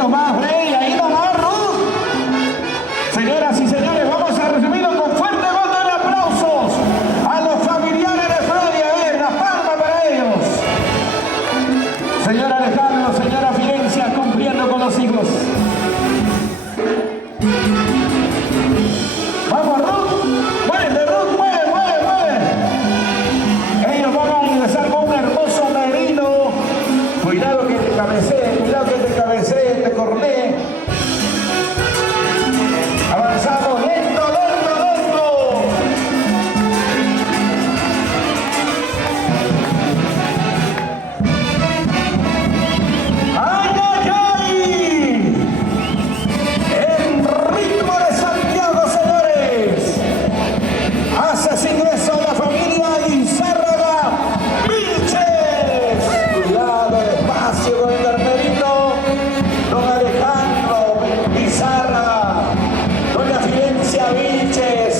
nomás, Rey, ahí nomás, Ruth. Señoras y señores, vamos a recibirlo con fuerte voto de aplausos a los familiares de Freddy. A ver, la palma para ellos. Señora Alejandro, señora Fidencia, cumpliendo con los hijos. Vamos, Ruth. Muévete, Ruth, mueve, mueve, mueve. Ellos van a ingresar con un hermoso merino. Cuidado que te cabecee, cuidado que te cabecee, te cornee. Avanzamos, lento, lento, lento. ¡Ay, ay, ay! En ritmo de Santiago, señores. Hace su ingreso la familia Lizárraga Vilches. Cuidado, despacio con el carnerito. Don Alejandro Lizárraga, doña Fidencia Vilches,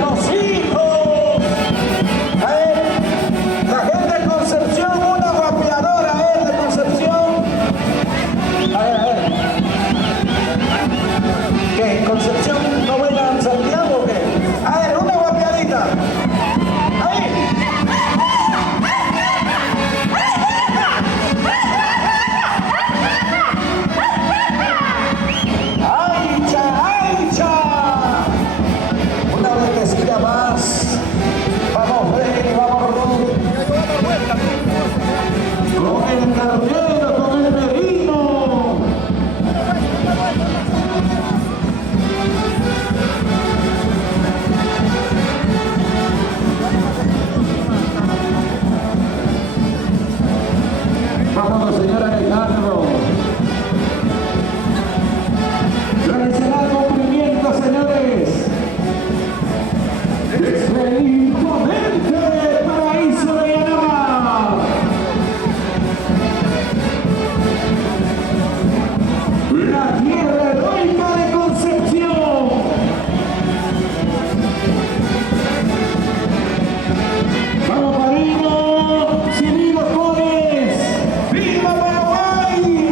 los hijos. A ver, la gente de Concepción, una guapeadora, a ver, de Concepción. A ver. ¿Qué? ¿En Concepción no bailan Santiago o qué? A ver, una guapeadita. Ahí. ¡Aicha! Una vueltecilla más. Vamos, Freddy, vamos, Ruth. Con el carnero, con el merino. Vamos, señor Alejandro. Tradicional cumplimiento, señores. Desde el imponente paraíso de Yanama. La tierra heroica de Concepción. Vamos, Marino, sin hijos jóvenes. ¡Viva Paraguay!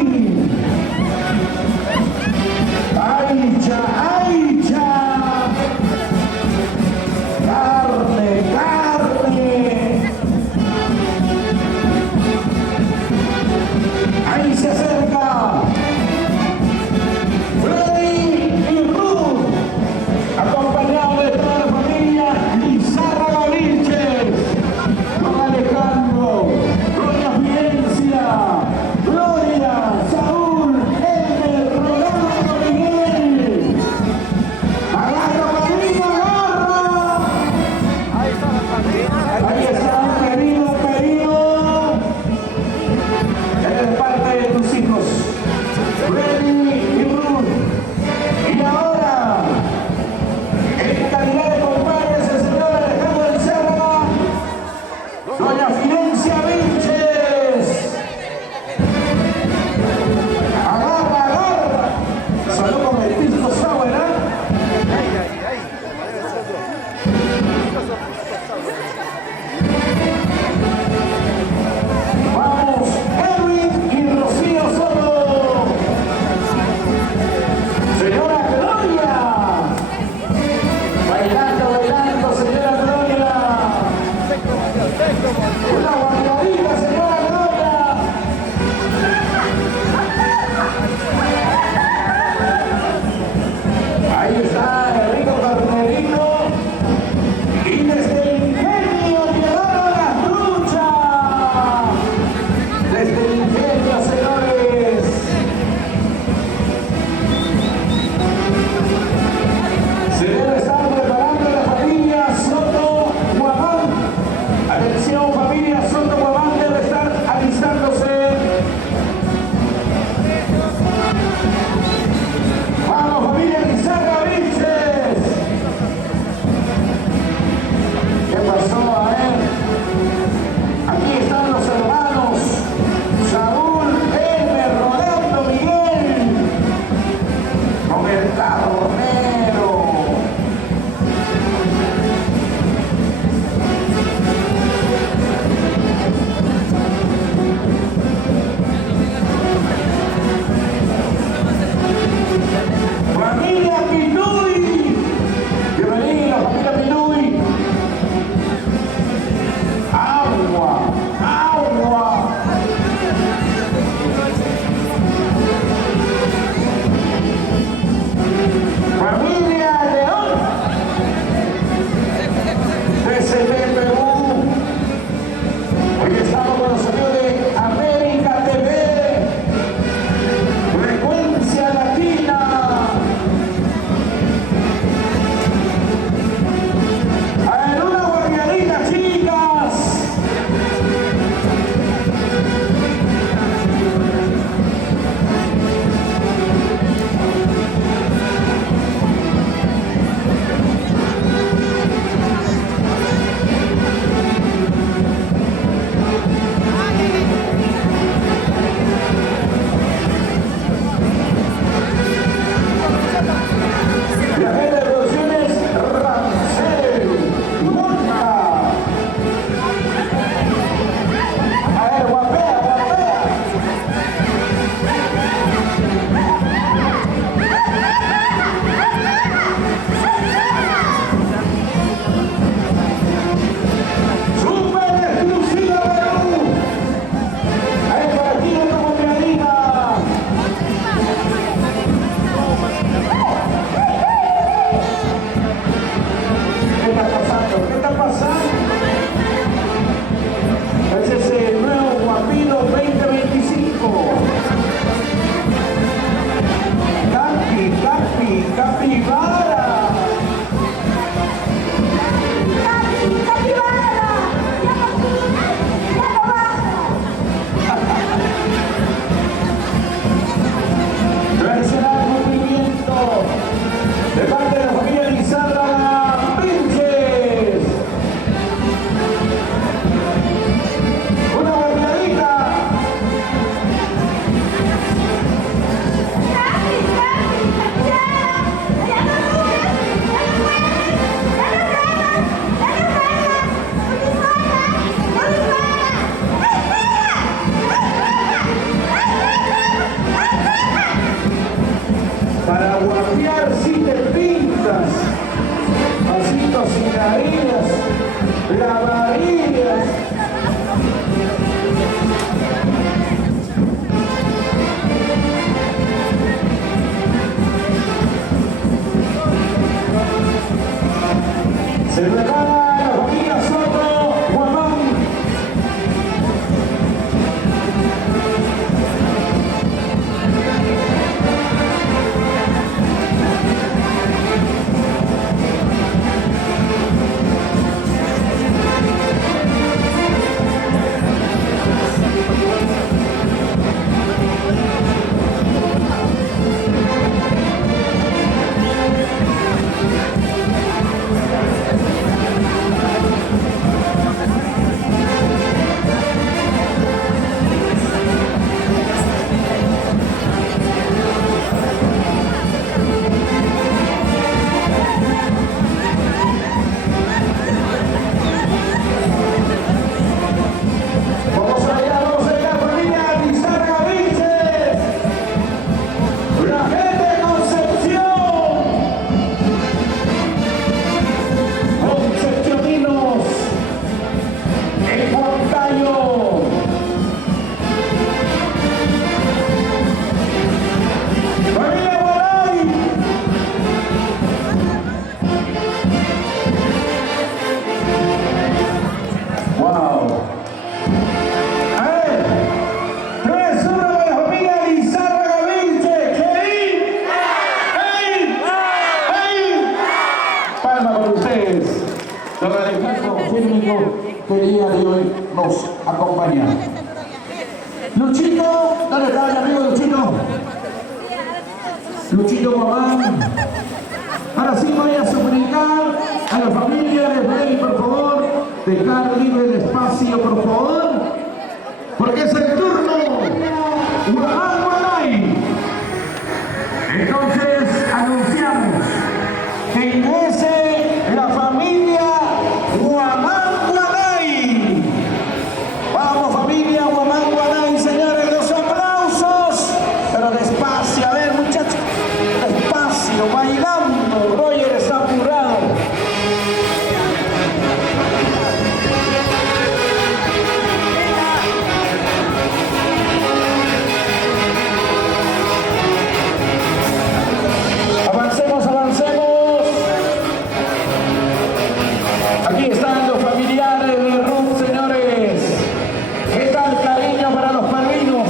La María. Se prepara la familia Soto, Guamán. Que el día de hoy nos acompaña. Luchito, ¿dónde está mi amigo Luchito? Luchito Guamán. Ahora sí voy a suplicar a la familia de Freddy, por favor, dejar libre el espacio, por favor, porque es el turno Guamán Guanay. Entonces anunciamos que ingrese la familia Guamán Guanay. Vamos familia Guamán Guanay, señores, los aplausos, pero despacio, a ver muchachos, despacio, bailando, Roger está apurado. Avancemos, avancemos. Aquí están los familiares de Ruth, señores. ¿Qué tal cariño para los padrinos?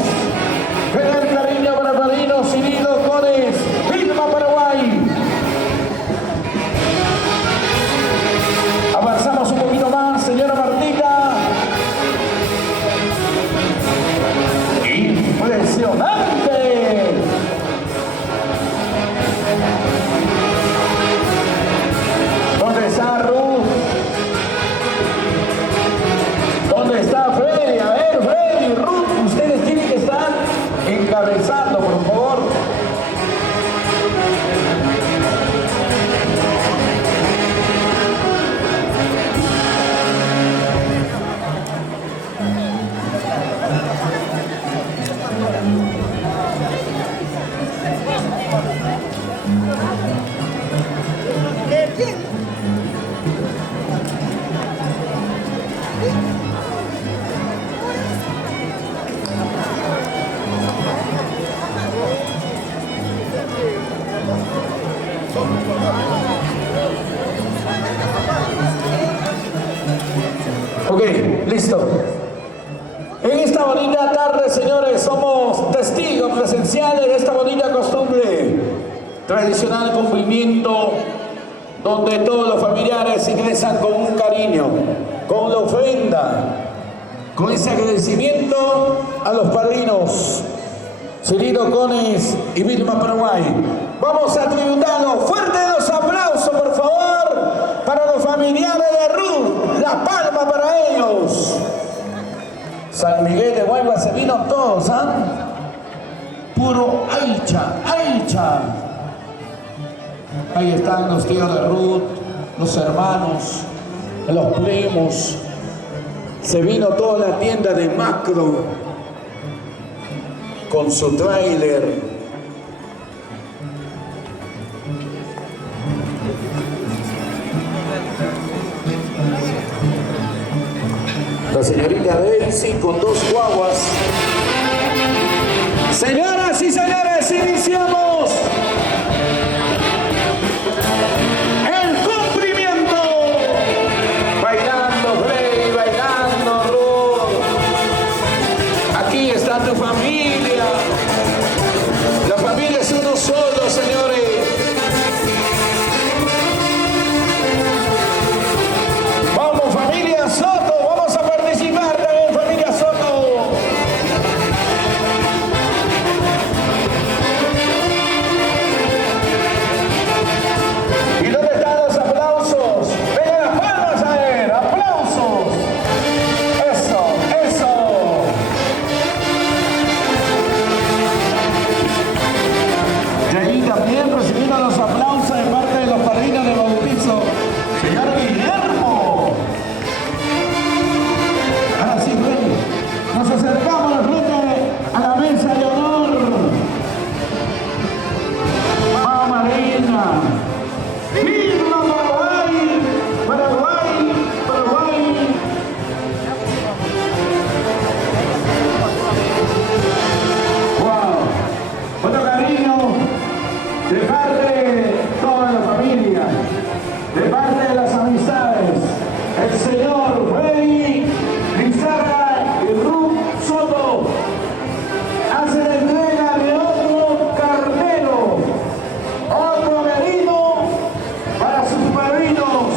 ¿Qué tal cariño para padrinos? Cirilo Cones, Vilma, Paraguay. Avanzamos un poquito más, señora Martita. ¡Impresionante! ¿Dónde está Ruth? ¿Dónde está Freddy? A ver, Freddy, Ruth, ustedes tienen que estar encabezando, por favor. Ok, listo. En esta bonita tarde, señores, somos testigos presenciales de esta bonita costumbre, tradicional cumplimiento, donde todos los familiares ingresan con un cariño, con la ofrenda, con ese agradecimiento a los padrinos, Cirilo Cones y Vilma, Paraguay. Vamos a tributarlos. Fuerte los aplausos, por favor, para los familiares de Ruth. La palma para ellos. San Miguel de Guayba se vino todos, ¿ah? Puro Aicha, Aicha. Ahí están los tíos de Ruth, los hermanos, los primos. Se vino toda la tienda de Macro con su tráiler. señorita Daisy con 2 guaguas. Señoras y señores, iniciamos el cumplimiento. Bailando, Freddy, bailando, Ruth. Aquí está tu familia. La familia es uno solo, señores. Vamos, familia Soto, vamos a participar también, familia Soto. ¿Y dónde están los aplausos? Vengan las palmas a ver, aplausos. Eso, eso. Y ahí también recibiendo los aplausos de parte de los padrinos de bautizo, señor Guillermo. Ahora sí, Freddy, nos acercamos al frente a la mesa de honor. Vamos, Marina. ¡Viva Paraguay! ¡Paraguay! ¡Paraguay! ¡Wow! Bueno, cariño, de parte de toda la familia, de parte de las amistades, el señor Freddy Lizarra y Ruth Soto hace la entrega de otro carnero, otro merino para sus padrinos.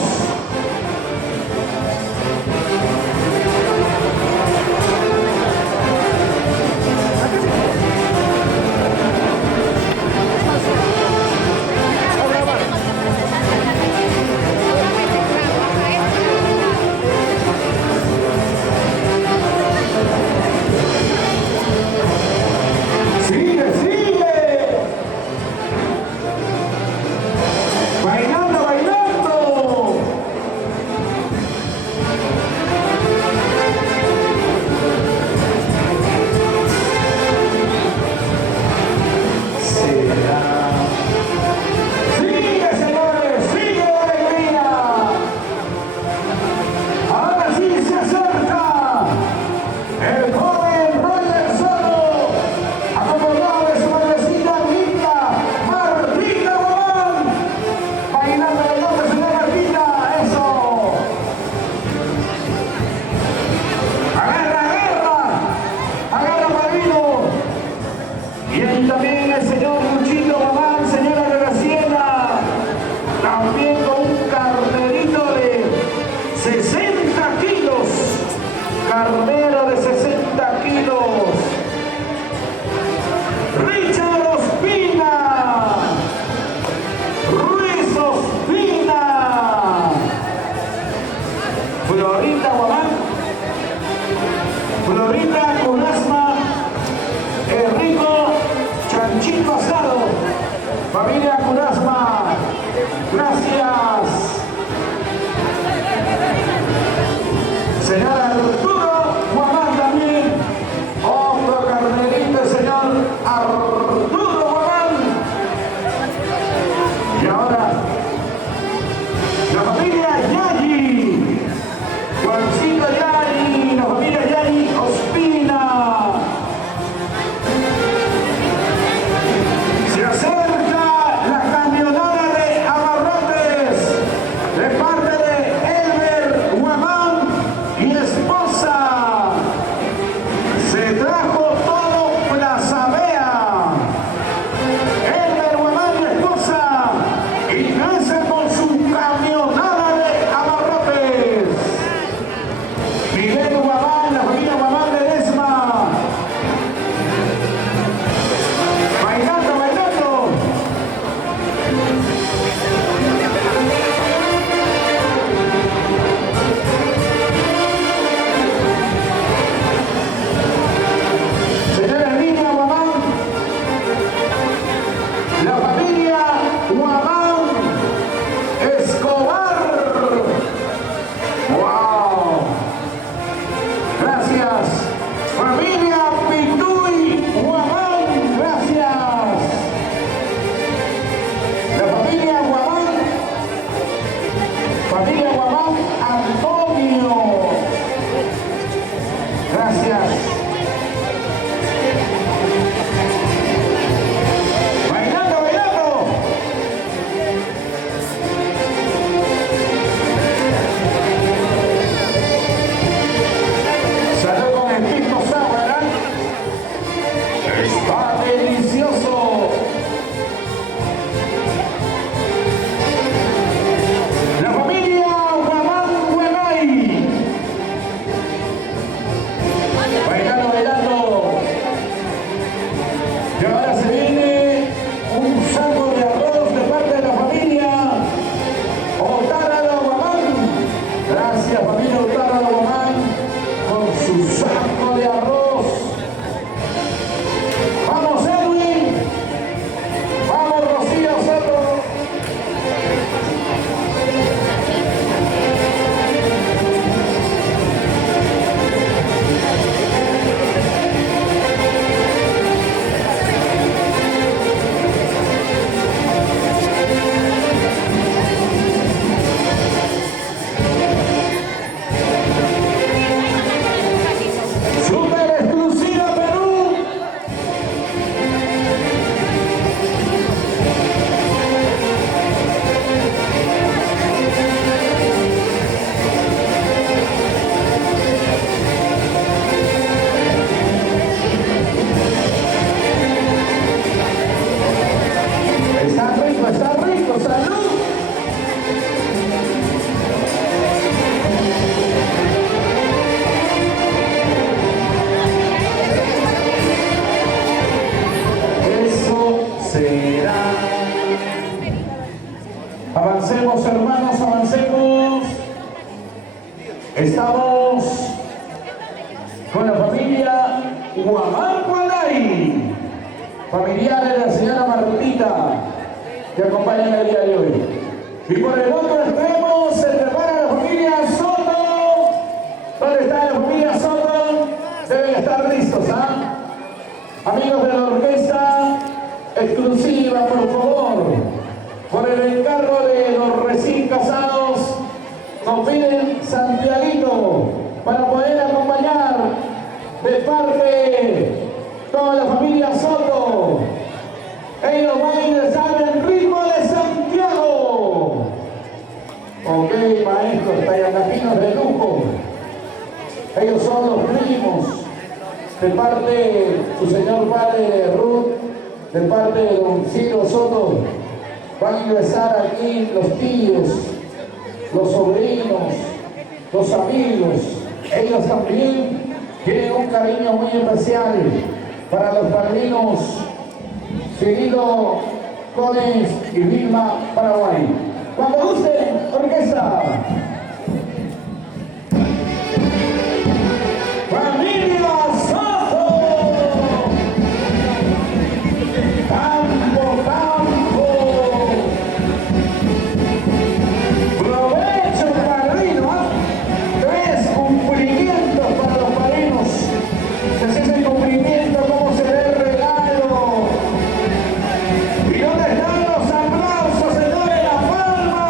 Sigue, sigue. Bailando, bailando. Sigue, señores, sigue la alegría. Ahora sí se acerca el joven Roger Soto, acompañado de su madrecita linda, Martita Guamán. Bailando de noche, señora Martita, eso. Agarra, agarra, agarra, padrino. Y ahí también el señor Luchito Guamán, señora de la Hacienda, también con un carnerito de 60 kilos. Carnero de 60 kilos. Richard Ospina. Ruiz Ospina. Florita Guamán. Florita Curasma. Enrico Chanchito Asado. Familia Curasma. Gracias. Señor Arturo Guamán también. Otro carnerito, el señor Arturo Guamán. Y ahora, la familia Yagi. Juancito Yagi, la familia Yagi Ospina. Se acerca la camionada de abarrotes. será. Avancemos, hermanos, avancemos. Estamos con la familia Huamán, familiares de la señora Martita, que acompañan el día de hoy. Y por el otro extremo se prepara la familia Soto. ¿Dónde está la familia Soto? Deben estar listos, ¿ah? Amigos de la orquesta exclusiva, por favor, por el encargo de los recién casados, nos piden Santiaguito para poder acompañar de parte de toda la familia Soto. Ellos van a ingresar el ritmo de Santiago. Ok, maestro, tallanafinos de lujo. Ellos son los primos, de parte de su señor padre Ruth, de parte de don Ciro Soto. Van a ingresar aquí los tíos, los sobrinos, los amigos. Ellos también tienen un cariño muy especial para los padrinos Cirilo Cones y Vilma Paraguay. Cuando gusten, orquesta. ¡Familia Soto! ¡Campo, campo! ¡Provecho, padrino! Tres cumplimientos para los padrinos. Se hace el cumplimiento, cómo se ve el regalo. ¿Y dónde están los aplausos? ¡Se mueve la palma!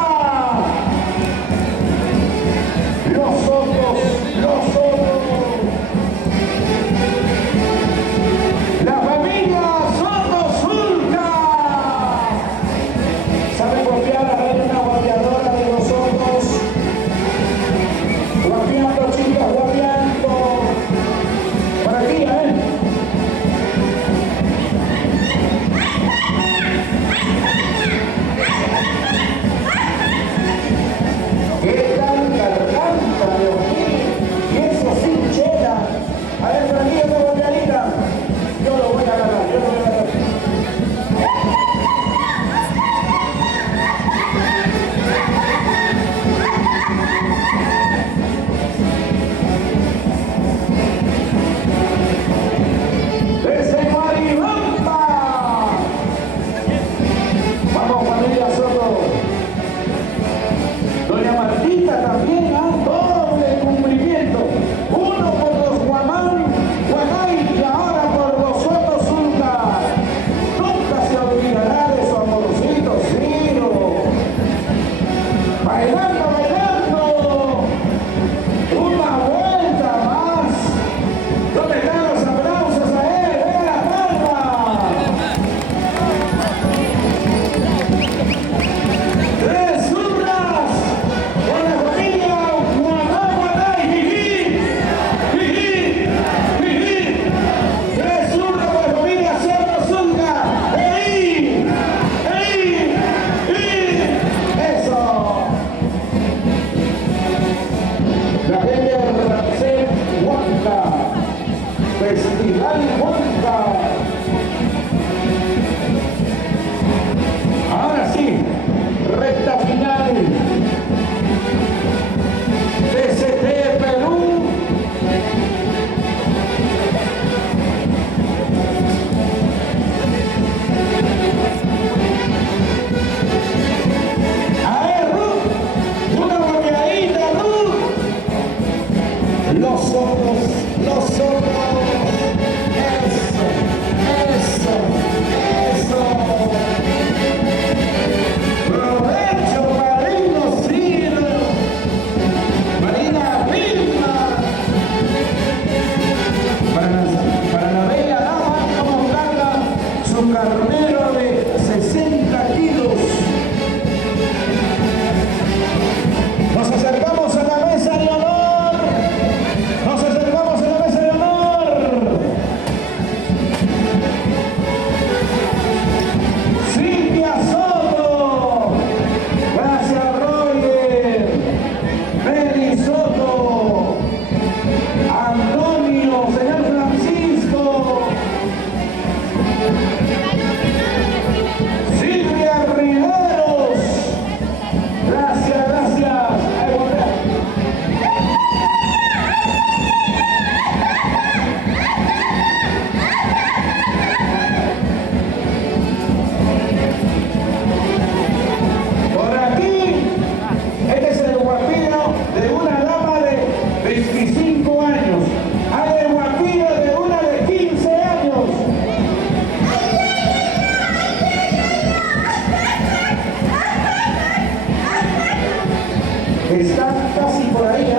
casi por ahí, ¿eh?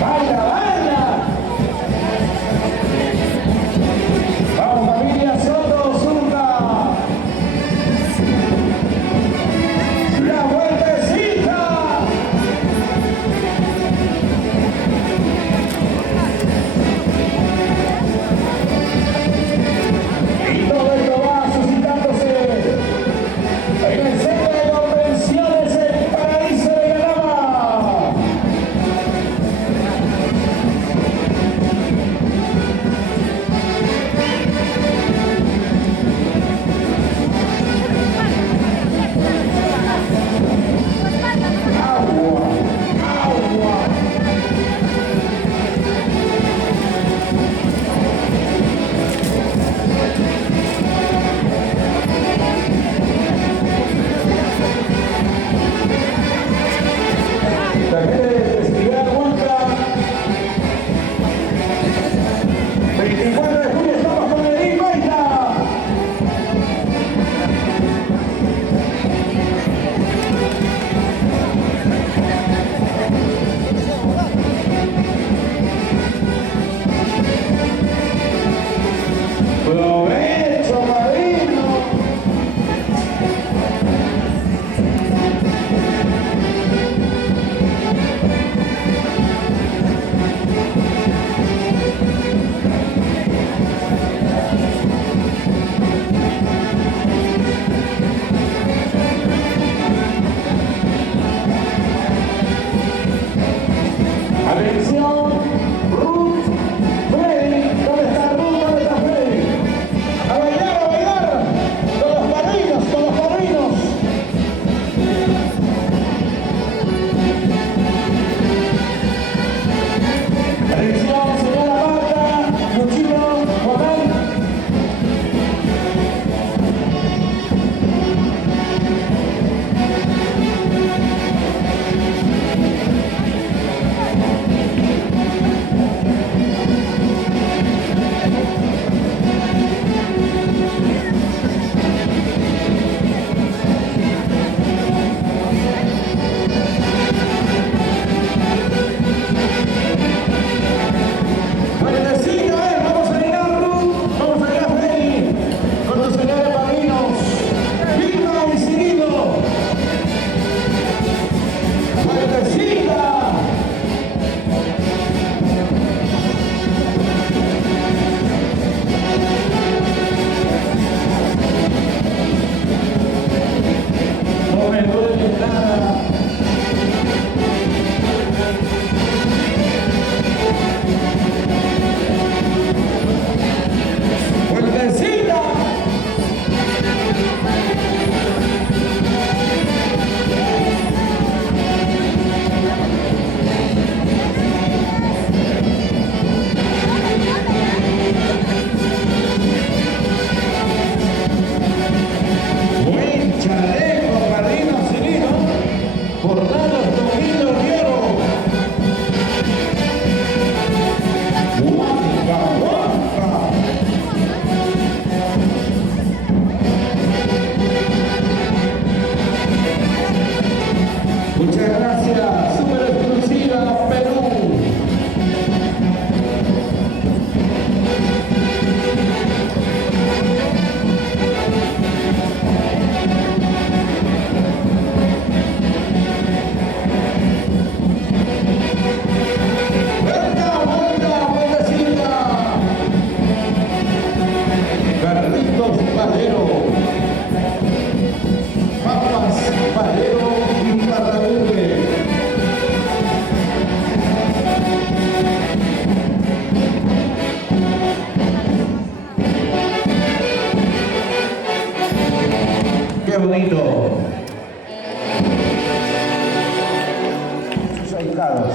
¡Baila, baila! ¡Vamos, familia Soto, Zurda! ¡La vueltecita! Y todo esto va suscitándose en el centro de convenciones El Paraíso de Calama. Agua, agua. La gente de Festividad Ultra, 24 de julio estamos con Edith Baita. ¡Provecho, padrino! Atención, Ruth, Freddy, ¿dónde está Ruth? ¿Dónde está Freddy? A bailar, con los padrinos, con los padrinos. Atención, señora Marta, Luchino, Juan. Vueltecita, vamos a llegar, Ruth, vamos a llegar, Freddy, con tus señores padrinos, Vilma y Cirilo. Vueltecita. No me duele nada. ¡Vueltecita! Buen chaleco, padrino Cirilo, por darnos Domingo Riero. ¡Guanca, guanca! Muchas gracias, super exclusiva Perú. Vuelta, vuelta, vueltecita. Carlitos Valero, Papas Valero y Parragude. ¡Qué bonito! Sus ahijados.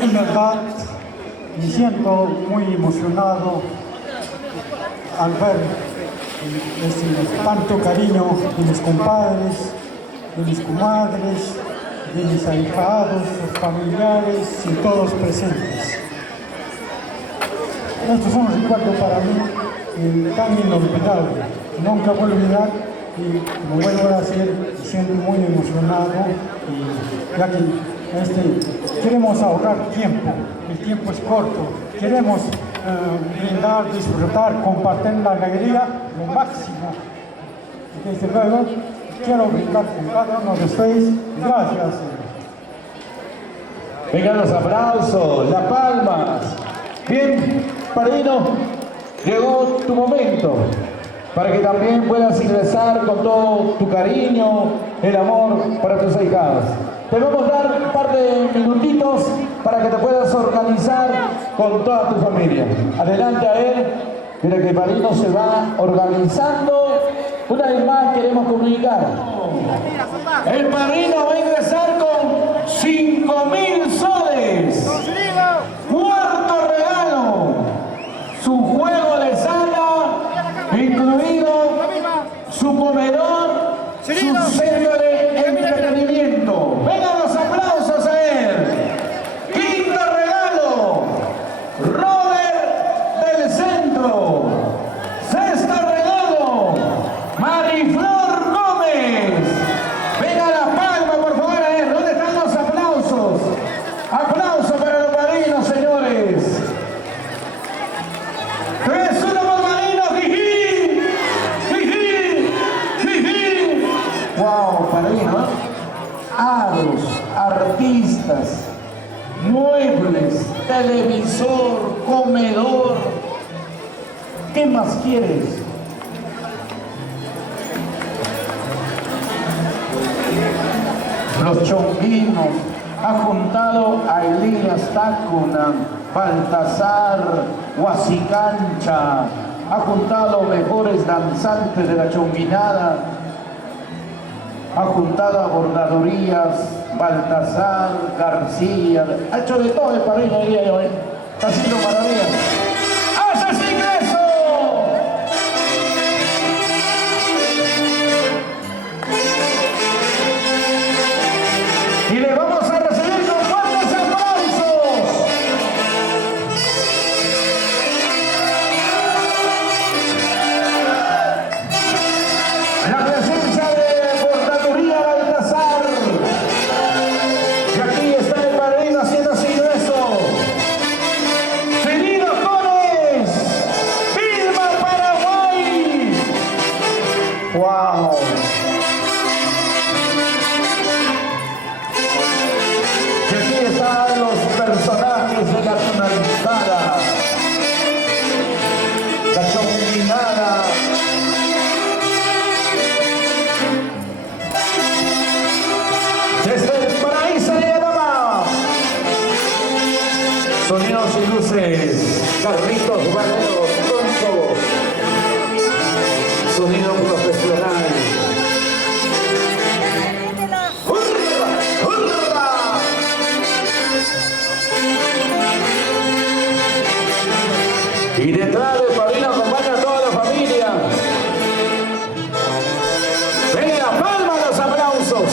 En verdad, me siento muy emocionado al ver tanto cariño de mis compadres, de mis comadres, de mis ahijados, sus familiares y todos presentes. Estos son los recuerdos para mí tan inolvidables. nunca voy a olvidar y como vuelvo a decir, me siento muy emocionado y ya que queremos ahorrar tiempo, el tiempo es corto, queremos brindar, disfrutar, compartir la alegría lo máximo. Y desde luego, quiero brindar con cada uno de ustedes. Gracias. Vengan los aplausos, las palmas. Bien, padrino, llegó tu momento para que también puedas ingresar con todo tu cariño, el amor para tus ahijados. Te vamos a dar un par de minutitos para que te puedas organizar con toda tu familia. Adelante a él, mira que el padrino se va organizando. Una vez más queremos comunicar. El padrino va a ingresar con 5.000 soles. Cuarto regalo. Su juego de sala, incluido su comedor, su centro de entretenimiento. Vengan los aplausos a él. Quinto regalo. Robert del Centro. Sexto regalo. Mariflor Gómez. Venga la palma, por favor, a él. ¿Dónde están los aplausos? Aplausos para los padrinos, señores. 3-1 por padrino. ¡Jijí! ¡Jijí! ¡Jijí! ¡Wow, padrino! Aros, artistas, muebles, televisor, comedor. ¿Qué más quieres? Los chonguinos, ha juntado a Elías Tácuna, Baltasar, Huasicancha, ha juntado mejores danzantes de la chonguinada, ha juntado a bordadurías, Baltasar, García, ha hecho de todo el padrino el día de hoy, está haciendo maravillas. ¡Haces ingreso! Y le vamos a recibir con fuertes aplausos. La presencia de Bordaduría Baltasar. Y aquí está el padrino haciendo su ingreso. Cirilo Cones, Vilma, Paraguay. ¡Wow! Y aquí están los personajes de la tonalidad, la chonguinada. Desde el paraíso de Panamá. Sonidos y luces, Carlitos Valero, pronto. Sonido profesional. ¡Hurra! ¡Hurra! Y detrás del padrino acompaña a toda la familia. Venga la palma, los aplausos.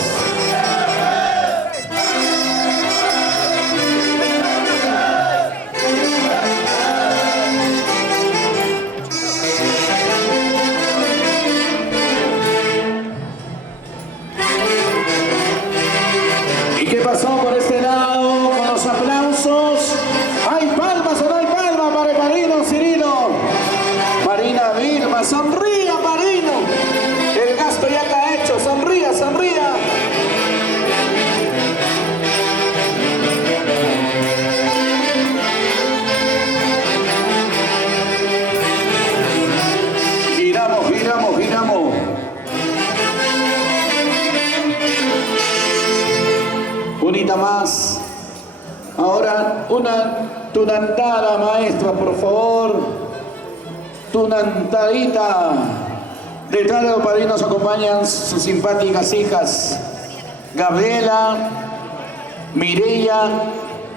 ¿Y qué pasó por este lado con los aplausos? ¿Hay palmas o no hay palmas para el padrino Cirilo? Marina Vilma, sonría, padrino. El gasto ya está hecho, sonría, sonría. Giramos, giramos, giramos. Unita más. Ahora una tunantada, maestra, por favor. Tunantadita. Detrás de los padrinos acompañan sus simpáticas hijas Gabriela, Mireya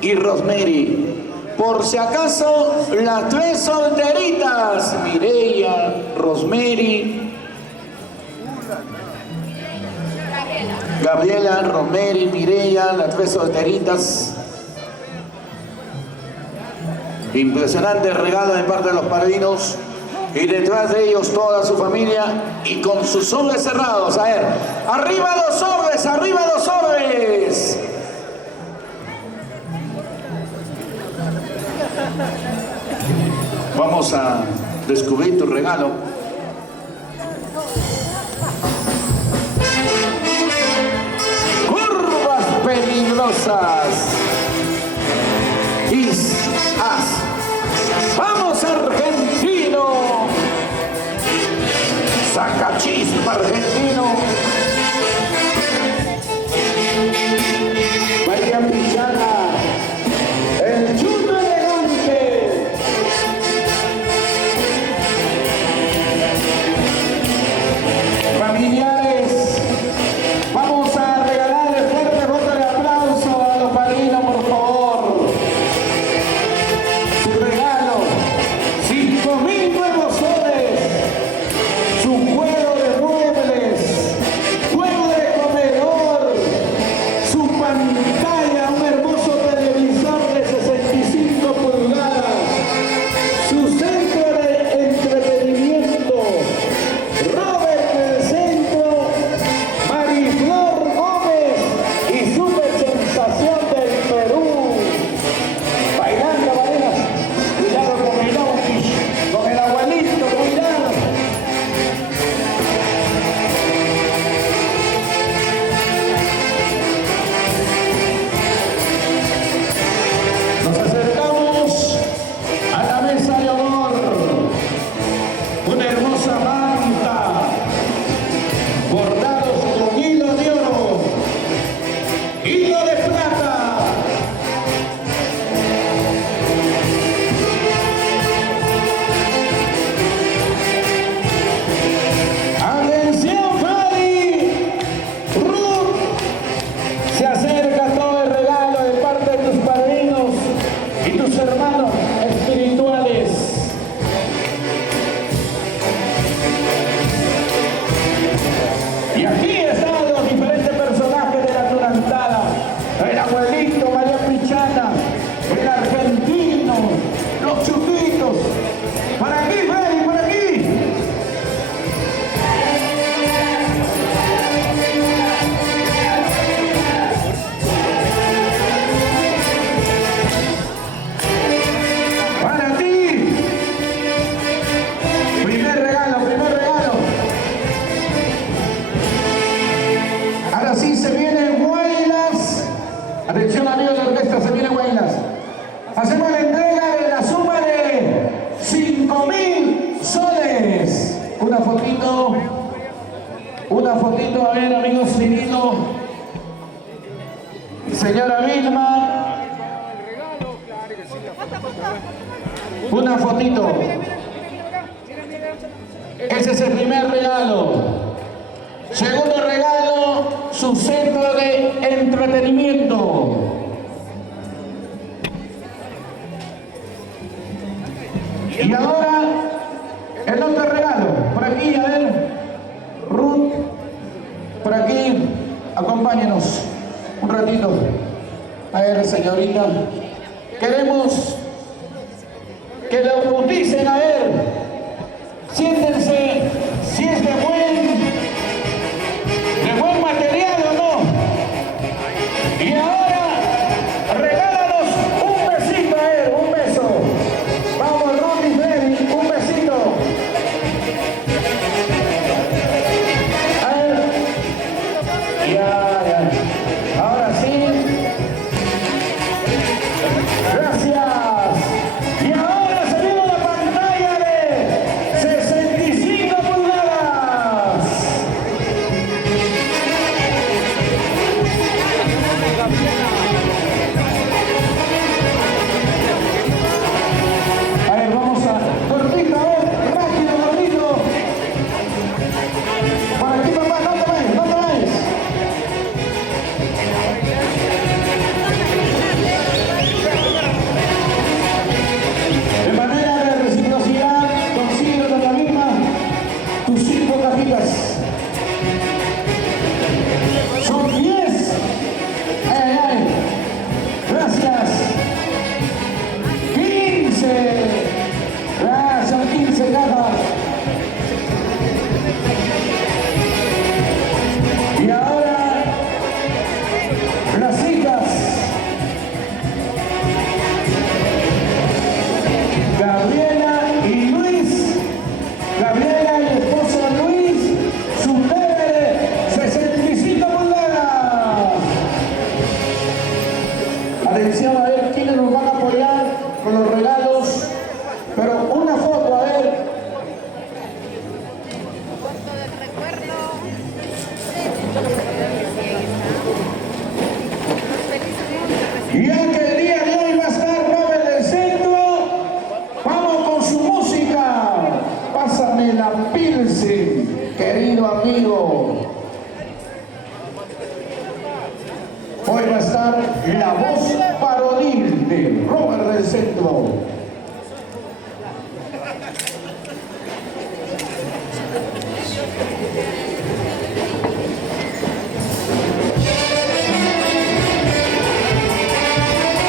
y Rosemary. Por si acaso, las tres solteritas, Mireya, Rosemary, Gabriela, Rosemary, Mireya, las tres solteritas. Impresionante regalo de parte de los padrinos. y detrás de ellos toda su familia y con sus sobres cerrados. A ver, arriba los sobres, arriba los sobres. Vamos a descubrir tu regalo. Curvas peligrosas. Vamos, argentino. Saca chispa, argentino. María Pichana, el chulo elegante. Familiares, vamos a regalarle fuerte voto de aplauso a los padrinos, por favor. Su regalo, 5.000 nuevos soles, su juego de muebles, juego de comedor, su pantalla, un hermoso televisor de 65 pulgadas, su centro de entretenimiento, Robert del Centro, Mariflor Gómez y Super Sensación del Perú. Bailando, Varela. Cuidado con el Okish, con el abuelito, cuidado. Nos acercamos a la mesa de honor. Una hermosa manta, bordados con hilo de oro, hilo de plata. Atención, Fadi, Ruth, se acerca todo el regalo de parte de tus padrinos y tus hermanos espirituales. Y aquí están los diferentes personajes de la Turantada. El abuelito, María Pichana, el argentino, los chupitos. Por aquí, Freddy, por aquí. Para ti. Primer regalo, primer regalo. Ahora sí se vienen Huaylas. Atención, amigos de la orquesta, se vienen Huaylas. Hacemos la entrega de la suma de 5.000 soles. Una fotito, a ver, amigos, Cirilo. Señora Vilma. Una fotito. Ese es el primer regalo. Segundo regalo, su centro de entretenimiento. Y ahora, el otro regalo. Por aquí, a ver, Ruth, por aquí, acompáñenos un ratito. A ver, señorita, queremos que lo bauticen, a ver, siéntense, si es de buen material o no. Y ahora, regálanos un besito a él, un beso. Vamos, Ruth y Freddy, un besito. A ver. Ya. Ahora sí. Gracias. Y ahora se viene la pantalla de 65 pulgadas. Atención, a ver quiénes nos van a apoyar con los regalos. Pero una foto, a ver. Ya que el día de hoy va a estar Robert del Centro, vamos con su música. Pásame la Pilsen, querido amigo. Hoy va a estar la voz varonil de Robert del Centro.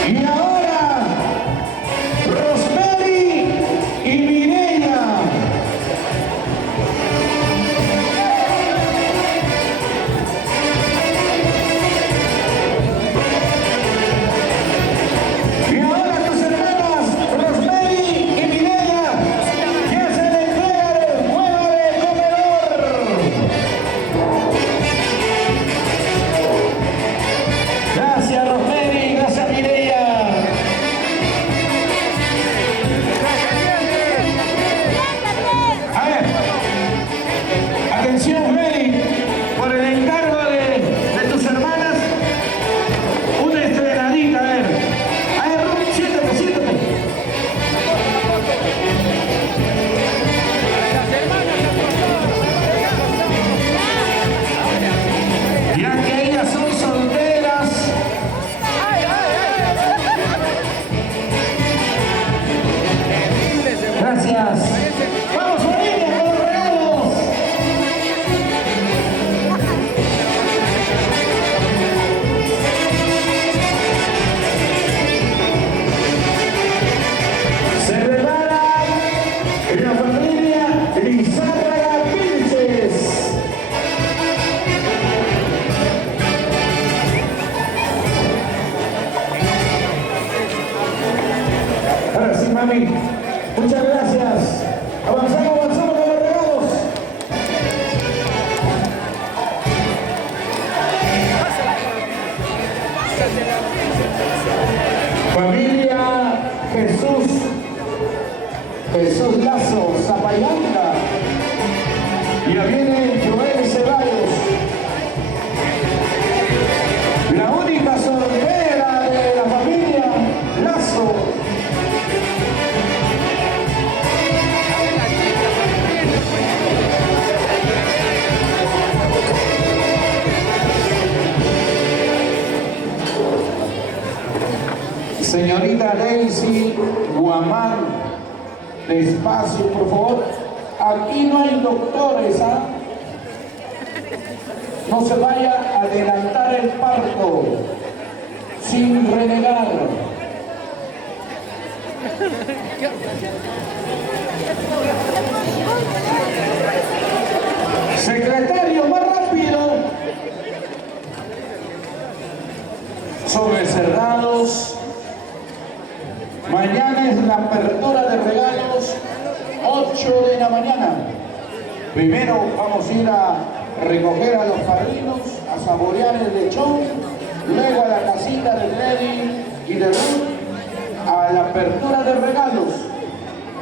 Y ahora, Rosemary y Mireya. Y ahora tus hermanas, Rosemary y Mireya, que se le entrega el juego de comedor. Gracias, Rosemary, gracias, Mireya. A ver, atención, Freddy, por el encargo de tus hermanas, una estrenadita, a ver. A ver, Ruth, siéntate, siéntate. Ya que ellas son solteras, gracias. Vamos, familia, con los regalos. Se prepara la familia Lizárraga Vilches. Ahora sí, mami. Muchas gracias. Avanzamos, avanzamos con los regalos. Familia Jesús Lazo, Zapayanta. Ya viene Joel Ceballos. La única soltera de la familia Lazo. Señorita Daisy Guamán, despacio, por favor. Aquí no hay doctores, ¿ah? No se vaya a adelantar el parto sin renegar. Secretario, más rápido. Sobre cerrados. Mañana es la apertura de regalos, 8 de la mañana. Primero vamos a ir a recoger a los padrinos, a saborear el lechón, luego a la casita de Lady y de Ruth, a la apertura de regalos.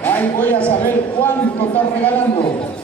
Ahí voy a saber cuánto están regalando.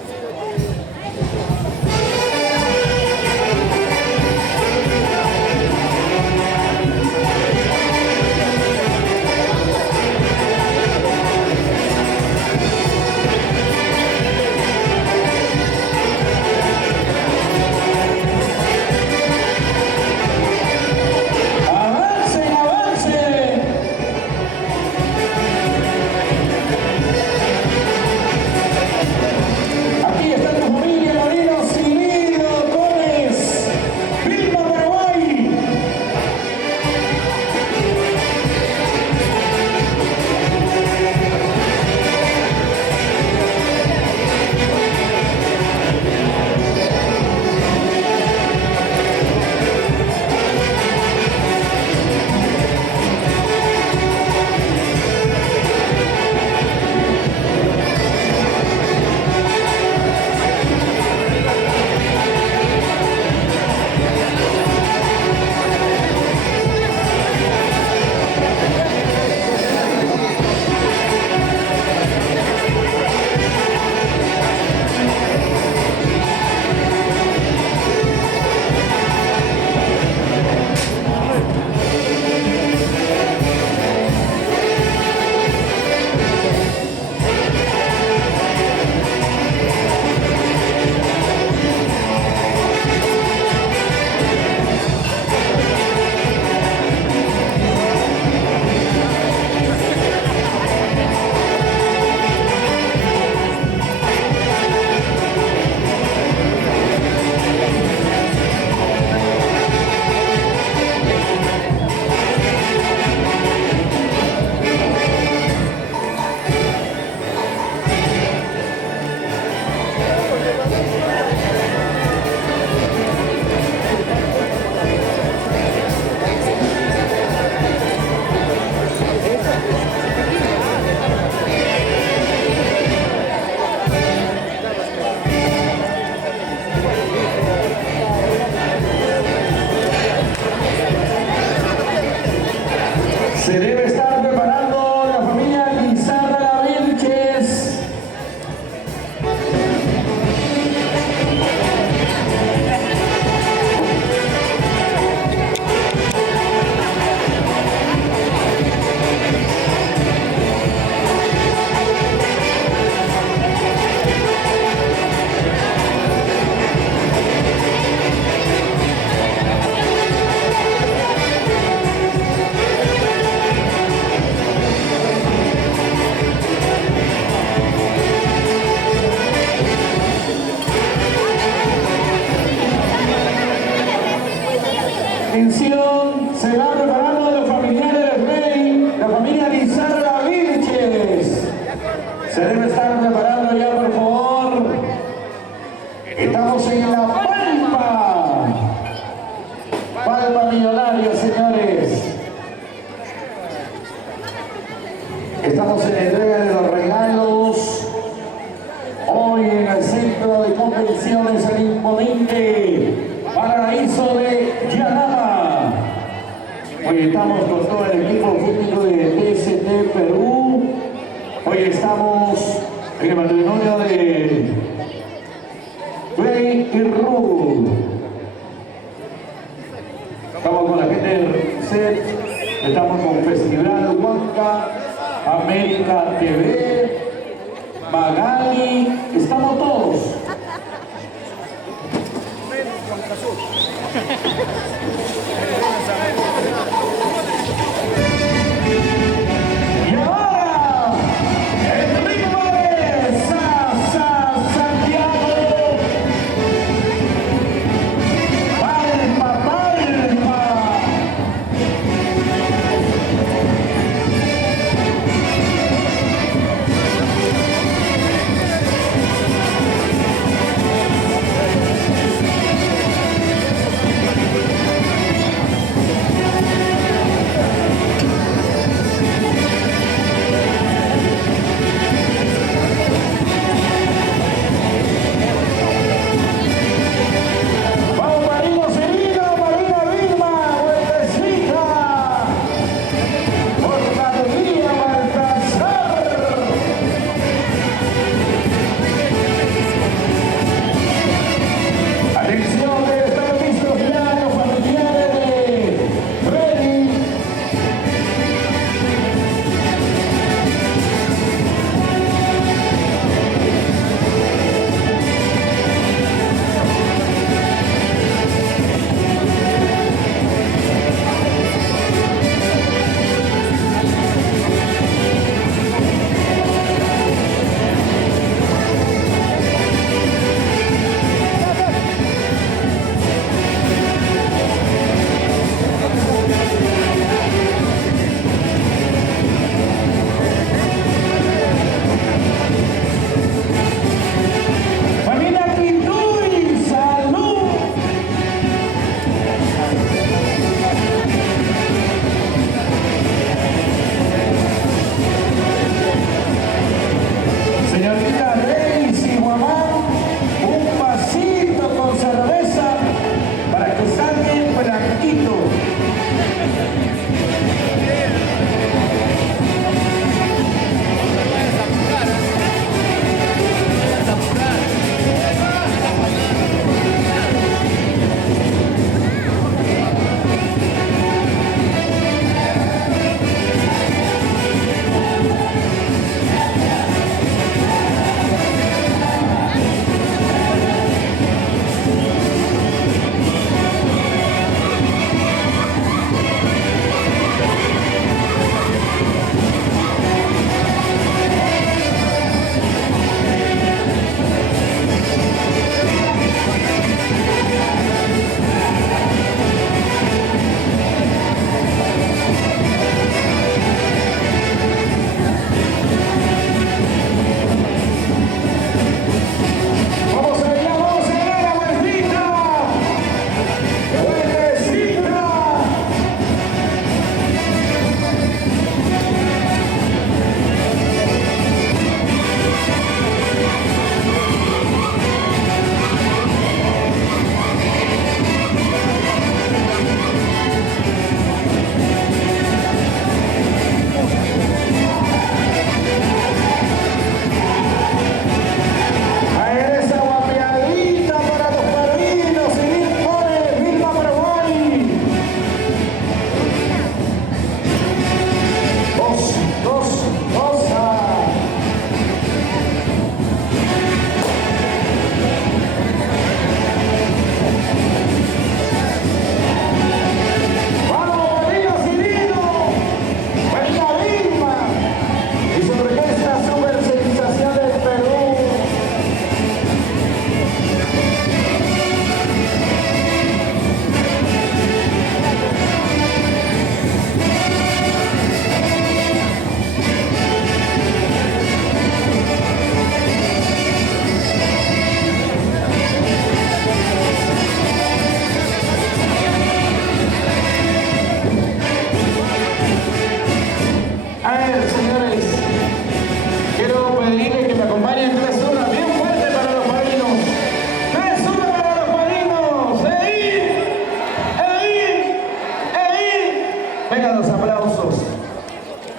Estamos en la entrega de los regalos. Hoy en el centro de convenciones el imponente Paraíso de Yanama. Hoy estamos con todo el equipo técnico de TST Perú. Hoy estamos en el matrimonio de Play y Ruth. Estamos con la gente del set, estamos con Festival Huanca, América TV, Magali, estamos todos. Y ahora, el ritmo de Santiago. Palma, palma.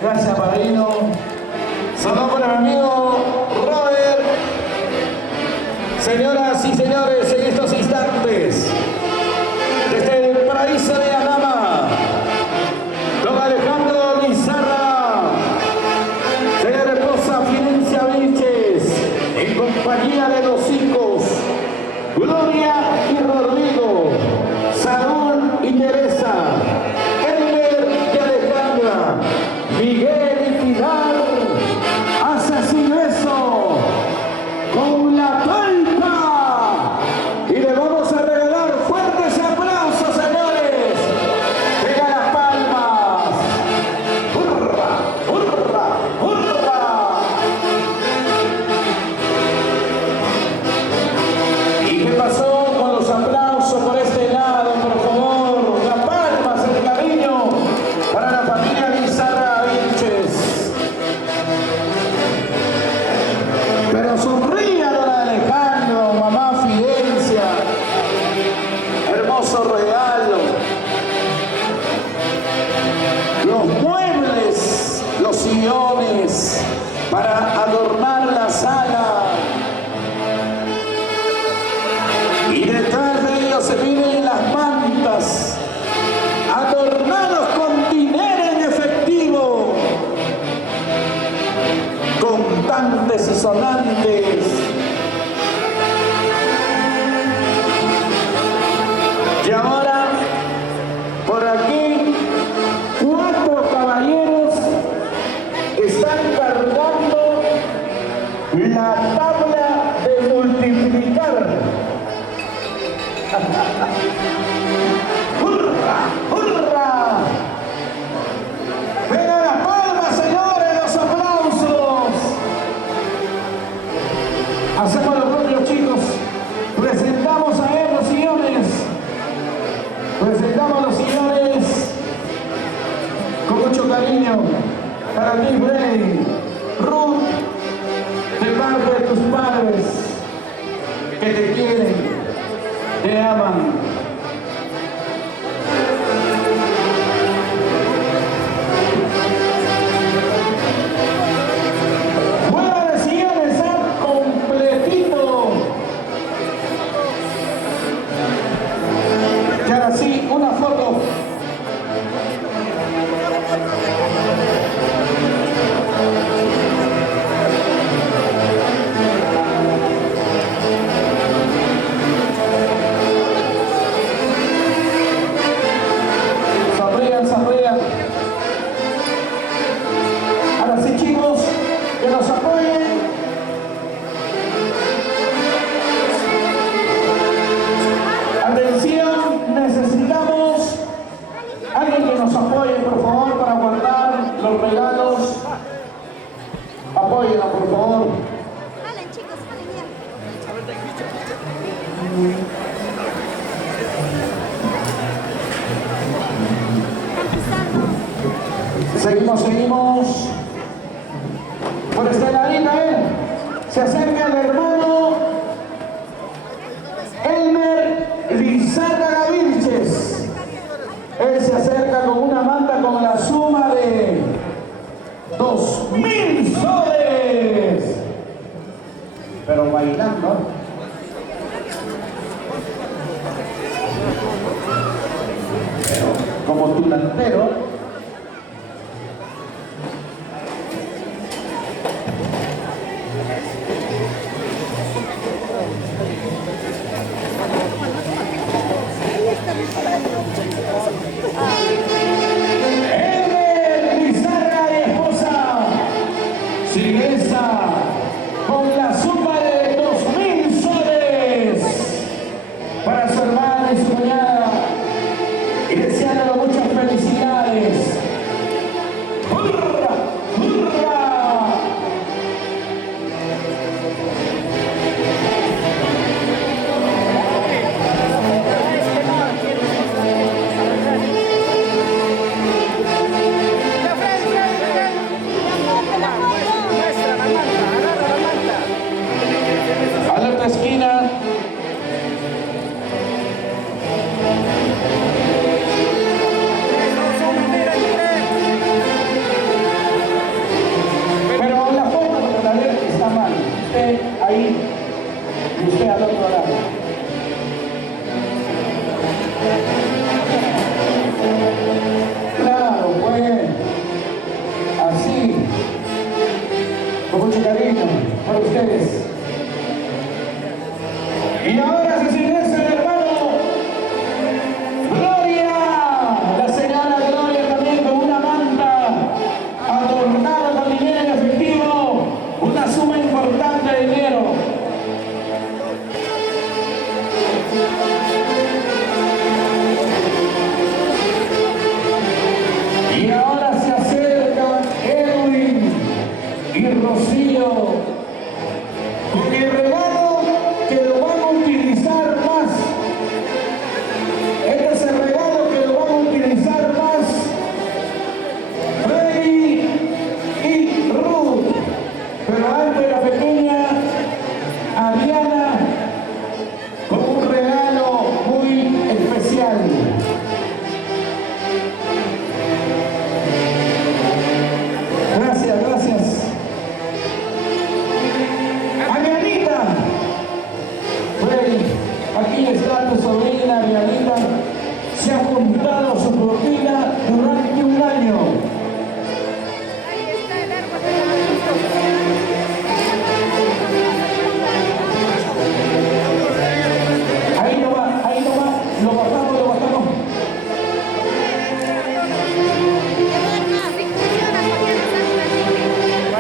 Gracias, padrino. Saludos para mi amigo Robert. Señoras y señores, en estos instantes, desde el paraíso de Anama, don Alejandro Lizarra, señora esposa Fidencia Vilches, en compañía de los hijos Gloria y Rodrigo, Saúl y Teresa, Elmer y Alejandra, Miguel y Pilar, hace así eso, con la palma, y le vamos a regalar fuertes aplausos, señores. Venga las palmas. ¡Hurra! ¡Hurra! ¡Hurra! ¿Y qué pasó con los aplausos por este lado, por favor? Las palmas, el cariño para la familia Lizarra Vilches. Pero sonría don Alejandro, mamá Fidencia, hermoso regalo. Los muebles, los sillones para adornar la sala. Y detrás de ellos se vienen las mantas, adornados con dinero en efectivo, contantes y sonantes. Y ahora, por aquí, 4 caballeros están cargando la tabla de multiplicar. ¡Hurra! ¡Hurra! ¡Venga las palmas, señores! ¡Los aplausos! Hacemos lo propio, chicos. Presentamos a él los sillones. Presentamos los sillones con mucho cariño para ti, Bray. Ruth, de parte de tus padres que te quieren, te aman. Juega de sillones, completito. Y ahora sí, una foto. Sonrían. Ahora sí, chicos, que nos apoyen. Atención, necesitamos alguien que nos apoye, por favor, para guardar los regalos. Apóyennos, por favor. Jalen, chicos, jalen ya. Seguimos. Por este ladito, se acerca el hermano Elmer Lizarra Vilches. Él se acerca con una manta con la suma de 2.000 soles. Pero bailando. Pero como tulantero. Elmer Lizarra y esposa Silesa con la suma de 2.000 soles para su hermana y su cuñada, y deseándole muchas felicidades. ahí y usted al otro lado. Claro, pues, así, con mucho cariño para ustedes. Y ahora se ingresa el hermano Gloria, la señora Gloria también con una manta adornada con dinero en efectivo, una suma importante de dinero. Y ahora se acercan Edwin y Rocío con el regalo que lo van a utilizar más. Este es el regalo que lo van a utilizar más Freddy y Ruth. Pero antes la pequeña Adriana con un regalo muy especial. Gracias, gracias. Adrianita, Freddy, aquí está tu sobrina Adrianita. Se ha juntado su propina durante un año. Ahí está el árbol de Ahí no va, lo bajamos, lo bajamos.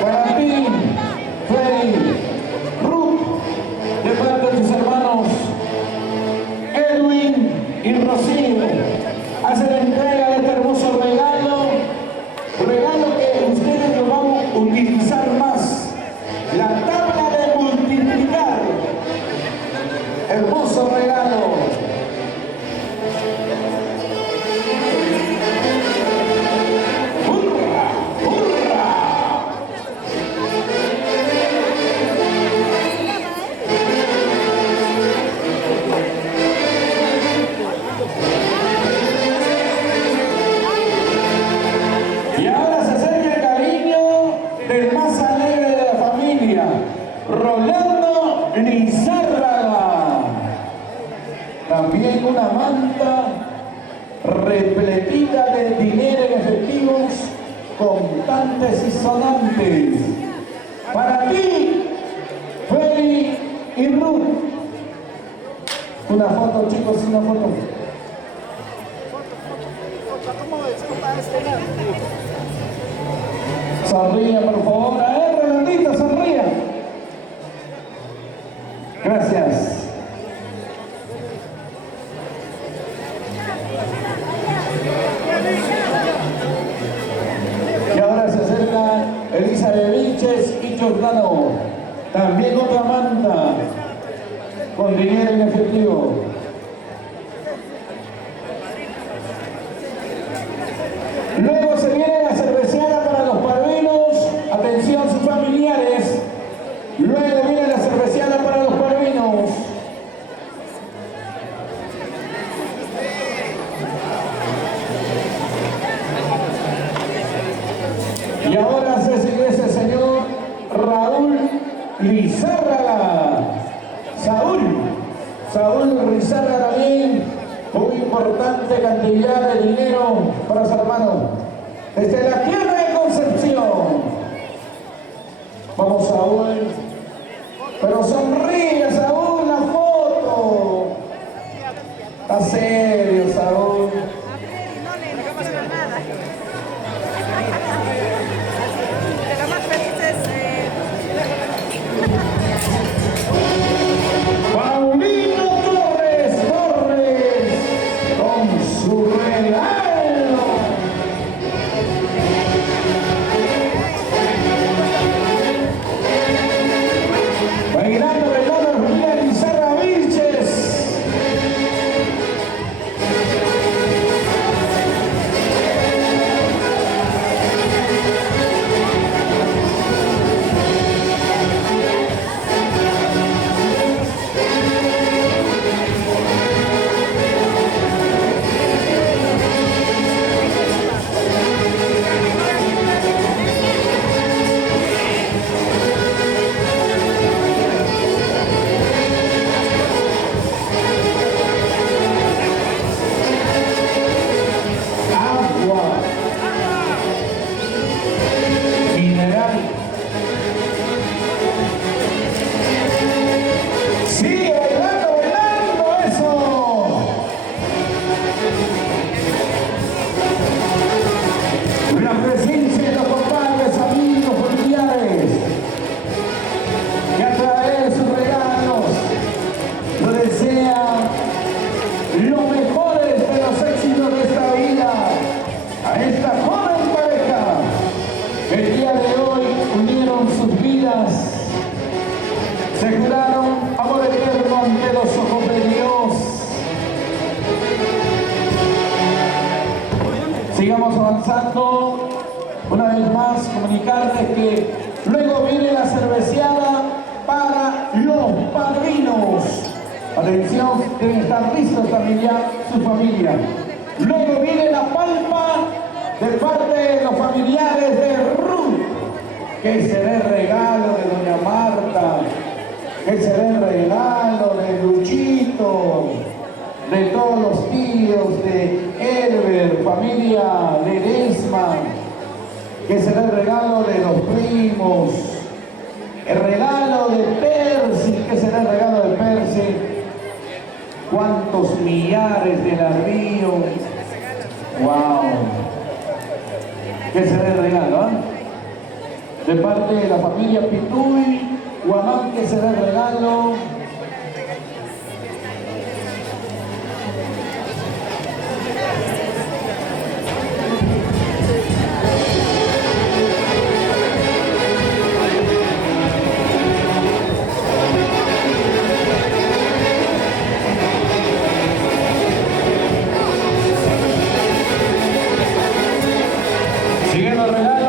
Para ti, Freddy, Ruth, de parte de tus hermanos Edwin y Rocío, hacen la entrega de este hermoso regalo, regalo que ustedes lo van a utilizar más, la tabla de multiplicar, hermoso regalo. ¡Hurra! ¡Hurra! Y ahora se acerca el cariño del más alegre de la familia, Rolando Lizárraga. También una manta repletita de dinero en efectivos, contantes y sonantes. Para ti, Feli y Ruth. Una foto, chicos, una foto. Sonría, por favor. A ver, Rolandito, sonría. Gracias. Y ahora se acerca Elisa de Vilches y Giordano. También otra manta con dinero en efectivo. Luego se viene la cerveceada para los padrinos. Atención, sus familiares. Luego viene la cerveceada para los padrinos. Y ahora se ingresa el señor Raúl Lizárraga. Saúl Lizárraga también. Muy importante cantidad de dinero para su hermano. Desde la tierra de Concepción. Vamos, Saúl. Pero sonríe, Saúl, la foto. Está serio, Saúl. A Freddy no le pasa nada. De lo más felices. Paulino Torres con su regalo. el día de hoy unieron sus vidas, se juraron amor eterno ante los ojos de Dios. Sigamos avanzando. Una vez más, comunicarles que luego viene la cerveceada para los padrinos. Atención, deben estar listos también ya su familia. Luego viene la palma de parte de los familiares de Ruth. Que será el regalo de doña Marta, que será el regalo de Luchito, de todos los tíos, de Herbert, familia Ledesma, que será el regalo de los primos, el regalo de Percy, que será el regalo de Percy. ¿Cuántos millares de la Río? ¡Wow! ¿Qué será el regalo? De parte de la familia Pituy, Guamán, ¿qué será el regalo? Siguen los regalos.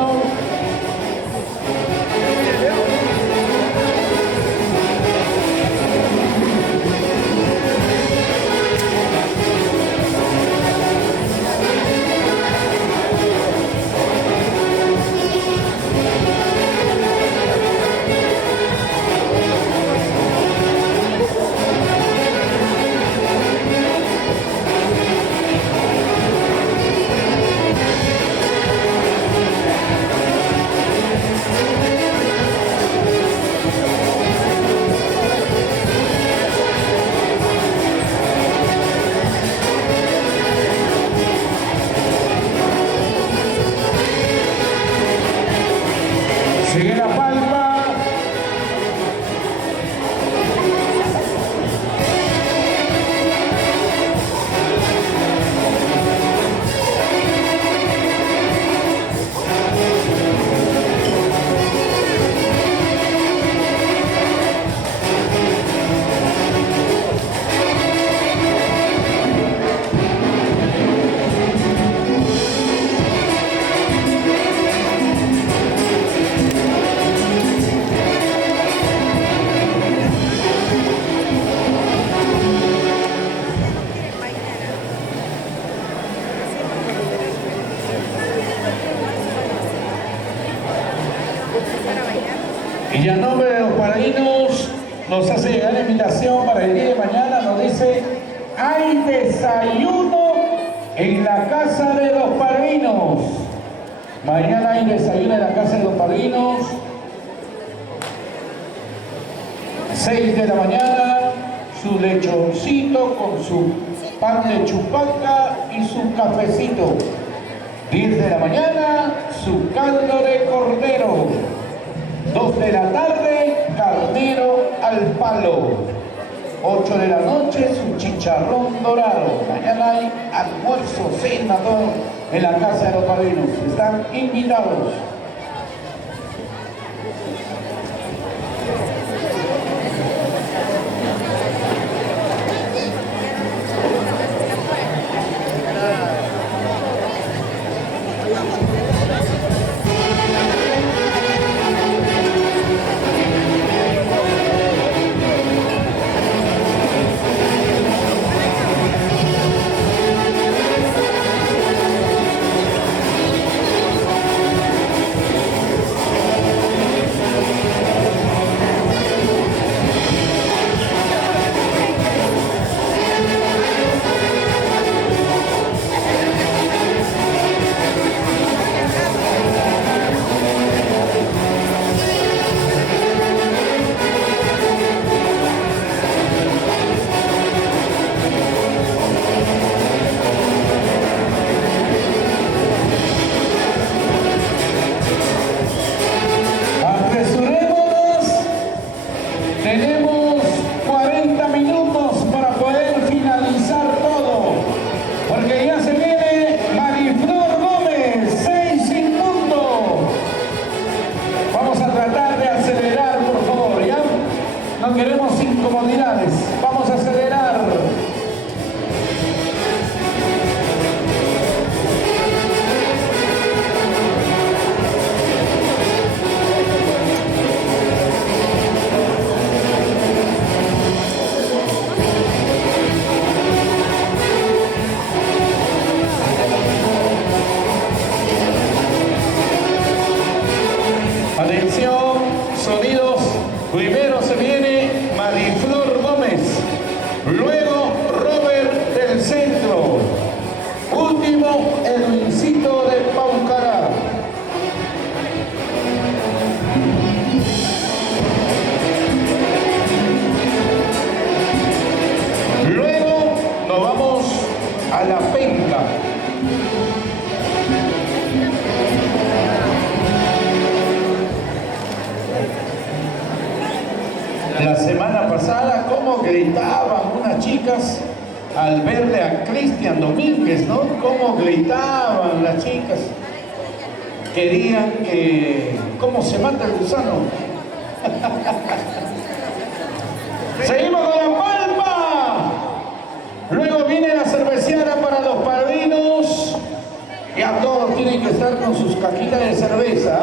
Sigue la palma. Y a nombre de los padrinos nos hace llegar la invitación para el día de mañana. Nos dice, hay desayuno en la casa de los padrinos. Mañana hay desayuno en la casa de los padrinos. 6 de la mañana, su lechoncito con su pan de chupaca y su cafecito. 10 de la mañana, su caldo de cordero. 2 de la tarde, carnero al palo. 8 de la noche, su chicharrón dorado. Mañana hay almuerzo, cena, todo en la casa de los padrinos. Están invitados. Primero se viene Mariflor Gómez, luego Robert del Centro, último Edwincito de Paucará. Luego nos vamos a la penca. La semana pasada, cómo gritaban unas chicas al verle a Cristian Domínguez, ¿no? Cómo gritaban las chicas. Querían que... ¿Cómo se mata el gusano? Seguimos con la palma. Luego viene la cerveceada para los padrinos. Ya todos tienen que estar con sus cajitas de cerveza.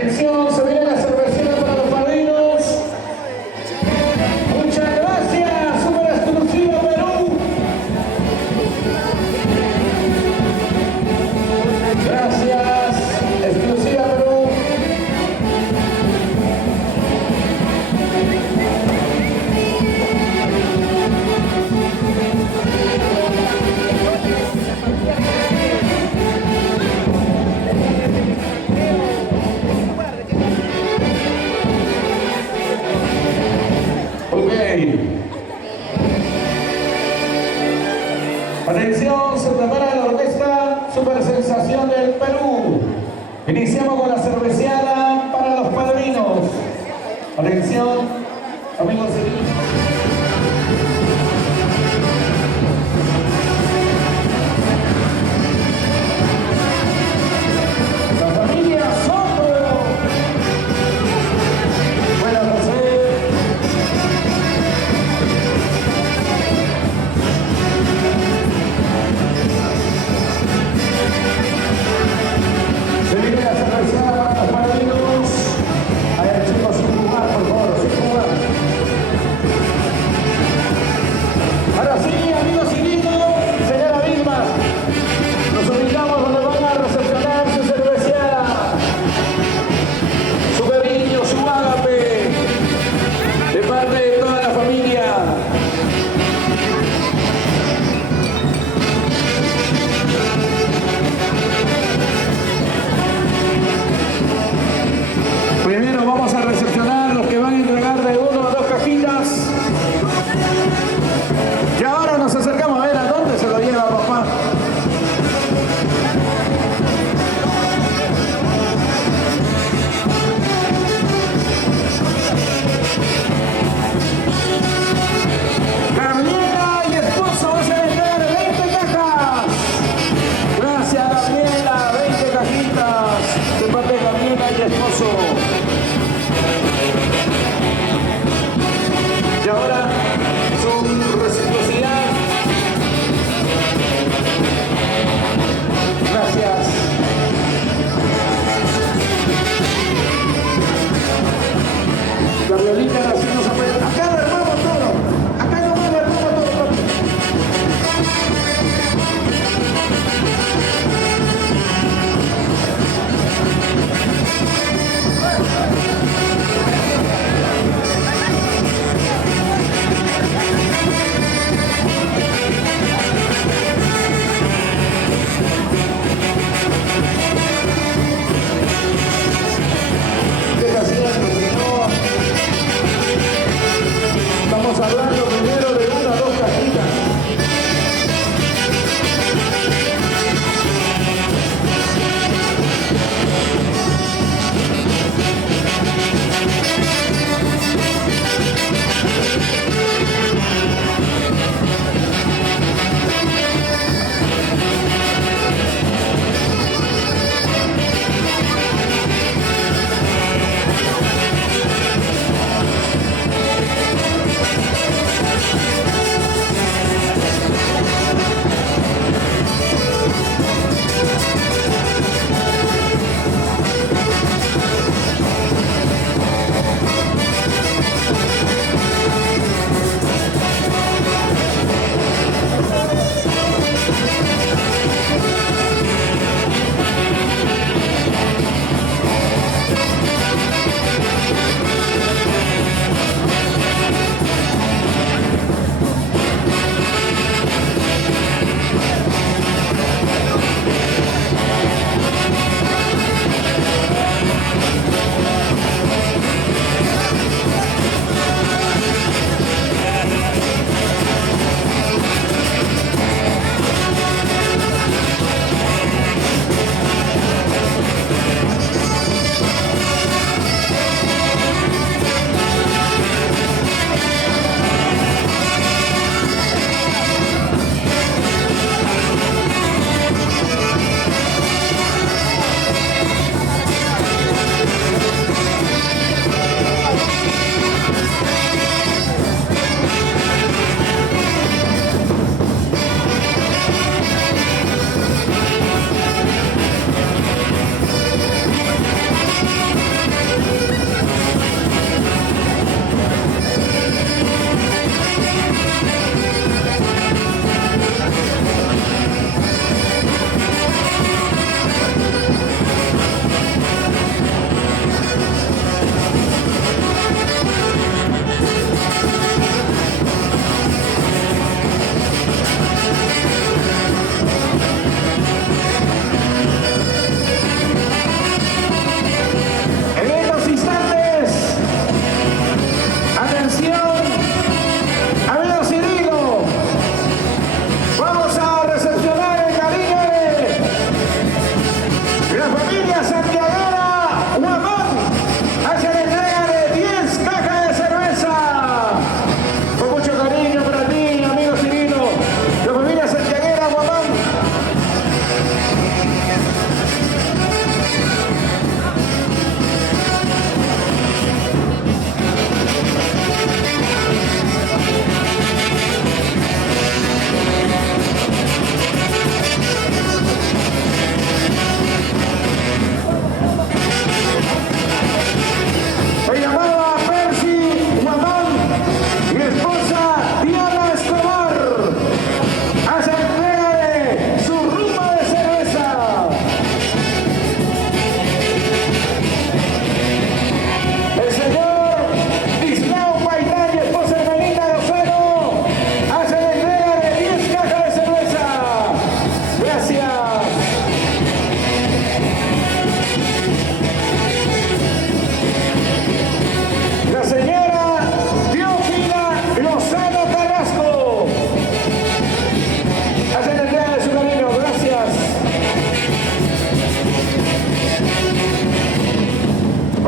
Atención, se viene la cervecera para los padrinos. Muchas gracias, súper exclusiva Perú. Gracias, exclusiva Perú.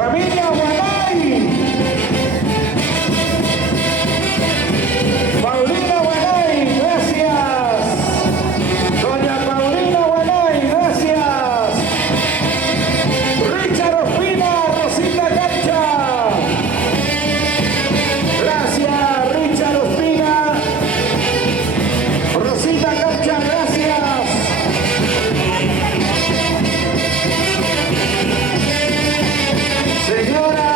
Familia Guanay. Paulina Guanay, gracias. Doña Paulina Guanay, gracias. Richard Ospina, Rosita Capcha. Gracias, Richard Ospina. Rosita Capcha, gracias. Señora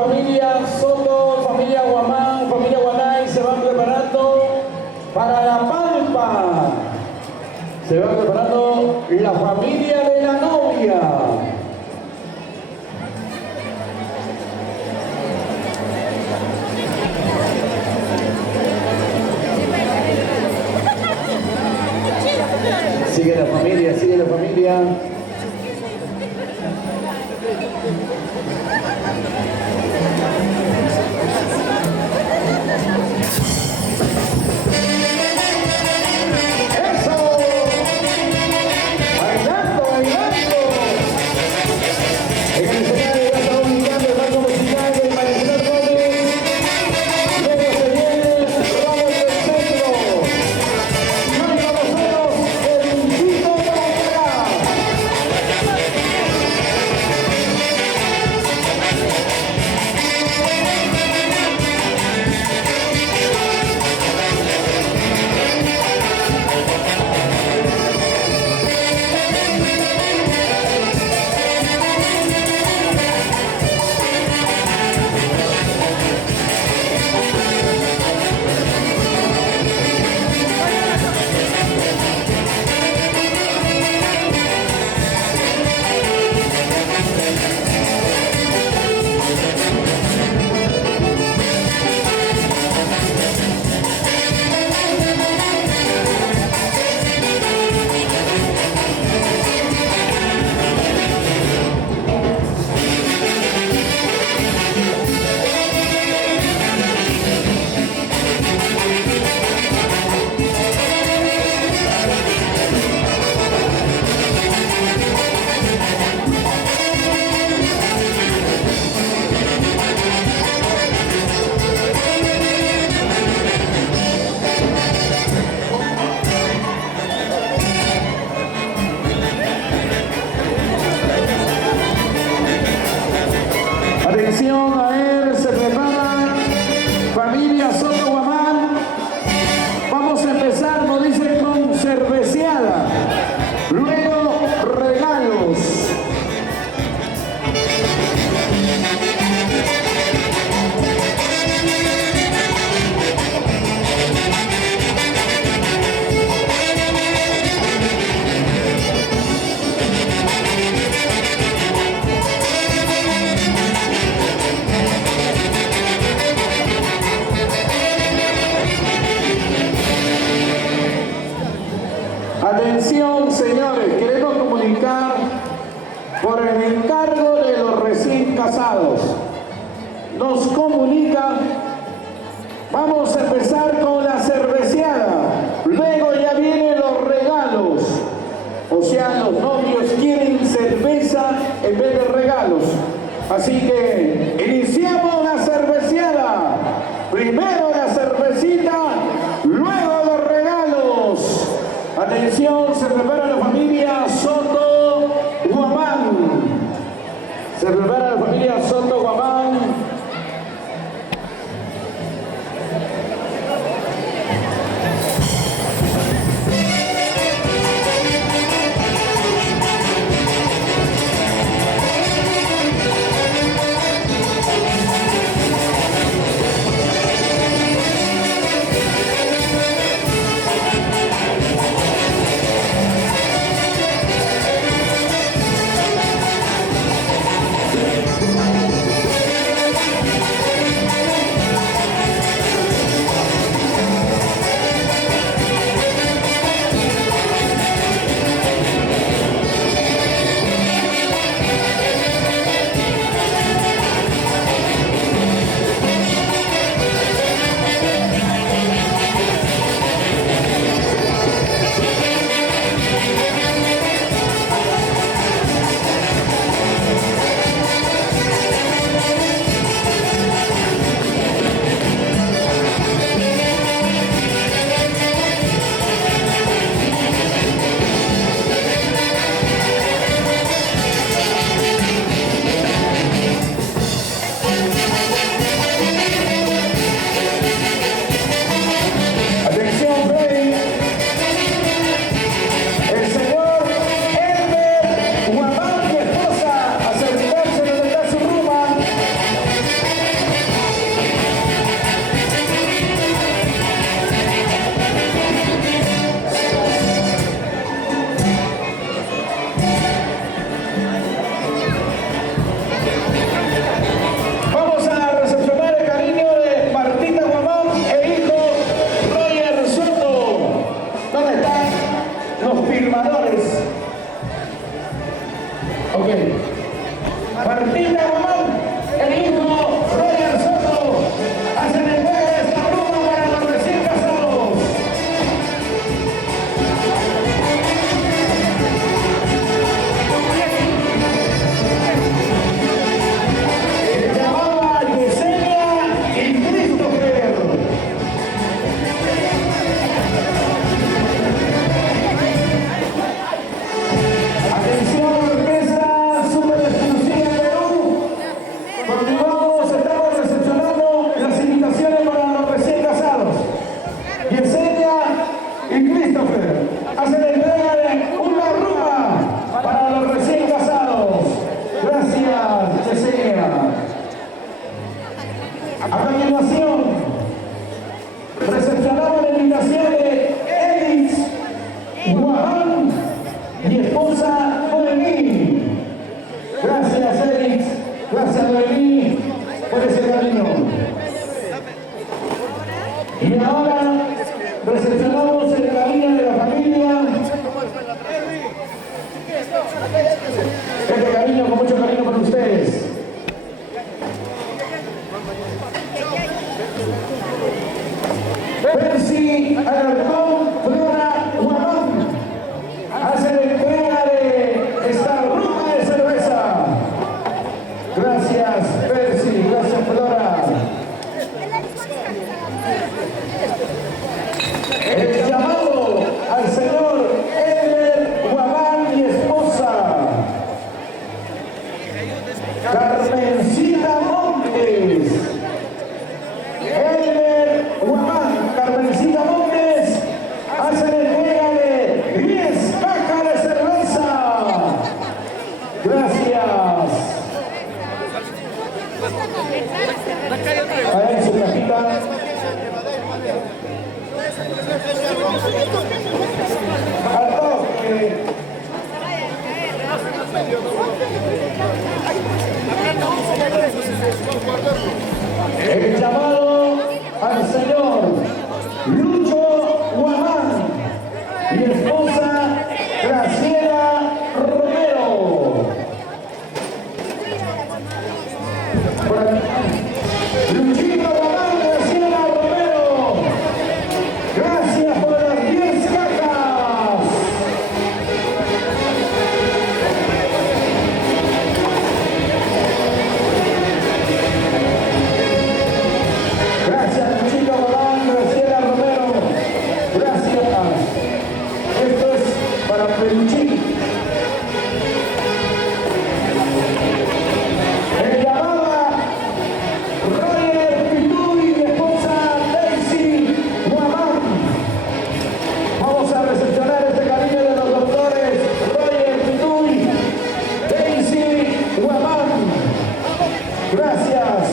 familia Soto, familia Guamán, familia Guanay se van preparando para la Pampa. Se va preparando la familia de la novia. Sigue la familia, sigue la familia. Atención, a ver, se prepara familia Soto Guamán. Vamos a empezar, nos dicen, con cerveceada. Luego regalos. Atención, señores, queremos comunicar por el encargo de los recién casados. Nos comunica, vamos a empezar con la cerveceada, luego ya vienen los regalos. O sea, los novios quieren cerveza en vez de regalos. Así que iniciamos la cerveceada. Primero la cervecita, luego los regalos. Atención, se prepara la familia Soto Guamán. Se prepara la familia Soto Guamán. continuación, recepcionamos la invitación de Elix Guamán y esposa Noemí. Gracias, Elix. Gracias, Noemí, por ese cariño. Y ahora recepcionamos el cariño de la familia. Este cariño, con mucho cariño para ustedes. Percy Alarcón Flora Guamán hace la entrega de esta ruta de cerveza. Gracias, Percy. Gracias, Flora. El llamado al señor Elmer Guamán y esposa Carmencita Montes. Elmer Guamán, Carmencita Montes hace la entrega de 10 cajas de cerveza. Gracias. Ahí en su cajita. Al toque. El llamado al señor Lucho Guamán y esposa Graciela Romero. Por aquí. Luchito Guamán, Graciela Romero. Gracias por las 10 cajas. Gracias, Luchito Guamán, Graciela Romero. Gracias. Esto es para Peluchín. El llamado a Roger Pituy y esposa Daisy Guamán. Vamos a recepcionar este cariño de los doctores Roger Pituy, Daisy Guamán. Gracias.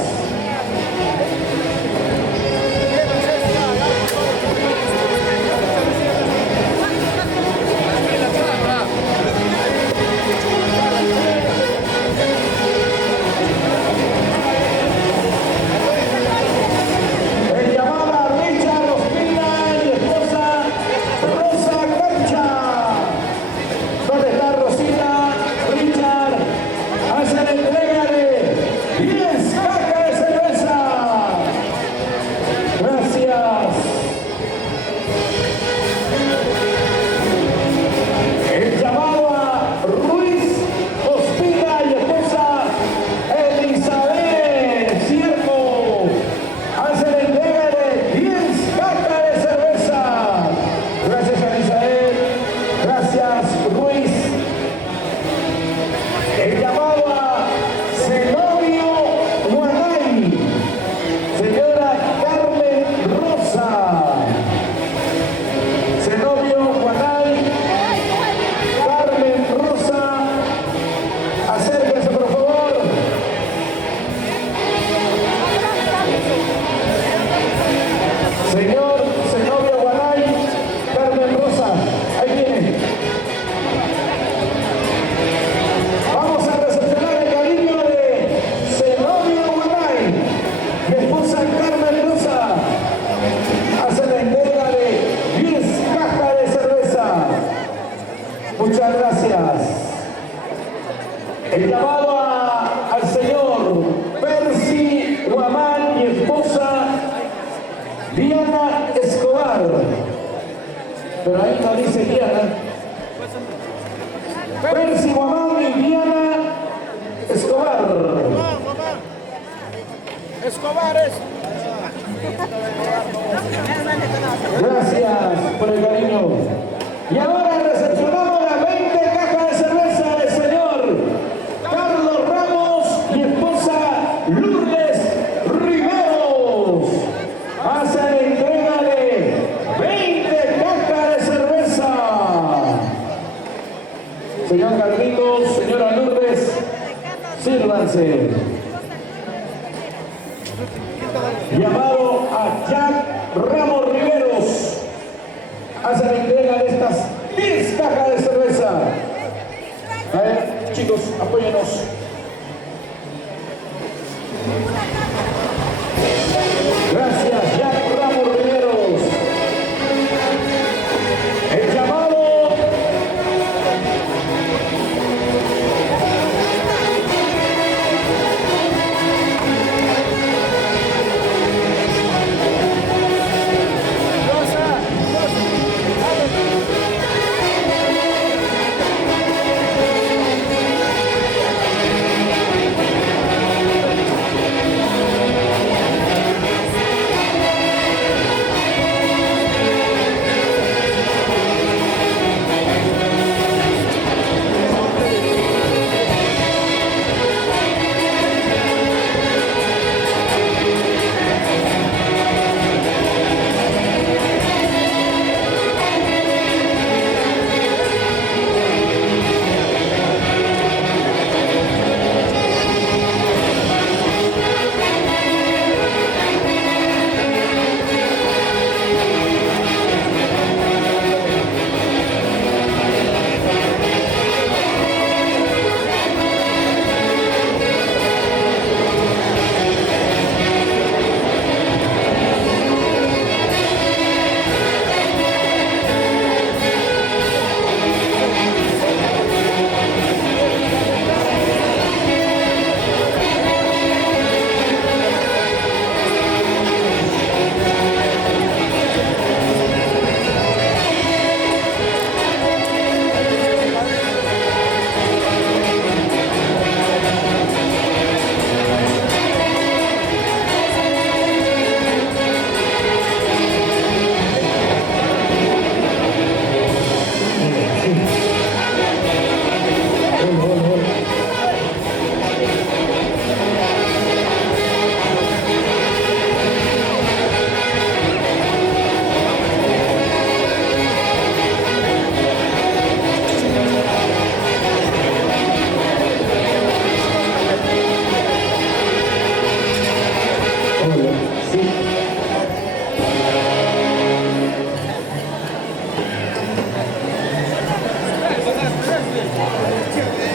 El llamado a Richard Ospina y esposa Rosa Concha. ¿Dónde está Rosita? Richard hace la entrega de 10 cajas de cerveza. Gracias. El llamado a Ruiz Ospina y esposa Elizabeth Ciervo. Hace la entrega de 10 cajas de cerveza. Gracias, Elizabeth. Gracias, Ruiz. El llamado a Zenobio Guanay. Señora Carmen Rosa. Zenobio Guanay. Carmen Rosa. Acérquense, por favor. Señor Zenobio Guanay, Carmen Rosa, ahí viene. Vamos a recepcionar el cariño de Zenobio Guanay, mi esposa Carmen Rosa. Hace la entrega de 10 cajas de cerveza. Muchas gracias. El llamado al señor Percy Guamán y esposa Diana Escobar. Pero ahí no dice Diana. Percy Guamán y Diana Escobar. Escobares. Gracias por el cariño. Y ahora recepcionamos las 20 cajas de cerveza del señor Carlos Ramos y esposa Lourdes Riveros. Hace la entrega de 20 cajas de cerveza. Señor Carlitos, señora Lourdes, sírvanse. Y llamado a Jack Ramos Riveros. Hace la entrega de estas 10 cajas de cerveza. A ver, chicos, apóyenos. Gracias, Jack Ramos Riveros. El llamado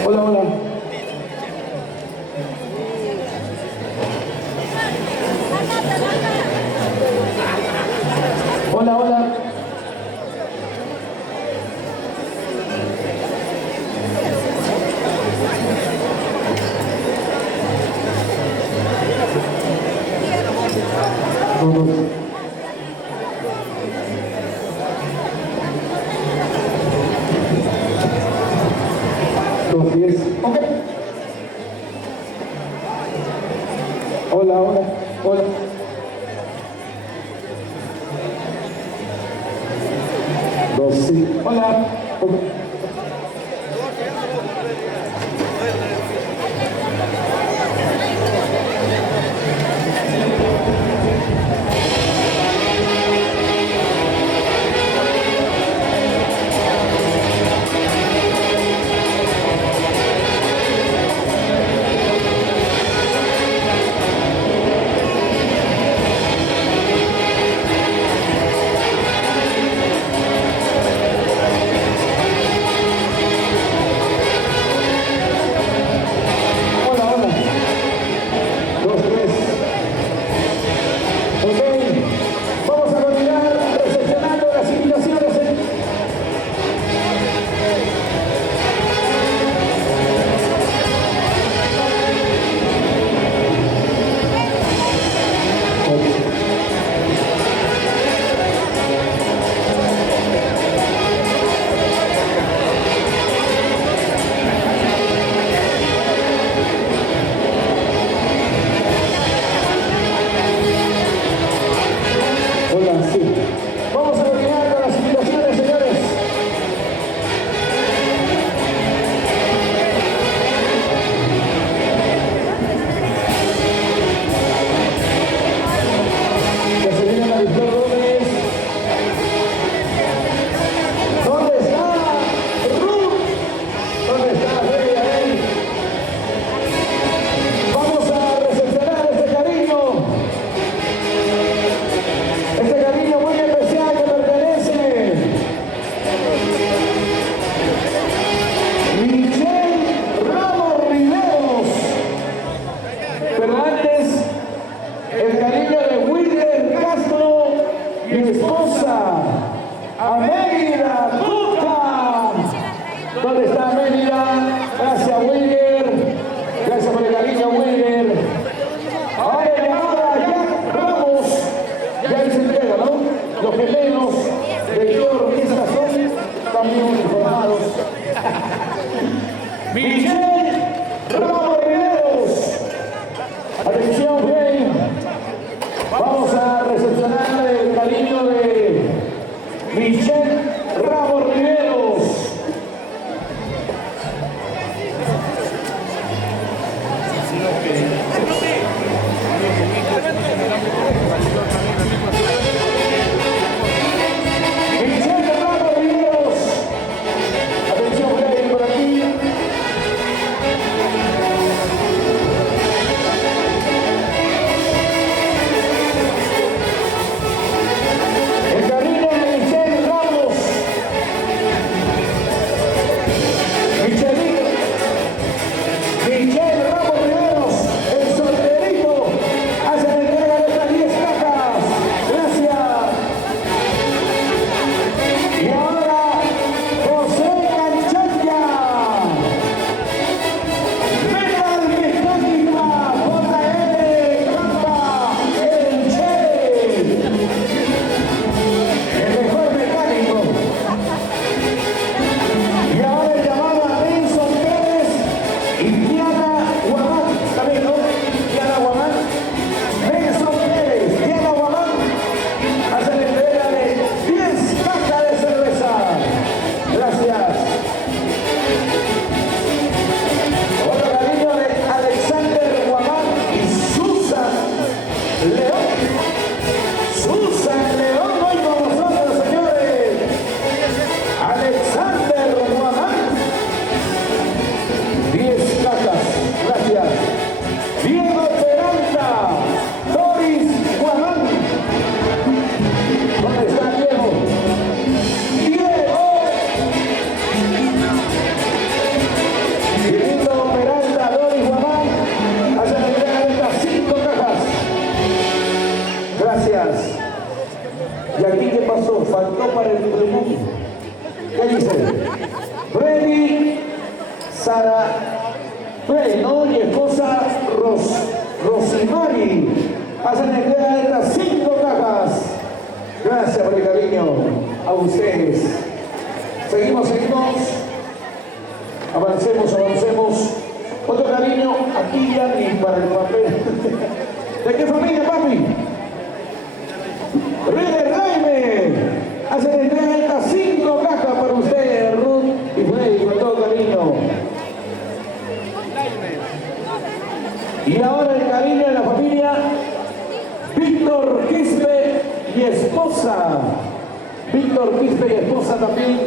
hola, hola. Hola, hola. Dos diez. Ok. Hola, hola, hola. Dos, sí. Hola. Ok. Vamos a recepcionar el cariño de Michelle Ramos Riveros. Michelle Ramos Riveros. Atención, Freddy, por aquí. El cariño de Michelle Ramos. Michelle Ramos Riveros, el solterito, hace la entrega de estas 10 cajas. Gracias. Y ahora, José Canchanya. Metal Mecánica, JL Campa, el Che. El mejor mecánico. Y ahora el llamado a Nelson Pérez y Diana Guamán. ¿También, no? Diana Guamán. Nelson Pérez, Diana Guamán. Hacen la entrega de 10 cajas de cerveza. Gracias. Otro cariño de Alexander Guamán y Susan León. Susan León hoy con nosotros, señores. Alexander Guamán. 10 cajas. Gracias. Diego Peralta. Doris Guamán. ¿Dónde está Diego? ¡Diego! Diego Peralta, Doris Guamán. Hacen la entrega de estas 5 cajas. Gracias. ¿Y aquí qué pasó? Faltó para el tributo. ¿Qué dice? Freddy, Sara, Freddy, ¿no? Y esposa Rosemary. Hacen la entrega de estas 5 cajas. Gracias por el cariño a ustedes. Seguimos. Avancemos. Otro cariño aquí ya ni para el papel. ¿De qué familia, papi? River Jaime. Hacen la entrega de estas 5 cajas para ustedes, Ruth y Freddy, con todo cariño. Y ahora el cariño de la familia Víctor Quispe y esposa. Víctor Quispe y esposa también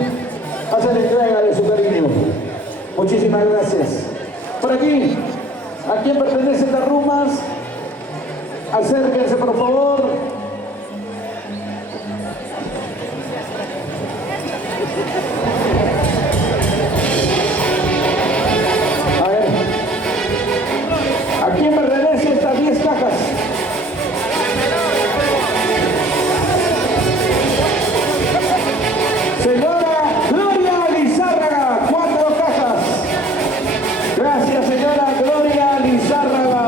hacen la entrega de su cariño. Muchísimas gracias. Por aquí, ¿a quién pertenecen las rumas? Acérquense, por favor. A ver, ¿a quién pertenecen estas 10 cajas? Señora Gloria Lizárraga, 4 cajas. Gracias, señora Gloria Lizárraga.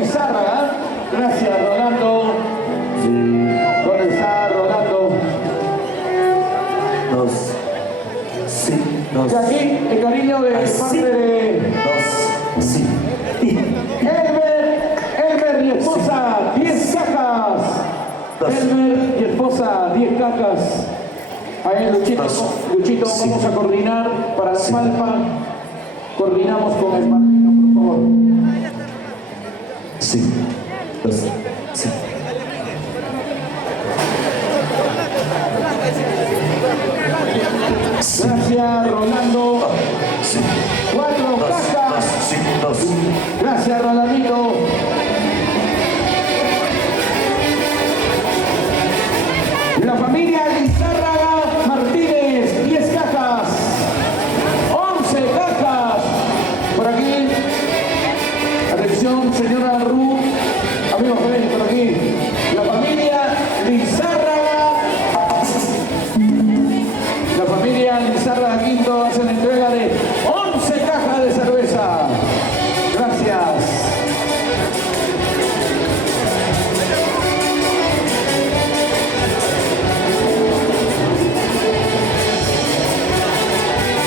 Lizárraga. Gracias, Rolando. ¿Dónde está Rolando? Dos. Sí, dos. Y aquí el cariño de parte de Dos. Sí. Elmer y esposa, 10 cajas. Elmer y esposa, 10 cajas. Ahí Luchito, Luchito, vamos a coordinar para la palpa. Coordinamos con el padrino, por favor. Sí. Dos. Sí. Gracias, Rolando. Sí. 4 Dos. cajas. Sí. Dos. Gracias, Rolandito. La familia Lizárraga Martínez, 10 cajas. 11 cajas. Por aquí. Atención, señora Ru. Amigos, ven por aquí. La familia Lizárraga. La familia Lizárraga Quinto hace la entrega de 11 cajas de cerveza. Gracias.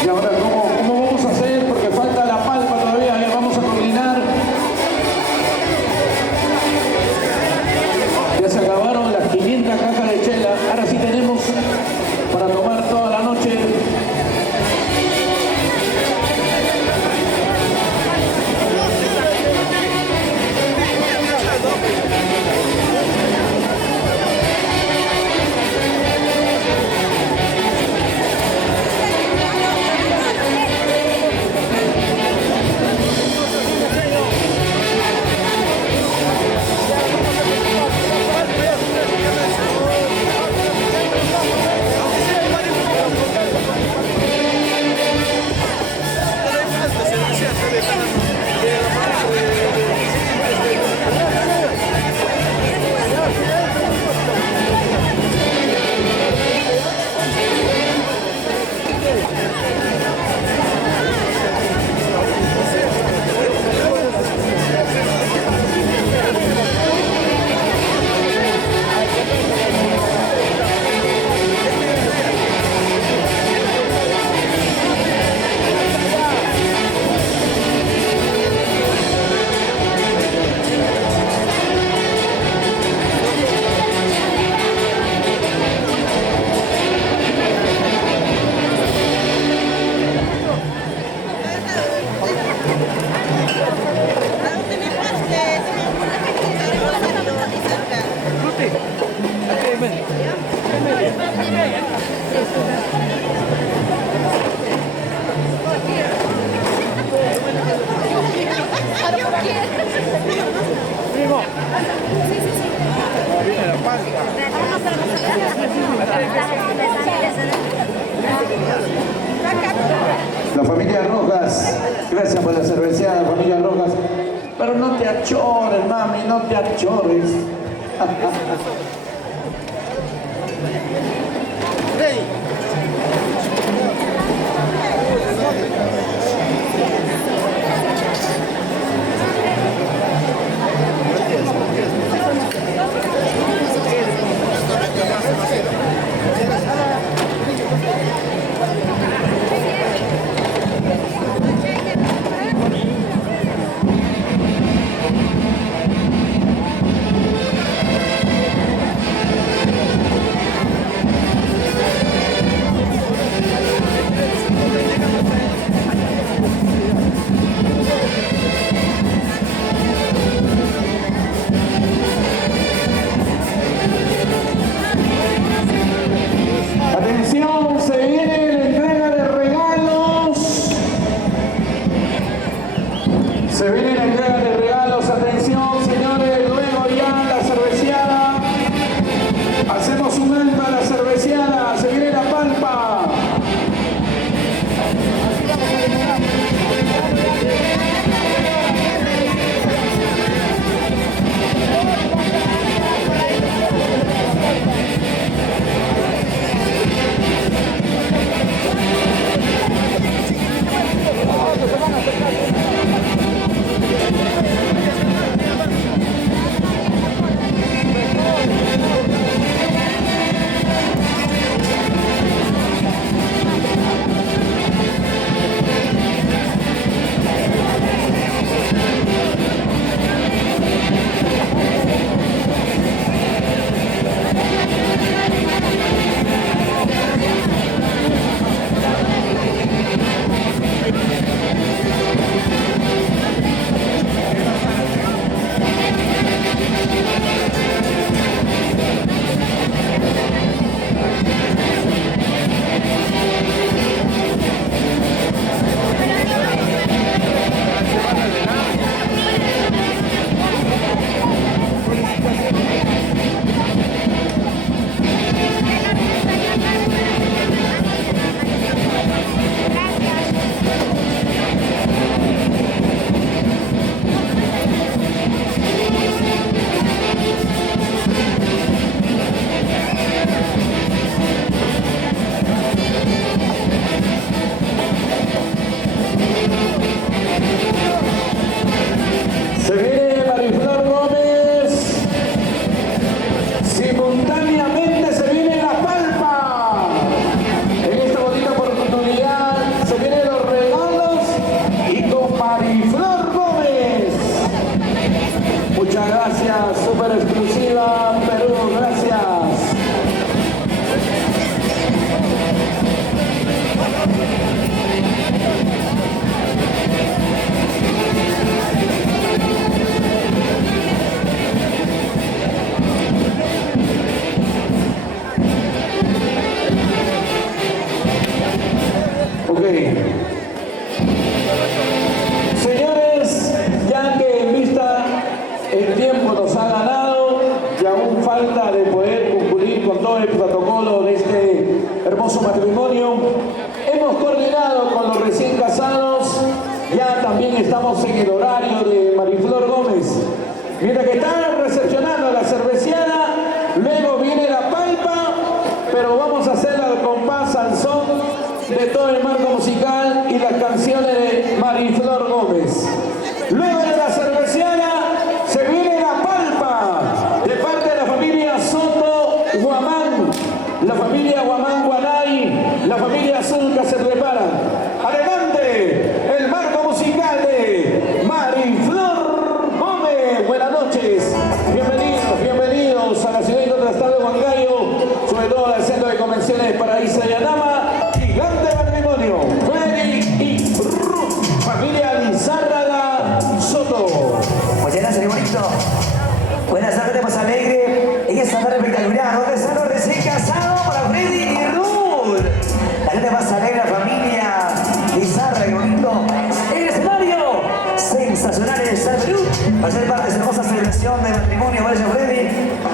Y ahora, ¿cómo vamos a hacer? Porque falta la palpa todavía, ya vamos a coordinar. Ya se acabaron las 500 cajas de chela. Ahora sí tenemos para tomar toda la noche. La familia Rojas, gracias por la cerveceada, familia Rojas. Pero no te achores, mami, no te achores. Muchas gracias, súper exclusiva, Perú, gracias. Ok. Señores, ya que en vista el tiempo nos ha ganado y aún falta de poder concluir con todo el protocolo de este hermoso matrimonio, hemos coordinado con los recién casados, ya también estamos en el horario de Mariflor Gómez. Mientras que están recepcionando la cerveciada, luego viene la palpa, pero vamos a hacerla al compás, al son de todo el marco musical y las canciones de Mariflor Gómez. Luego de la cerveciana se viene la palpa de parte de la familia Soto Guamán, la familia Guamán Guanay, la familia Zulca se prepara. Adelante, el marco musical de Mariflor Gómez. Buenas noches, bienvenidos a la ciudad del estado de Huancayo, sobre todo al centro de convenciones de Paraíso y Anama. Gigante matrimonio, Freddy y Ruth, familia Lizárraga Soto. Muchas gracias, bonito. Buenas tardes, más alegre. En esta tarde espectacular, donde están los recién casados para Freddy y Ruth. La gente más alegre, la familia Lizárraga, qué bonito. El escenario sensacional en el Perú. Para ser parte de esta hermosa celebración de matrimonio, vaya Freddy.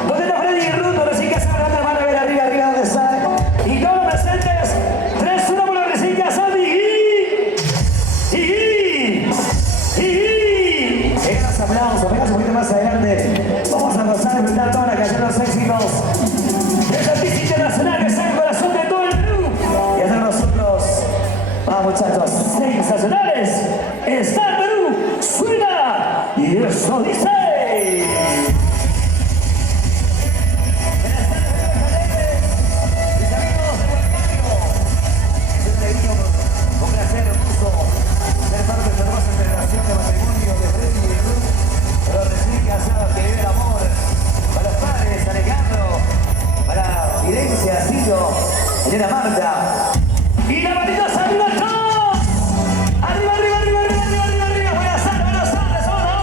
¿Dónde está Freddy y Ruth? Los recién casados, levanta la mano, a ver arriba, ¿dónde están? Y todos los presentes. Aplausos, venga un poquito más adelante. Vamos a gozar de brindar toda la canción de los éxitos del artista internacional que está en el corazón de todo el Perú. Y entre nosotros, vamos muchachos, sensacionales. Está el Perú, suena y eso dice. Señora Marta. Y la manita arriba todos. Arriba. Buenas tardes, ahora.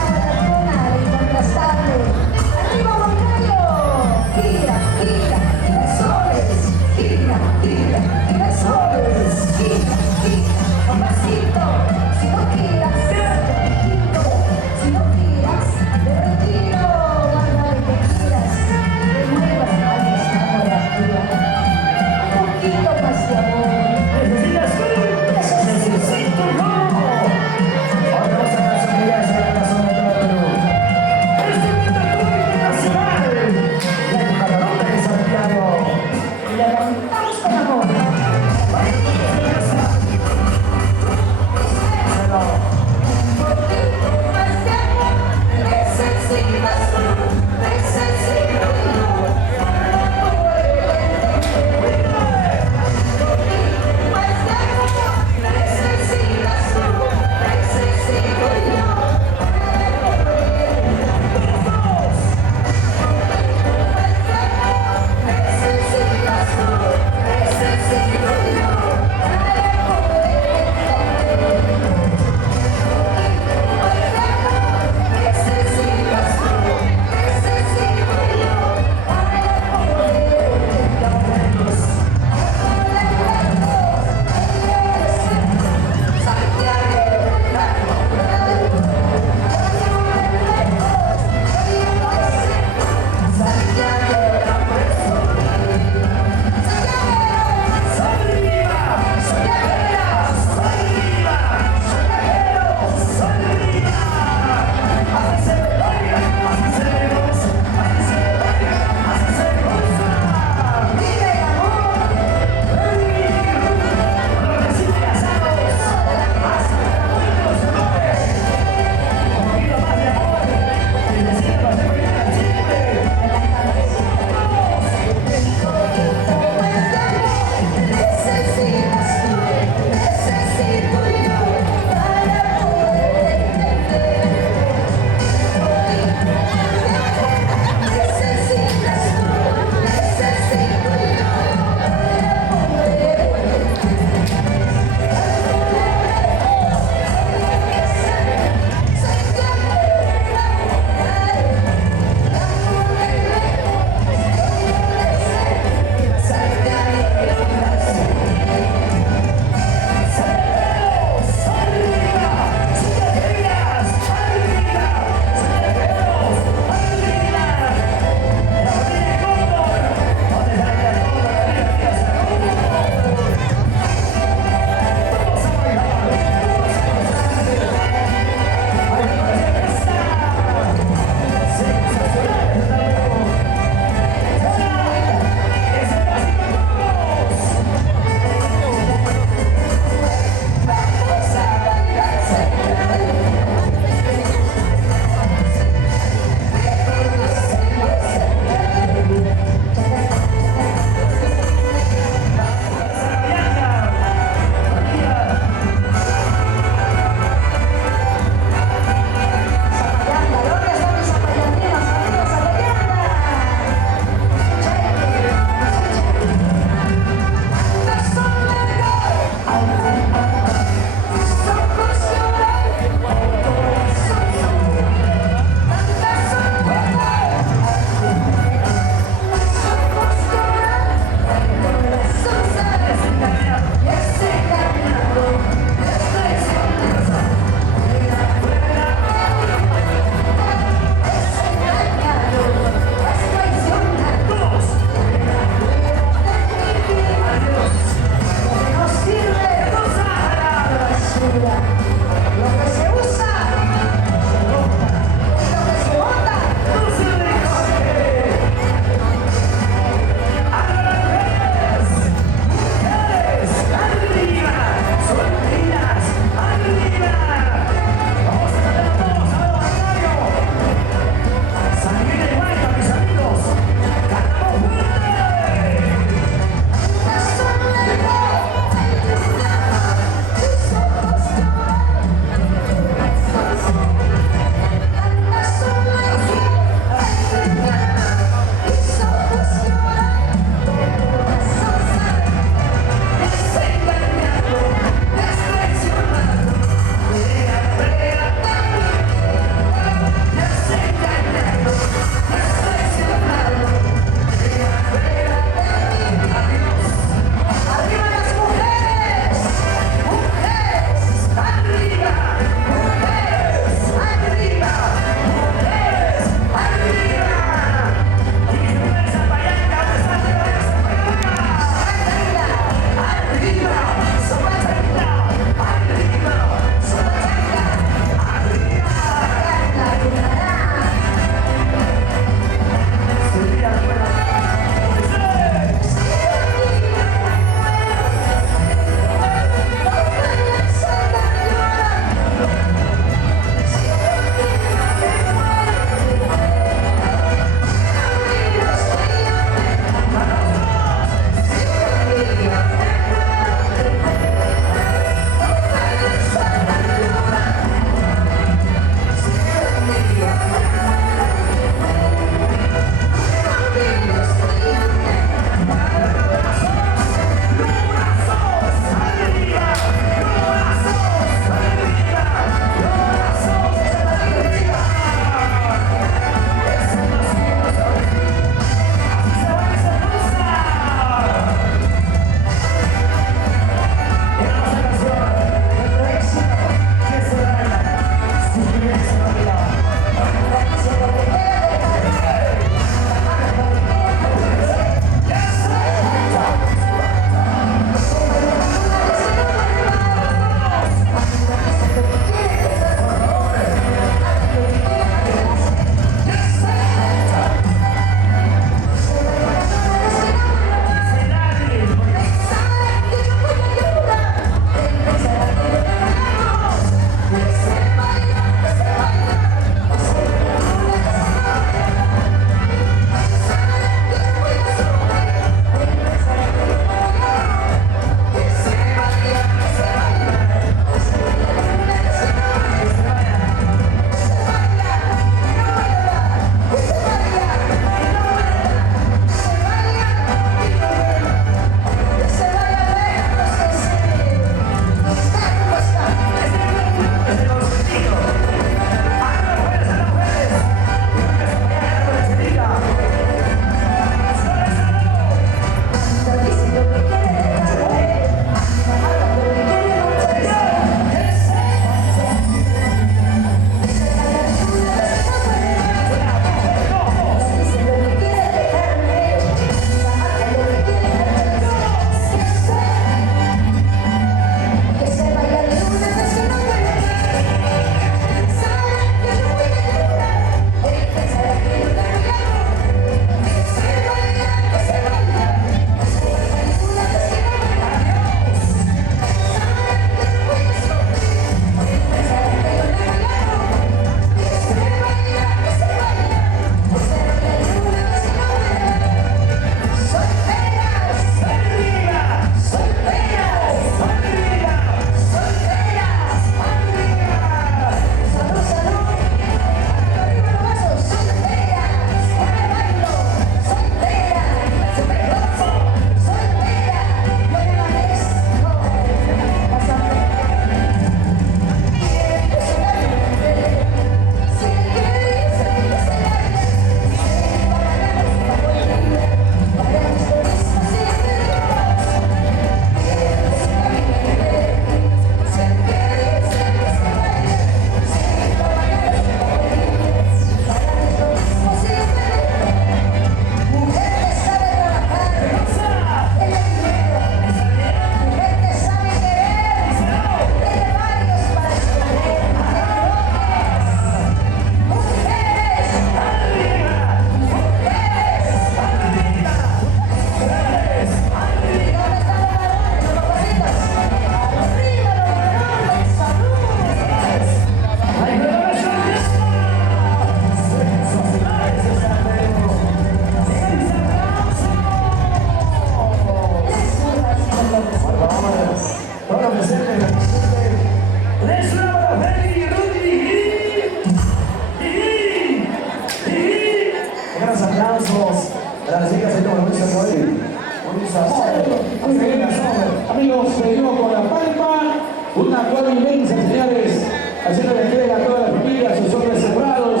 inmensa, señores, haciendo la entrega a toda la familia, a sus hombres cerrados,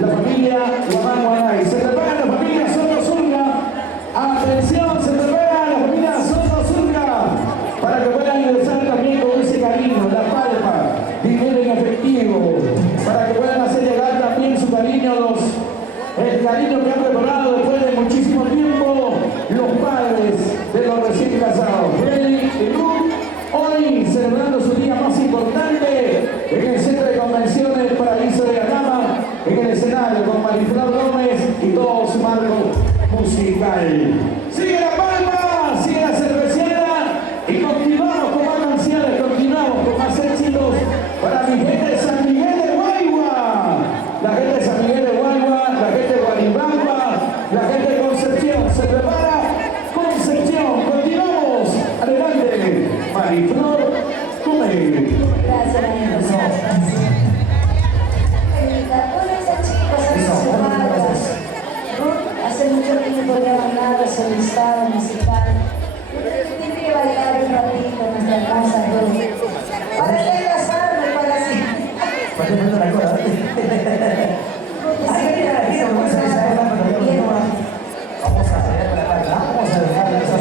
la familia Guamán Guanay. Se prepara la familia Soto Zurga. Atención, se prepara la familia Soto Zurga para que puedan ingresar también con ese cariño, la palma, dinero en efectivo, para que puedan hacer llegar también su cariño a el cariño que han preparado después de muchísimo tiempo los padres de los recién casados. Freddy y Ruth, hoy celebrando su día más importante en el Centro de Convenciones Paraíso de Atama, en el escenario con Mariflor Gómez y todo su marco musical. Sigue la palma, sigue la cervecera y continuamos con más canciones, continuamos con más éxitos para mi gente de San Miguel de Guaygua, la gente de San Miguel de Guaygua, la gente de Guaribamba, la gente de Concepción. Se prepara Concepción, continuamos, adelante, Mariflor Gómez. Gracias, amigos. Felicitaciones a chicos, a sus hermanos. Ruth, hace mucho tiempo ya mandado su listado musical. Tiene que bailar un ratito en nuestra casa, Ruth. Para que casarme, para así. ¿Por qué no la cosa? Vamos a ver la palma, vamos a dejarla eso.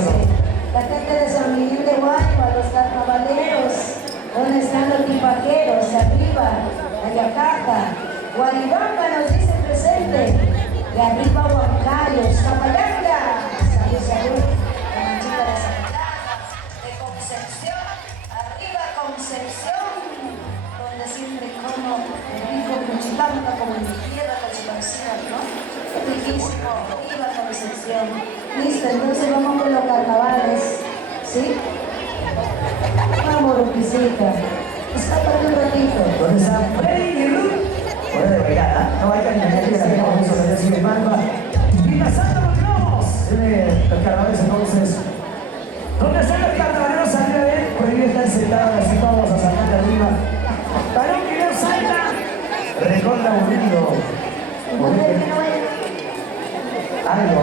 La gente de San Miguel de Guaypa, los carnavaleros, donde están los tipaqueros, arriba, Ayacaca, Guaribamba nos dice presente, de arriba Huancayo, Zapalanga, salud, salud, la manchita de Zapalanga, de Concepción, arriba Concepción, donde siempre como el rico Cuchipanga, como en mi tierra, Cochipancina, ¿no? Riquísimo, arriba Concepción. Listo, entonces vamos con los carnavales, ¿sí? Vamos, Lupicita. Está para un ratito. ¿Dónde está Freddy y Ruth? Hora de bailar, ¿ah? No vayan a que la tenemos eso, que sigue Malva. Y pasando, continuamos. Tiene los carnavales entonces. ¿Dónde están los carnavaleros? Arriba de él. Por ahí están sentados, así vamos a saltar de arriba. Varón que no salta. Recontra aburrido. Algo.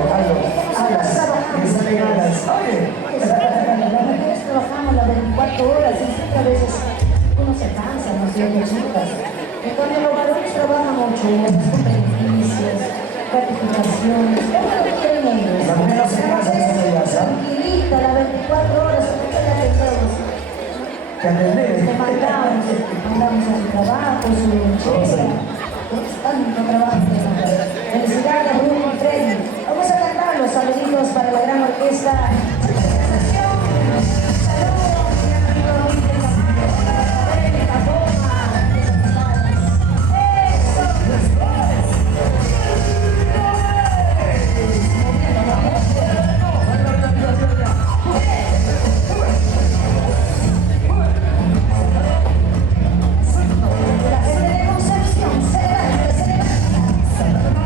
Alas, que salen alas. Oye. Las mujeres trabajamos las 24 horas y siempre a veces uno se cansa, no siendo chicas. En cambio, los varones trabajan 8 horas con beneficios, gratificaciones, todo lo que quieren ellos. La mujer no se cansa, no se cansa. Tranquilita, las 24 horas, porque la atendemos. Que atender. Te mandamos a su trabajo, su chela. Tanto trabajo. Felicidades, Bruno y Freddy. Vamos a cantar los saluditos para la gran orquesta. La gente de Concepción, se levanta, se levanta.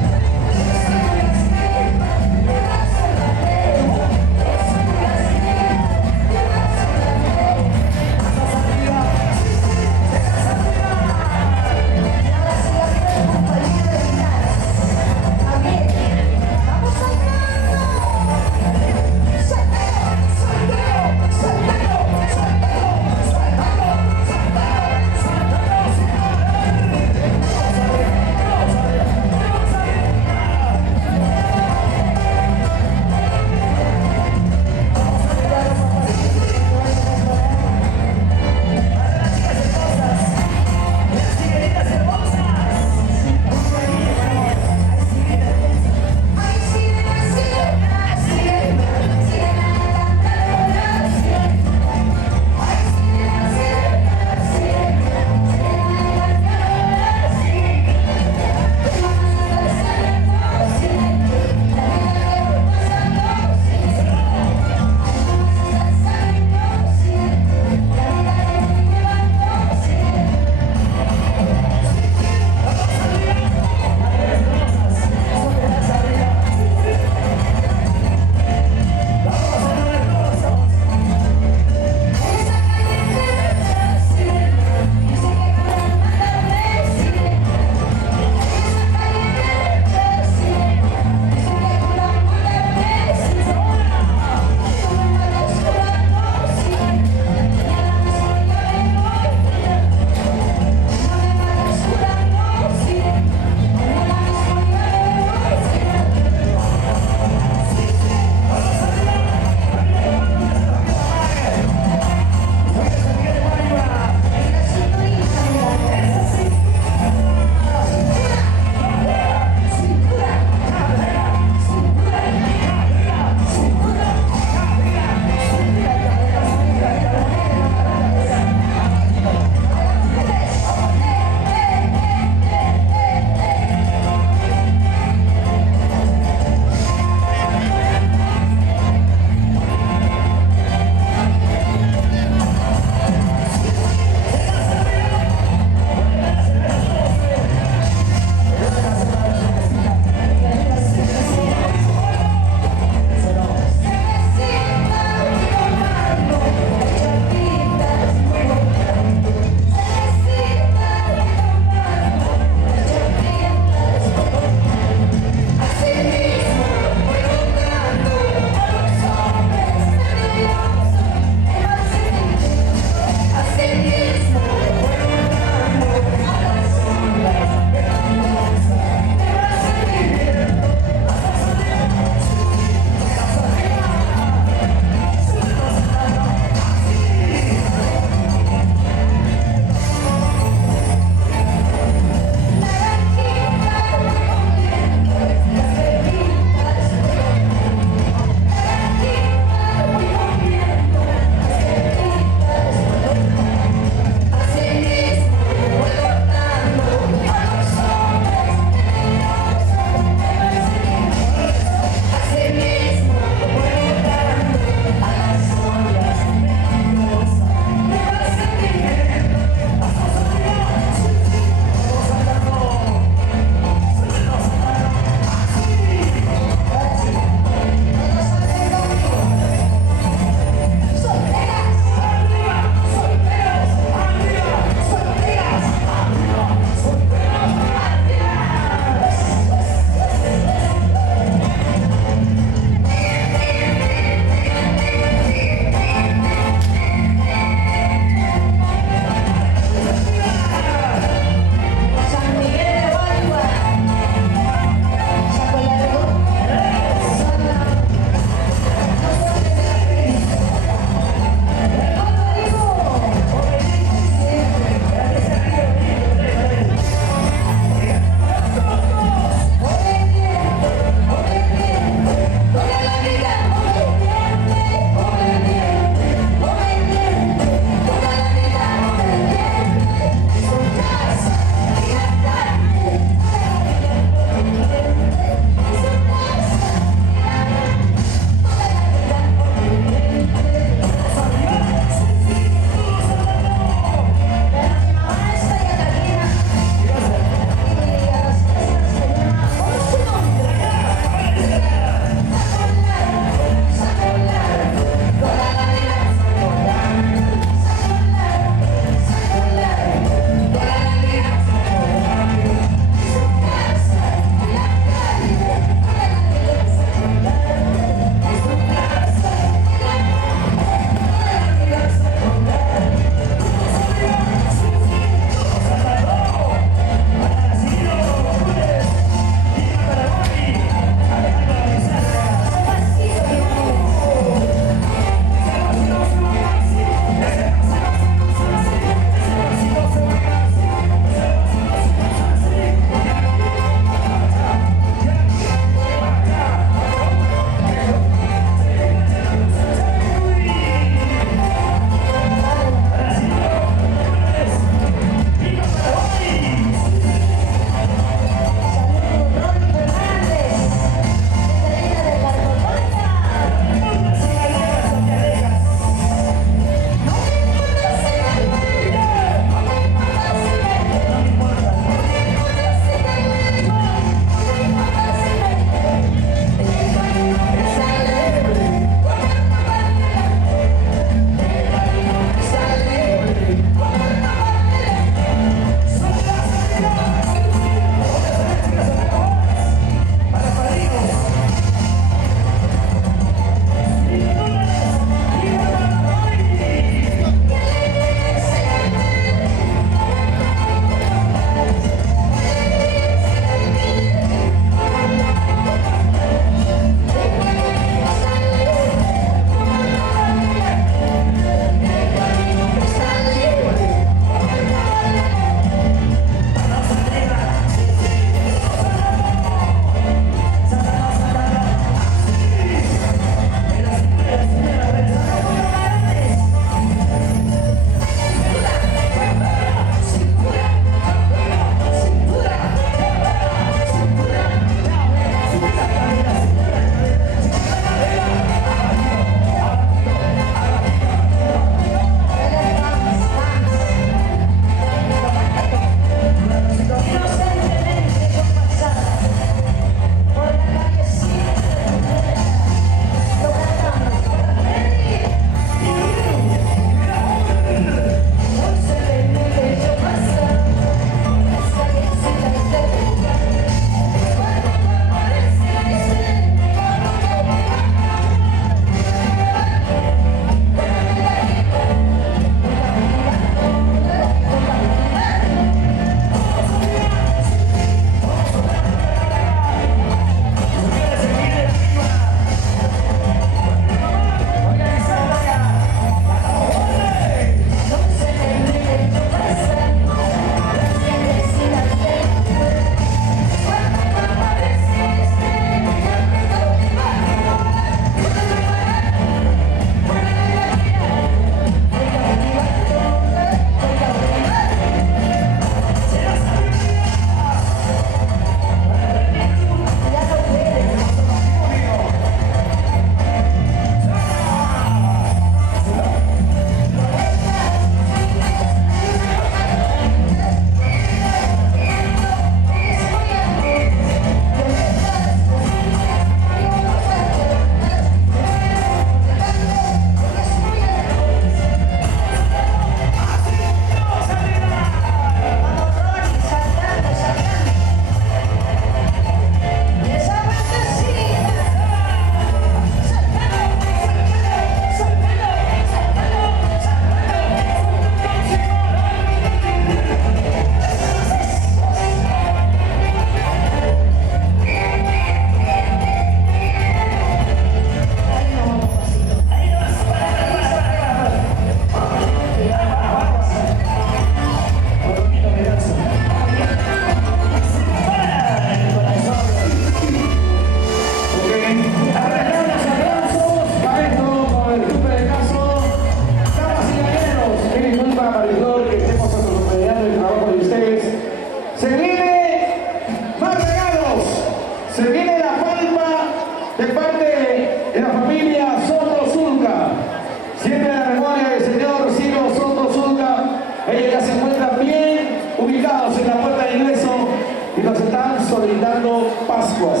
Pascuas.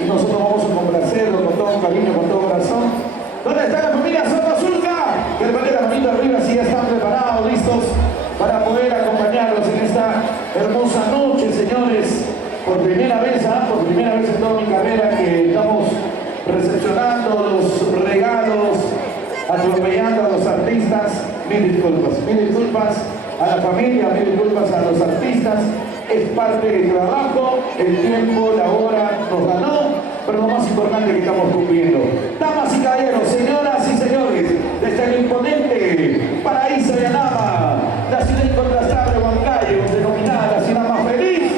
Y nosotros vamos a complacerlo con todo cariño, con todo corazón. ¿Dónde está la familia Soto Zulca? Que levante la manito arriba si ya están preparados, listos para poder acompañarlos en esta hermosa noche, señores. Por primera vez en toda mi carrera que estamos recepcionando los regalos, atropellando a los artistas. Mil disculpas a la familia, mil disculpas a los artistas. Es parte del trabajo, el tiempo, la hora nos ganó, pero lo más importante que estamos cumpliendo. Damas y caballeros, señoras y señores, desde el imponente paraíso de Anama, la ciudad incontrastable de Huancayo, denominada la ciudad más feliz,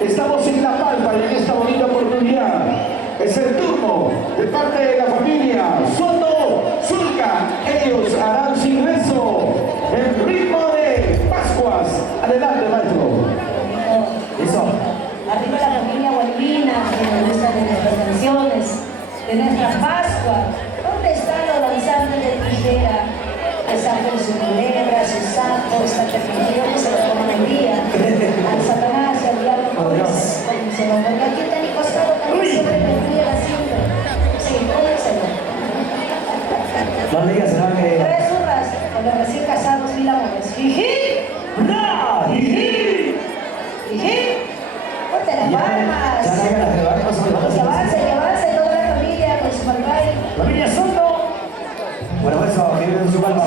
estamos en La Palma y en esta bonita oportunidad. Es el turno de parte de la familia Soto Zulca. Ellos harán su ingreso en ritmo de Pascuas. Adelante, maestro. Eso. Arriba la familia Gualvina, que nos gusta de nuestras canciones, de nuestra Pascua. ¿Dónde están los danzantes de tijera? Que están con su culebra, su sapo, está permitido que se lo coman el día. Al Satanás y al diablo, pues, como se lo ponga aquí está a mi costado, también siempre me fría la cinta. Sí, pónselo. No digas nada que... Tres urras con los recién casados mil amores. ¡Jiji! ¡No! ¡Jiji! ¡Ponte las palmas! Ya no hagan las rebajas, Que avance toda la familia con su palmay. ¡Familia Soto! Bueno, eso, que viven su palma.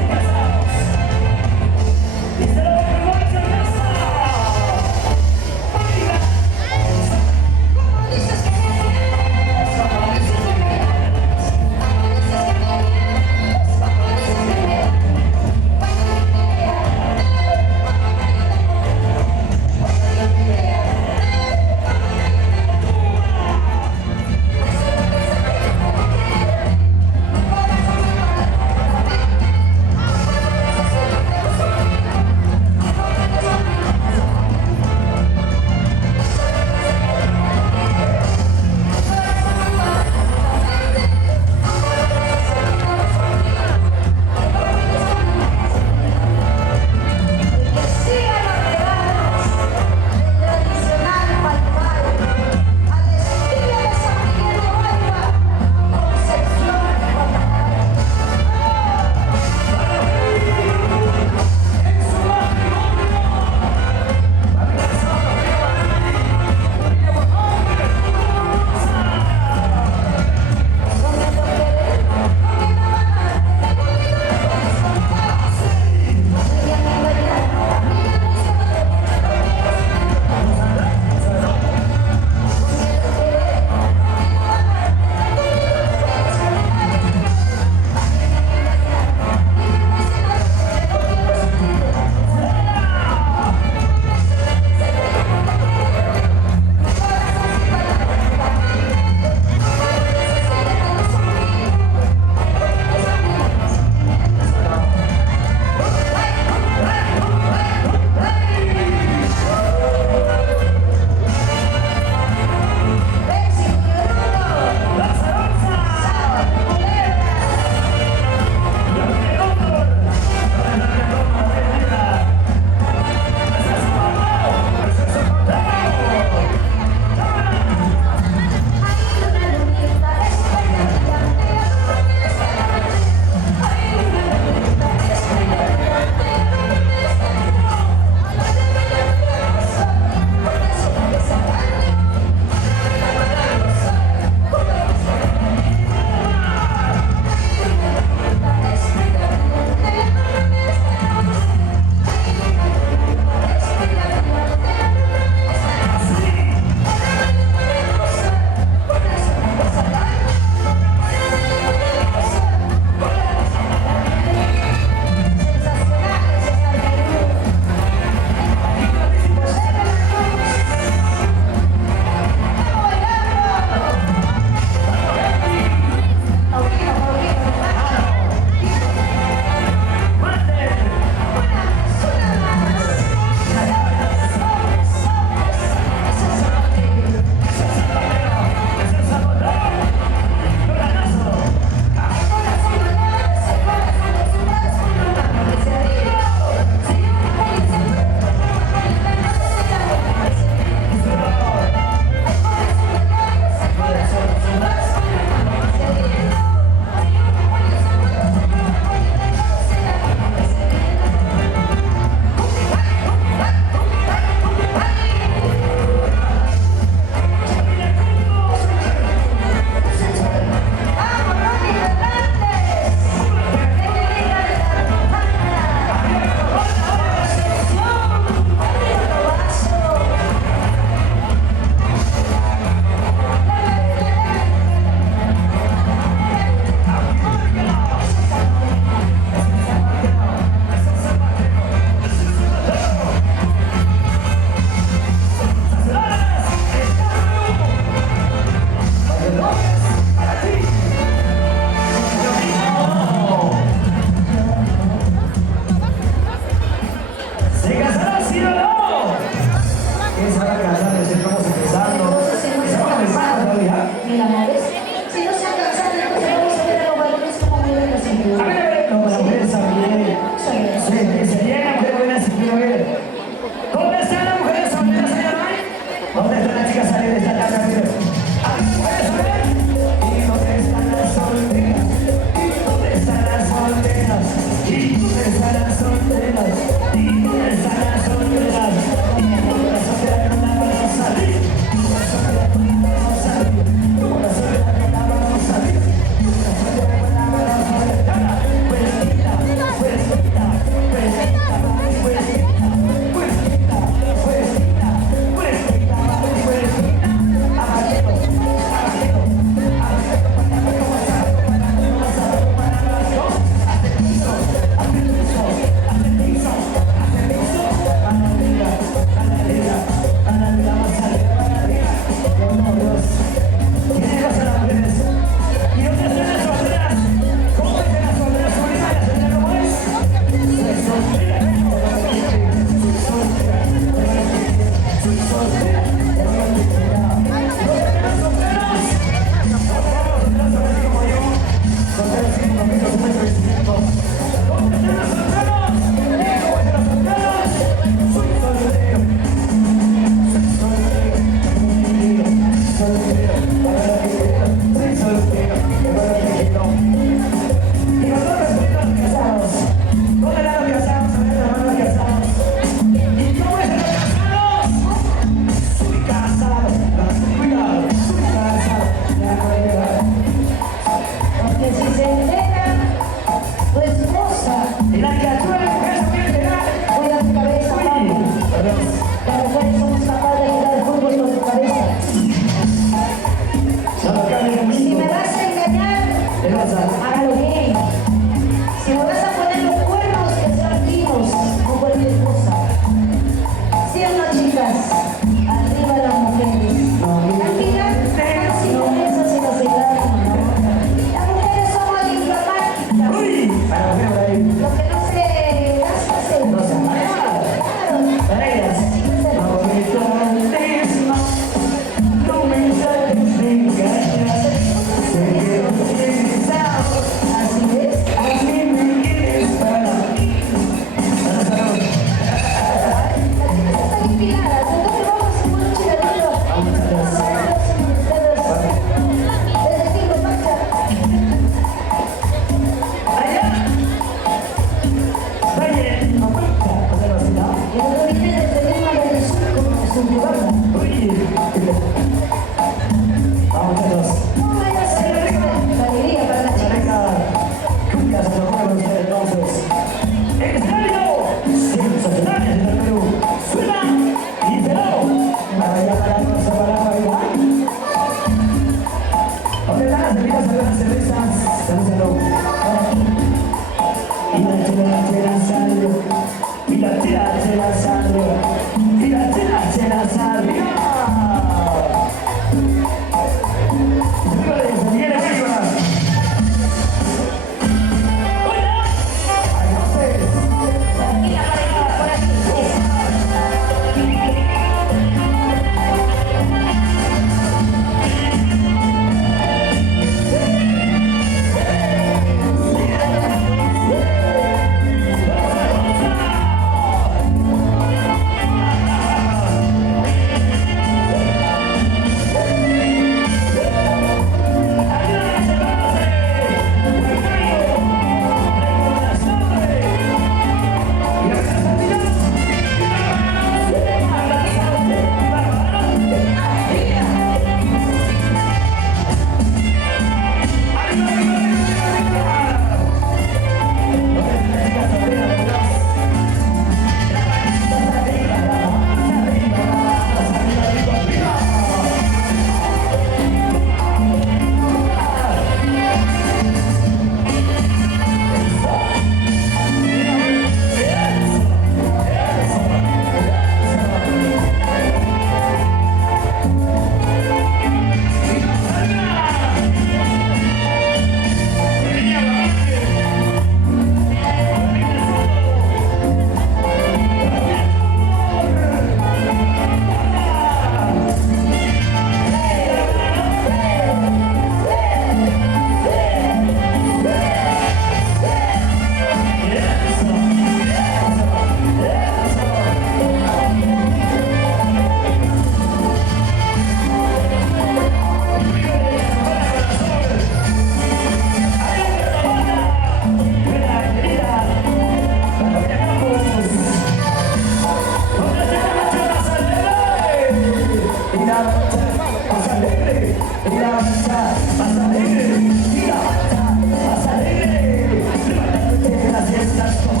más alegre, la marcha, más alegre, y la marcha, más alegre. Levántate, las fiestas son,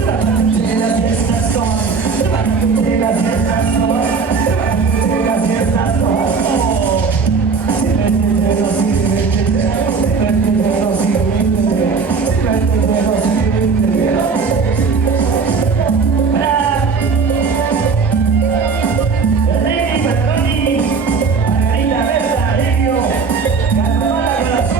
levántate, las fiestas son, levántate, las fiestas son, levántate, las fiestas son. Margarita Berta, Elio, Carnaval a corazón.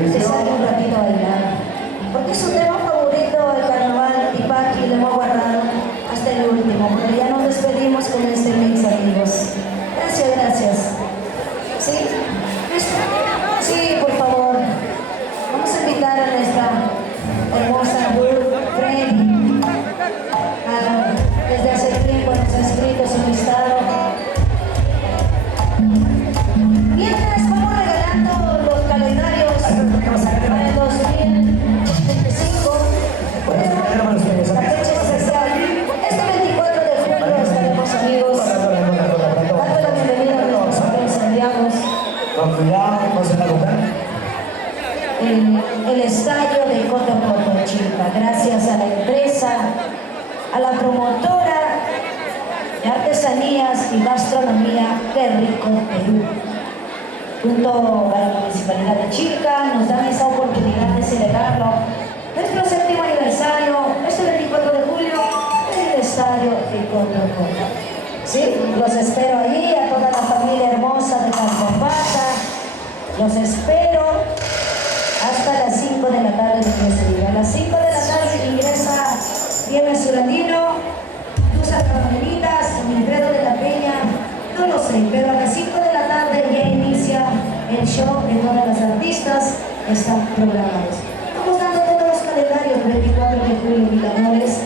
que salga un ratito a bailar. Porque es su tema favorito, el carnaval Tipaqui, lo hemos guardado hasta el último. Pero ya nos despedimos con este mix, amigos. Gracias, gracias. ¿Sí? ¿Listo? Sí, por favor. Vamos a invitar a nuestra hermosa Ruth Freddy. Desde hace tiempo nos ha escrito su listado. Mientras vamos regalando los calendarios para el 2025, la fecha especial, este 24 de julio estaremos, amigos, dando la bienvenida a nuestros amigos aliados. Con cuidado, no se la cojan. El estadio de Cotocoto, Chilca, gracias a la empresa, a la promotora de artesanías y gastronomía Qué Rico Perú. Junto a la Municipalidad de Chilca nos dan esa oportunidad de celebrarlo. Nuestro 7º aniversario, este 24 de julio, en el estadio de Cotocoto. Sí, los espero ahí, a toda la familia hermosa de Calcopata. Los espero hasta las 5 de la tarde de A las 5 de la tarde ingresa Viernes Sulandino, Luz Carmelitas, Wilfredo de la Peña, no lo sé, pero a las 5 de la tarde ya inicia el show de todas las artistas, están programados. Vamos dando todos los calendarios del 24 de julio, mil amores,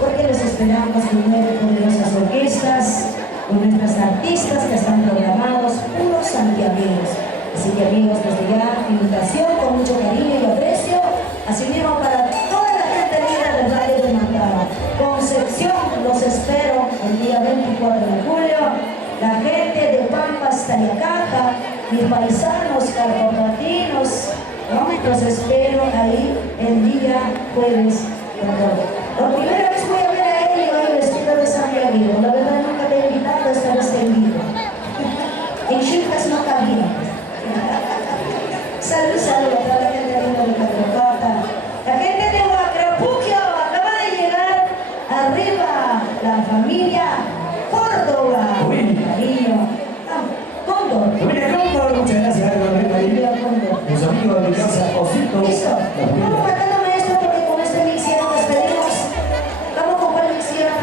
porque los esperamos con 9 poderosas orquestas, con nuestras artistas que están programados, puros santiagueros. Así que, amigos, desde ya, invitación con mucho cariño y aprecio, así mismo para toda la gente linda del Valle de Mantara. Concepción, los espero el día 24 de julio. La gente de Pampas, Tayacaja, mis paisanos carpopatinos, ¿no? Los espero ahí el día jueves. Por primera vez voy a ver a él hoy vestido de santiaguero. La verdad nunca te he invitado, esta vez te invito. En Chilcas no cabía. Salud, salud a toda la gente de Calcopata. La gente de Huacrapuquio acaba de llegar arriba, la familia Córdoba. Cariño. Cóndor. Muchas gracias, Familia Cóndor. mis amigos de mi casa, Osito. Listo. Vamos matando maestro porque con este mix ya nos despedimos. Vamos con cuál mix ya.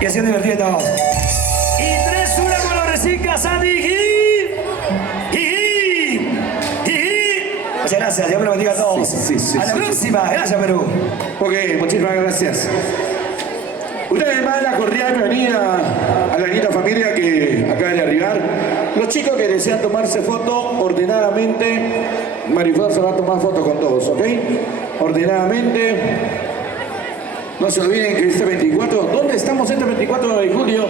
y haciendo divertido a todos. Y 3-1 con los recién casados. Muchas gracias, Dios me lo bendiga a todos. Sí, a la próxima, gracias Perú. Ok, muchísimas gracias. Ustedes más la cordial bienvenida a la linda familia que acaba de arribar. Los chicos que desean tomarse foto ordenadamente, Mariflor se va a tomar foto con todos, ¿ok? Ordenadamente. No se olviden que este 24, ¿dónde estamos este 24 de julio?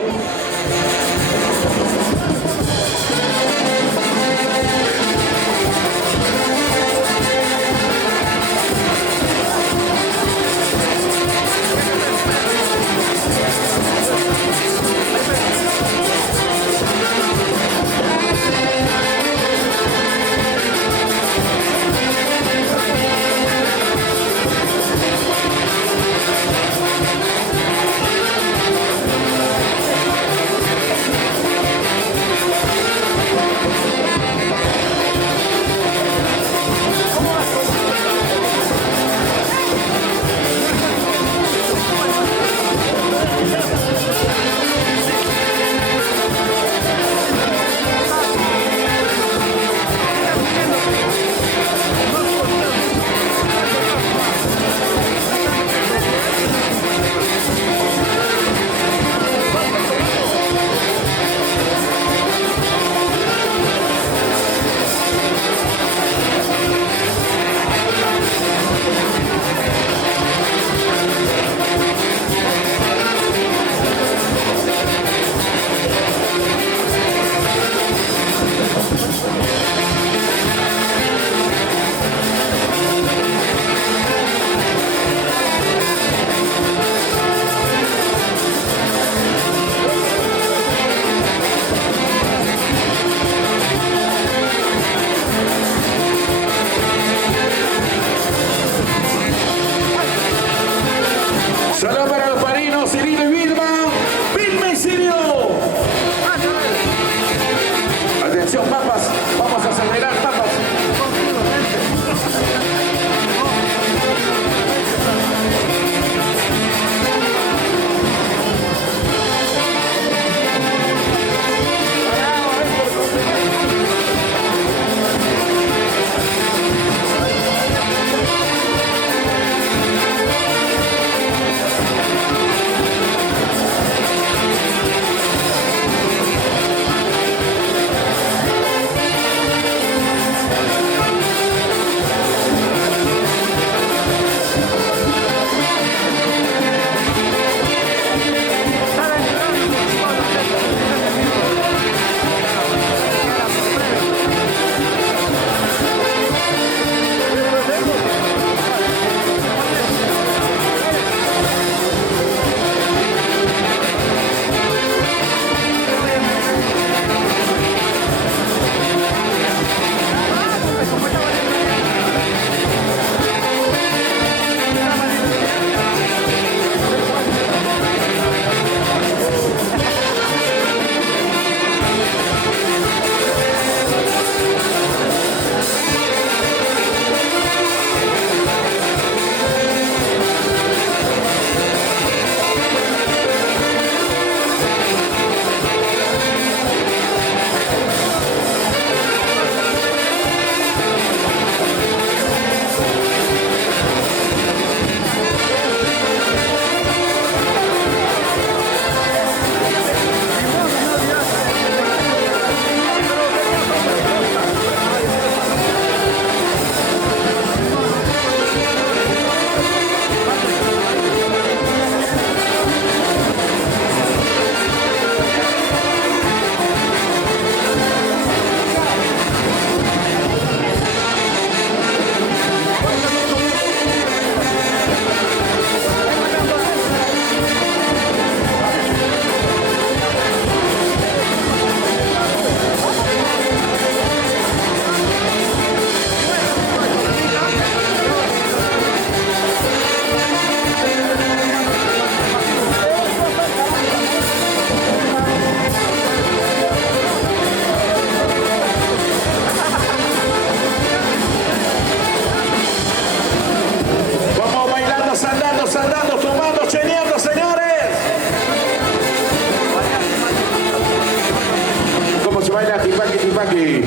se baila tipaqui, tipaqui.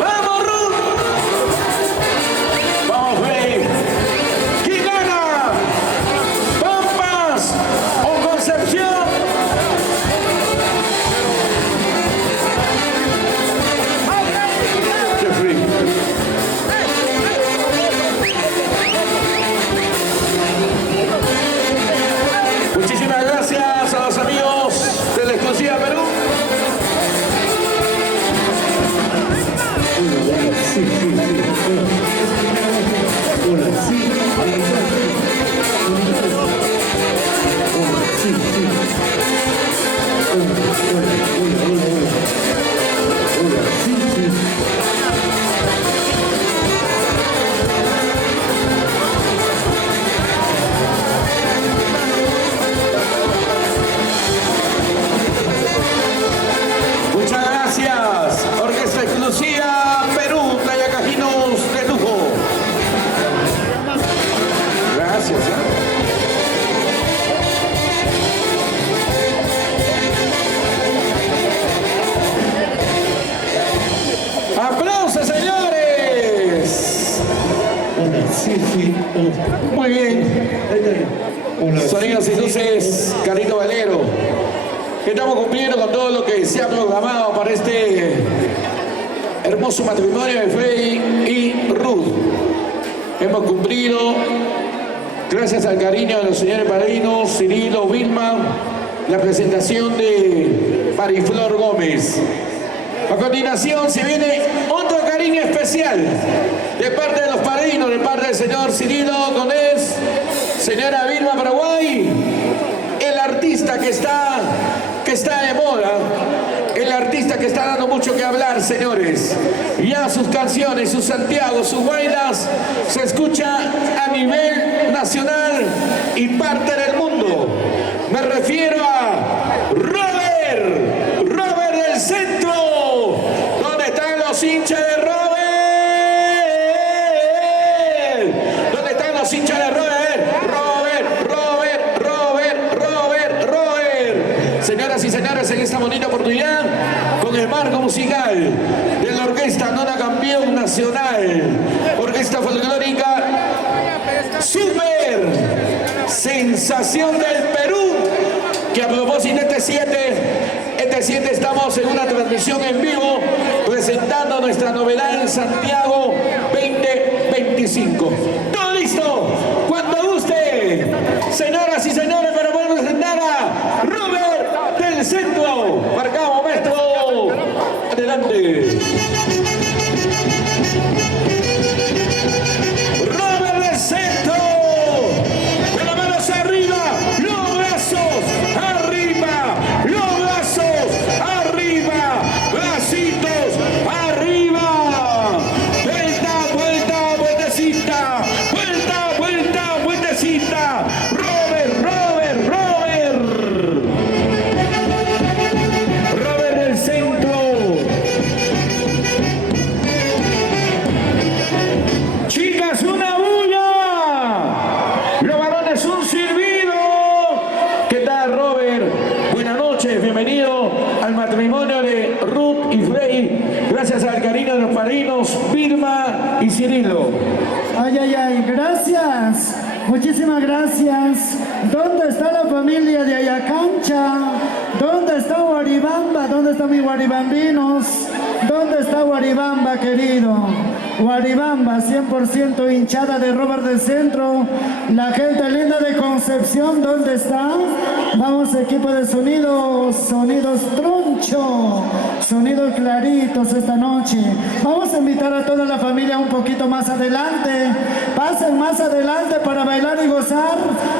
¡Vamos, Ruth! ¡Vamos, Frey! ¿Quién gana? ¿Pampas o Concepción? Jeffrey. Muchísimas gracias a los amigos de la exclusiva Perú. Muchas gracias, Orquesta Exclusiva Perú, Playa Cajinos de lujo. Gracias. ¡Aplausos, señores! Muy bien. Sonidos y luces, Carito Valero. Estamos cumpliendo con todo lo que se ha programado para este hermoso matrimonio de Frey y Ruth. Hemos cumplido, gracias al cariño de los señores padrinos, Cirilo, Vilma, la presentación de Mariflor Gómez. A continuación se viene otro cariño especial de parte de los padrinos, de parte del señor Cirilo Gómez, señora Vilma Paraguay, el artista que está de moda, el artista que está dando mucho que hablar, señores. Ya sus canciones, sus Santiago, sus bailas se escucha a nivel nacional y parte del mundo. Me refiero a Robert del Centro. ¿Dónde están los hinchas de Robert? ¿Dónde están los hinchas de Robert? Señoras y señores, en esta bonita oportunidad, con el marco musical de la Orquesta Nona Campeón Nacional, Orquesta Folclórica Super Sensación del Perú, que a propósito de este 7 estamos en una transmisión en vivo, presentando nuestra novedad en Santiago 2025. ¿Todo listo? Cuando guste, señoras y señores, para poder presentar a Robert del Centro. Marcamos, maestro. Adelante. Robert del Centro. Con las manos arriba, los brazos arriba, los brazos arriba, bracitos arriba. Vuelta, vueltecita. Vueltecita. Robert del Centro. Chicas, una bulla. Los varones, un silbido. ¿Qué tal, Robert? Buenas noches, bienvenido al matrimonio de Ruth y Frey. Gracias al cariño de los padrinos Vilma y Cirilo. Ay, gracias. Muchísimas gracias. ¿Dónde está la familia de Ayacancha? ¿Dónde está Guaribamba? ¿Dónde están mis guaribambinos? ¿Dónde está Guaribamba, querido? Guaribamba, 100% hinchada de Robert del Centro. La gente linda de Concepción, ¿dónde está? Vamos, equipo de sonidos troncho, sonidos claritos esta noche. Vamos a invitar a toda la familia un poquito más adelante. Pasen más adelante para bailar y gozar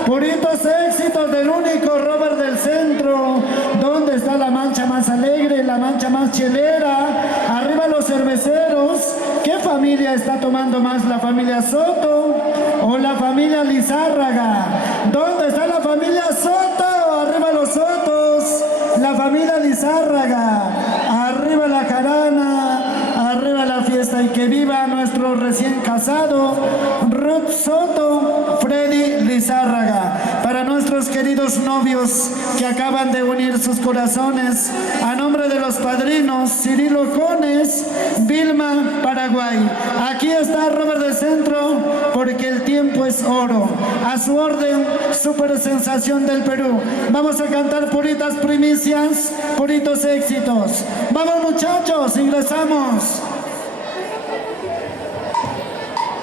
puritos éxitos del único Robert del Centro. ¿Dónde está la mancha más alegre, la mancha más chelera? Arriba los cerveceros. ¿Qué familia está tomando más? ¿La familia Soto o la familia Lizárraga? ¿Dónde está la familia Soto? Arriba los Sotos. La familia Lizárraga. Arriba la jarana. Arriba la fiesta. Y que viva nuestro recién casado Ruth Soto, Freddy Lizárraga. para nuestros queridos novios que acaban de unir sus corazones, a nombre de los padrinos Cirilo Cones, Vilma, Paraguay. Aquí está Robert de Centro, porque el tiempo es oro. A su orden, Super Sensación del Perú. Vamos a cantar puritas primicias, puritos éxitos. Vamos muchachos, ingresamos.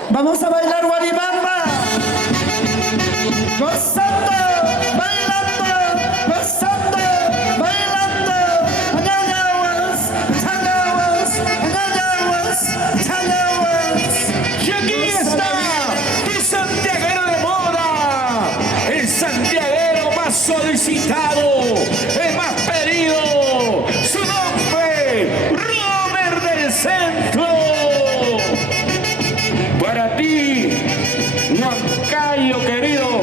Vamos a bailar guaribamba. Gozando, bailando, gozando, bailando. Agayawas, agayawas, agayawas, agayawas. Y aquí está tu santiaguero de moda, el santiaguero más solicitado, el más pedido, su nombre, Robert del Centro. Para ti, Huancayo querido,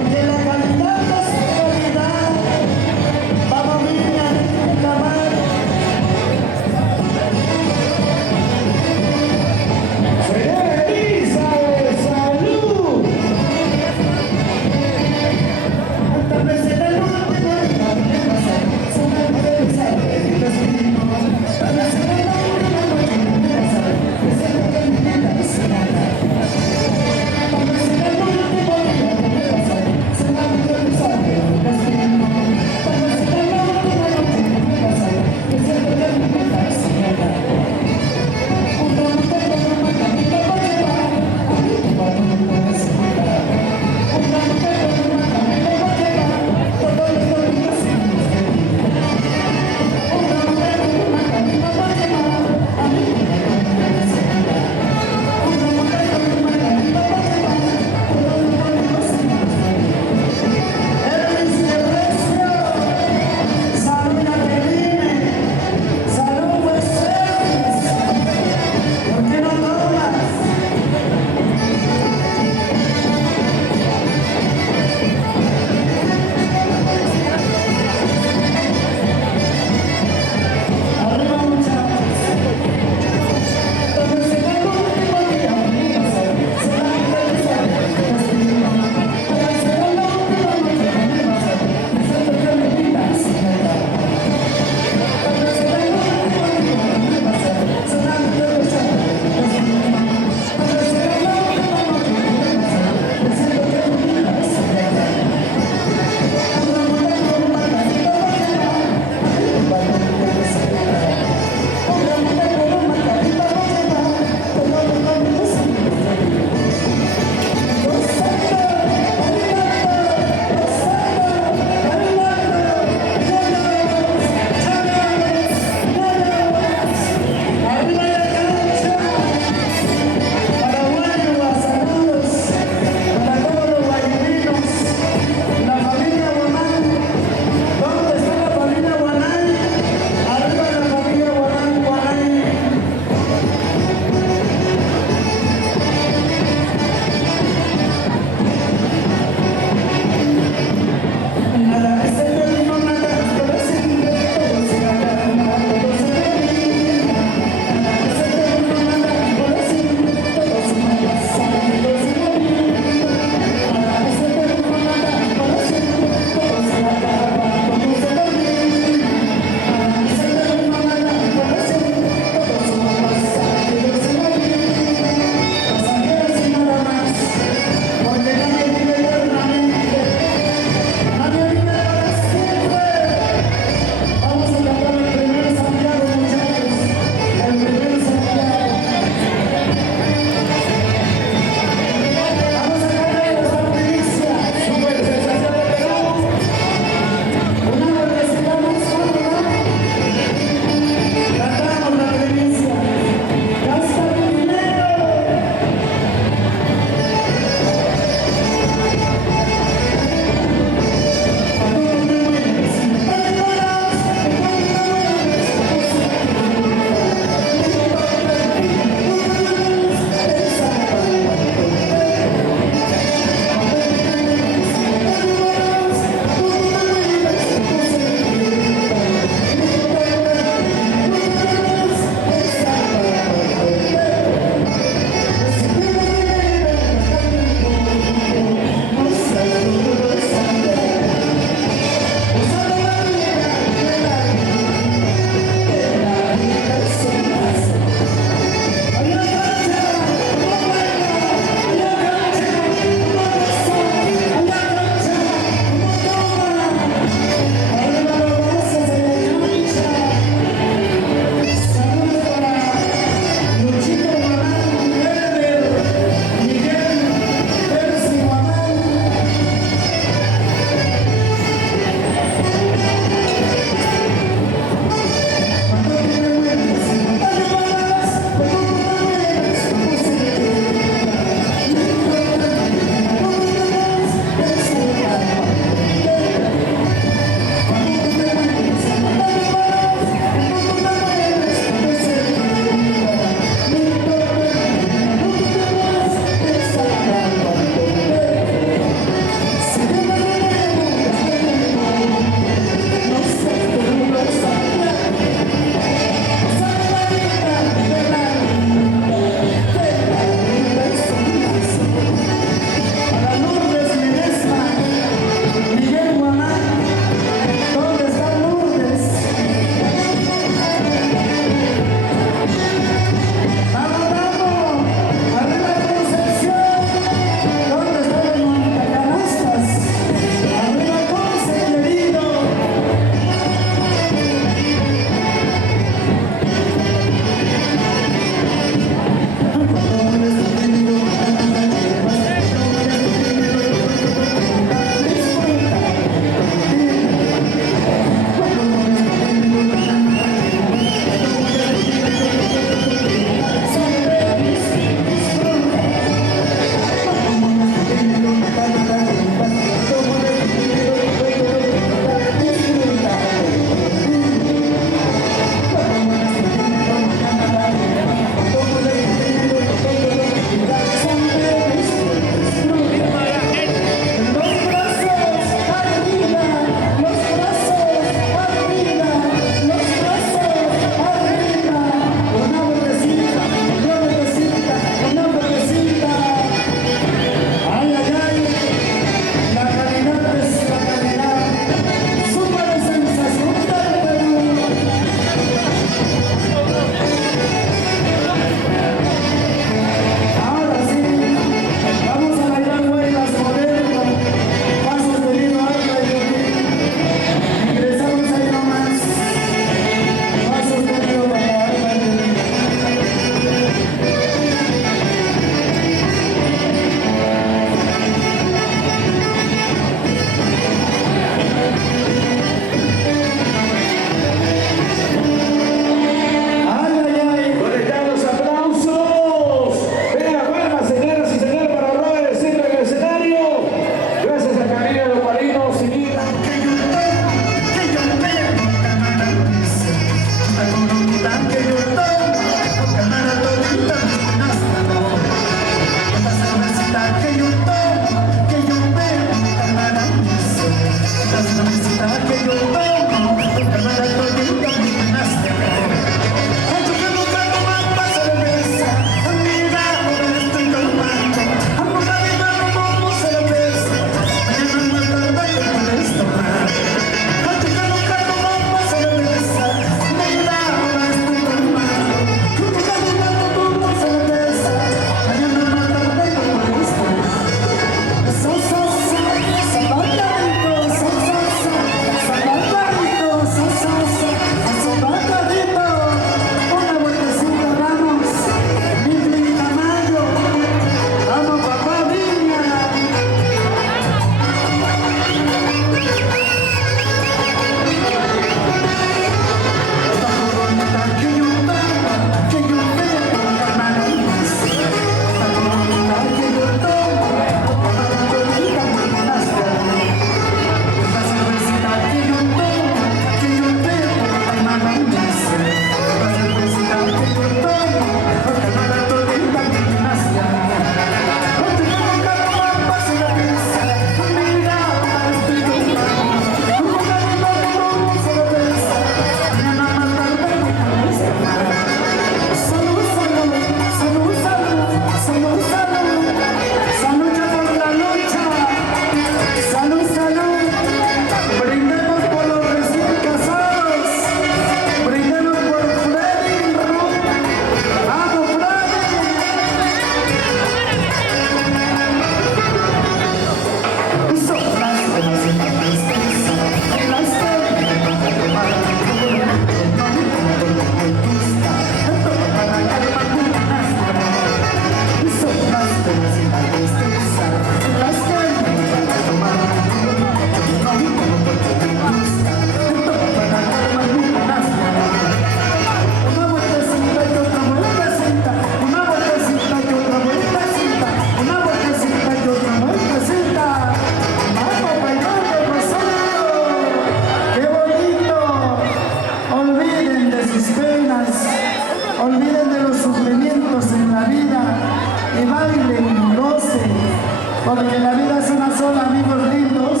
porque la vida es una sola, amigos lindos.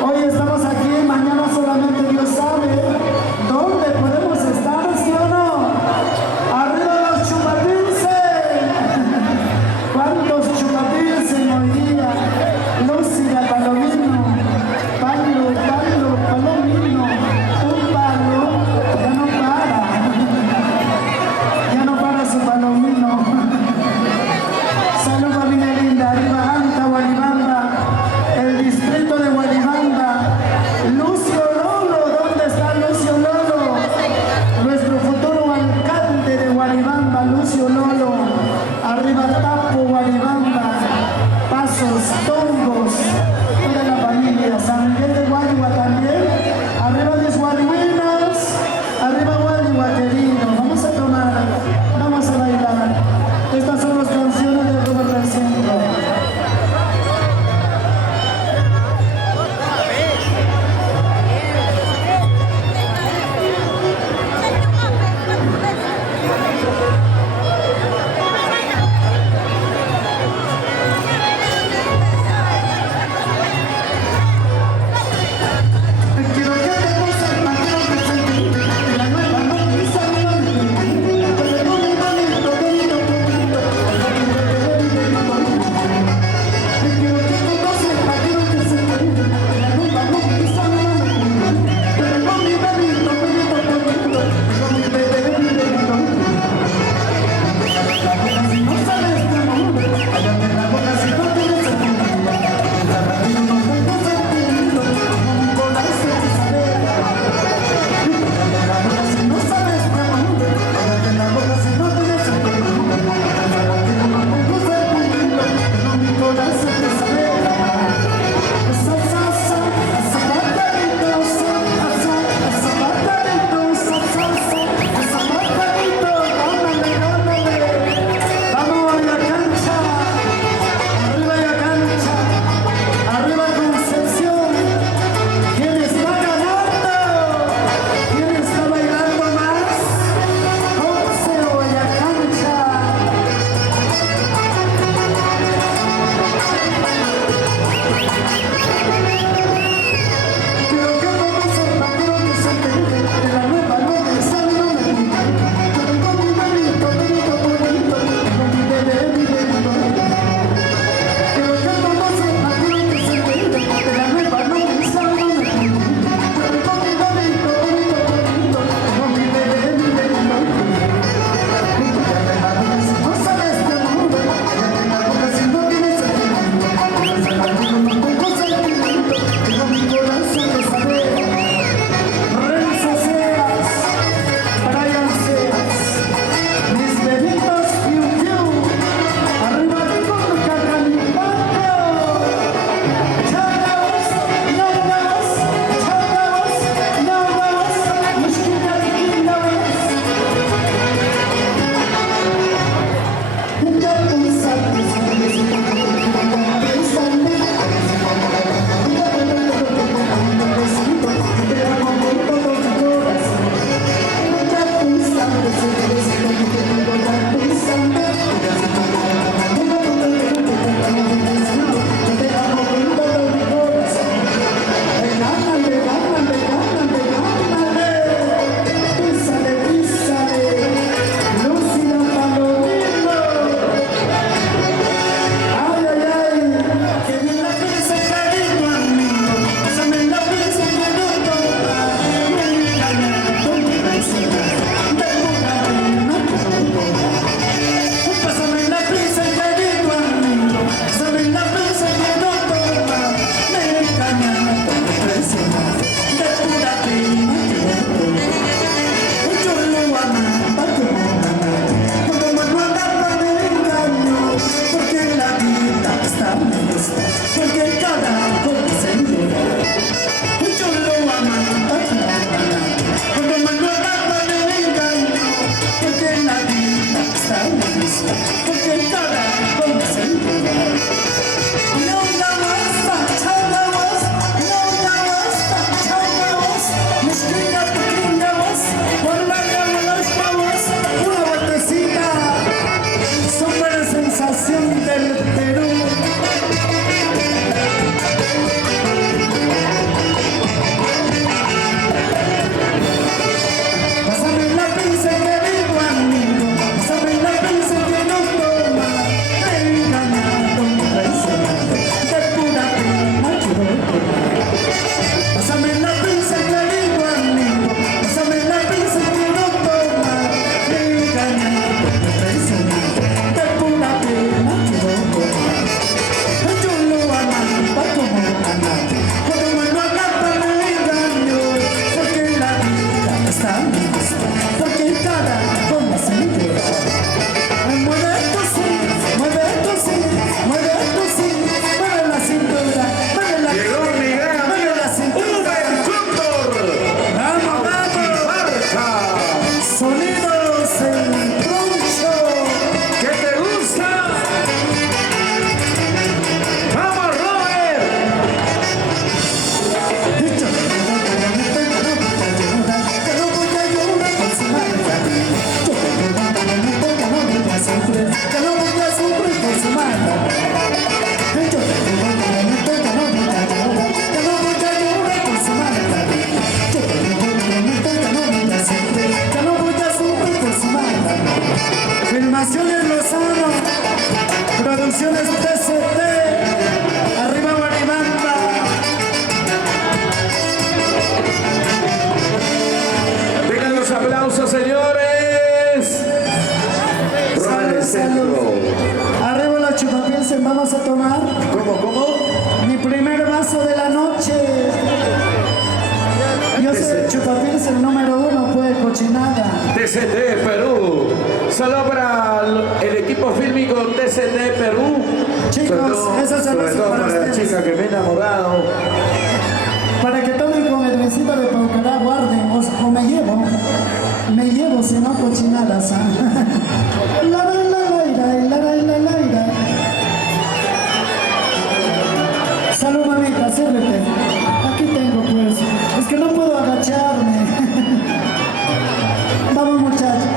Hoy estamos aquí, mañana solamente Dios sabe dónde podemos estar, ¿sí o no? ¡Arriba los chupapilsen! ¿Cuántos chupapilsen hoy día? Lucila Palomino, Palomino, un palo, ya no para su Palomino. Salud familia linda, arriba Anta, Guaribamba, el distrito de Guaribamba. Lucio Lolo, ¿dónde está Lucio Lolo? Nuestro futuro alcalde de Guaribamba, Lucio Lolo. Arriba Tapo, Guaribamba, Pasos, Tombos, toda la familia. San Miguel de Guarigua también. Arriba mis guarigüinos, arriba Guarigua querido. Vamos a tomar, vamos a bailar. Estas son las canciones de Robert del Centro. Quiero que te goces, quiero que se quede de la nueva noticia. Filmaciones Lozano, Producciones TCT, arriba Guaribamba. Vengan los aplausos, señores. Salud, salud. Arriba la Chupapielsen, vamos a tomar ¿Cómo? mi primer vaso de la noche. Yo soy Chupapielsen número 1, puede cochinada. TCT Perú. Saludos para el equipo fílmico TCT Perú. Chicos, esa sobre cerveza todo para para la ustedes. chica que me he enamorado. Para que tomen con el besito de Paucará, guarden, o me llevo, si no cochinadas. ¿Ah? La. Salud, mamita, sírvete. Aquí tengo, pues. Es que no puedo agacharme. Vamos, muchachos.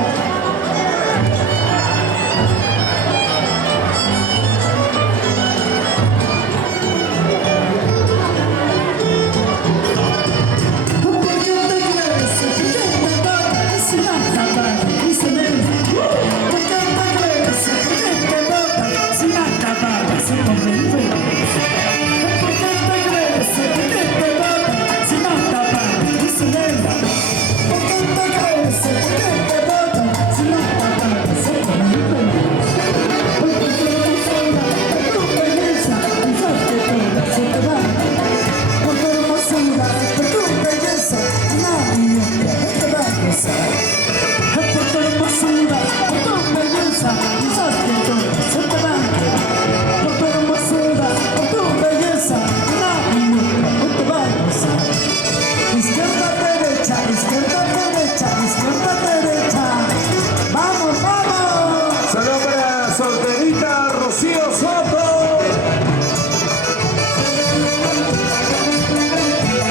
Saludos para solterita Rocío Soto.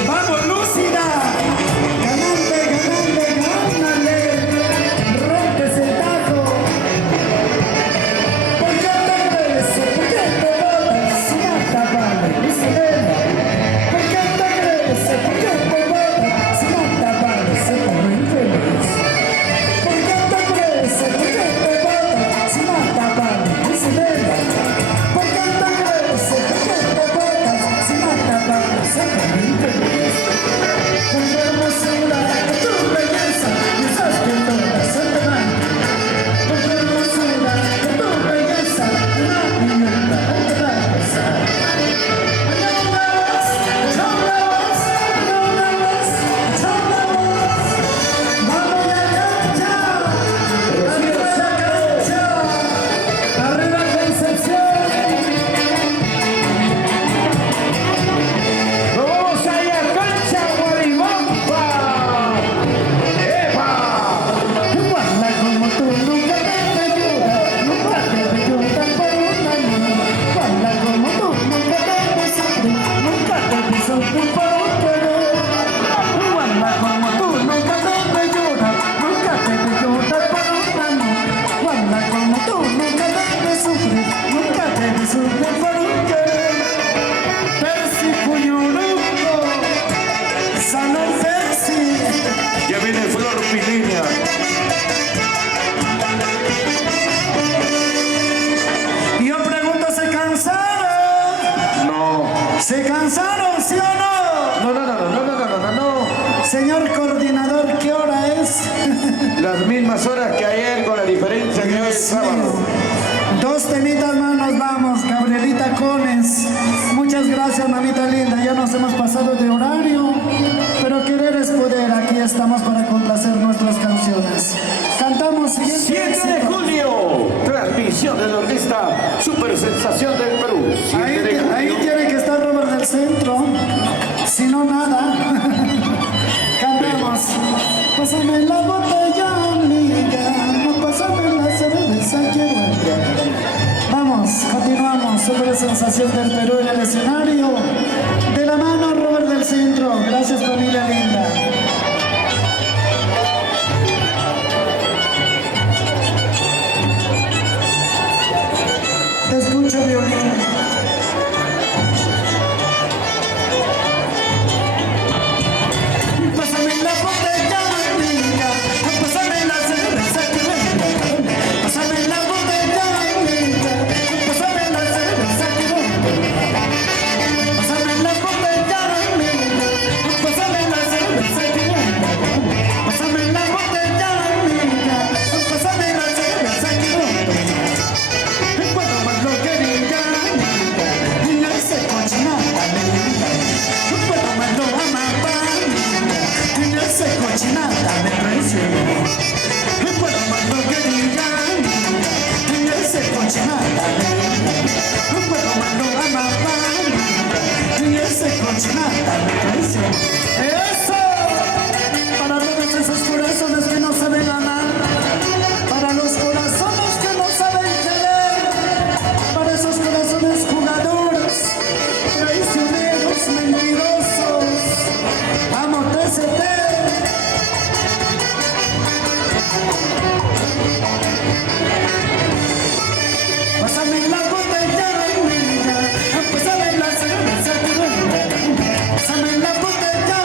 ¡Vamos, Lúcida! ¡Gánale! ¡Rompes el tajo! ¿Por qué te crees? ¿Por qué te botas? Si nada vale, Lucilena. ¿Por qué te crees? ¿Por qué te botas? Si nada vale, se pone infeliz. ¿Por qué te crees? ¿Por qué te botas? Si nada vale, Lucilena. ¿Por qué te crees? ¿Por qué te botas? Si nada vale, se pone infeliz. Con tu hermosura, con tu belleza, piensas que todo se te va. Con tu hermosura, con tu belleza, una mierda no te va a pasar. ¡Vamos a la cancha! ¡Arriba la cancha! ¡Arriba Concepción! Vamos allá, cancha Guaribamba. ¡Epa! Guarda como tú nunca te ayuda, nunca te ayuda por una mano. Guarda como tú nunca te sufrir, nunca te sufrir por un querer. Guarda como tú nunca te ayuda, nunca te ayuda por una mano. Guarda como tú nunca te sufrir, nunca te sufrir por un querer. Percy Puñurungo, Salón Percy. Ya viene Flor Pilinia. Yo pregunto, ¿se cansaron? No. ¿Se cansaron, sí o no? No. Señor coordinador, ¿qué hora es? Las mismas horas que ayer, con la diferencia que hoy es sábado. 2 temitas más nos vamos, Gabrielita Cones. Muchas gracias, mamita linda. Ya nos hemos pasado de horario, pero querer es poder. Aquí estamos para complacer nuestras canciones. Cantamos 7 de junio, transmisión de la orquesta Super Sensación del Perú. 7 de junio. Ahí tiene que estar Robert del Centro. Si no, nada. Cantamos. Pásame la botella, amiga. No pásame la cerveza, quiero entrar. Vamos, continuamos. Super Sensación del Perú en el escenario. De la mano, Robert del Centro. Gracias, familia linda. Te escucho, violín. Pásame la botella, amiga. Pásame la cerveza que venga. Pásame cochinata, un poco mando a mamá, y ese cochinata me traicionó. ¡Eso! Para todos esos corazones que no saben amar, para los corazones que no saben querer, para esos corazones jugadores, traicioneros, mentirosos, amo TCT. Pásame la botella, pásame la cerveza, pásame la botella.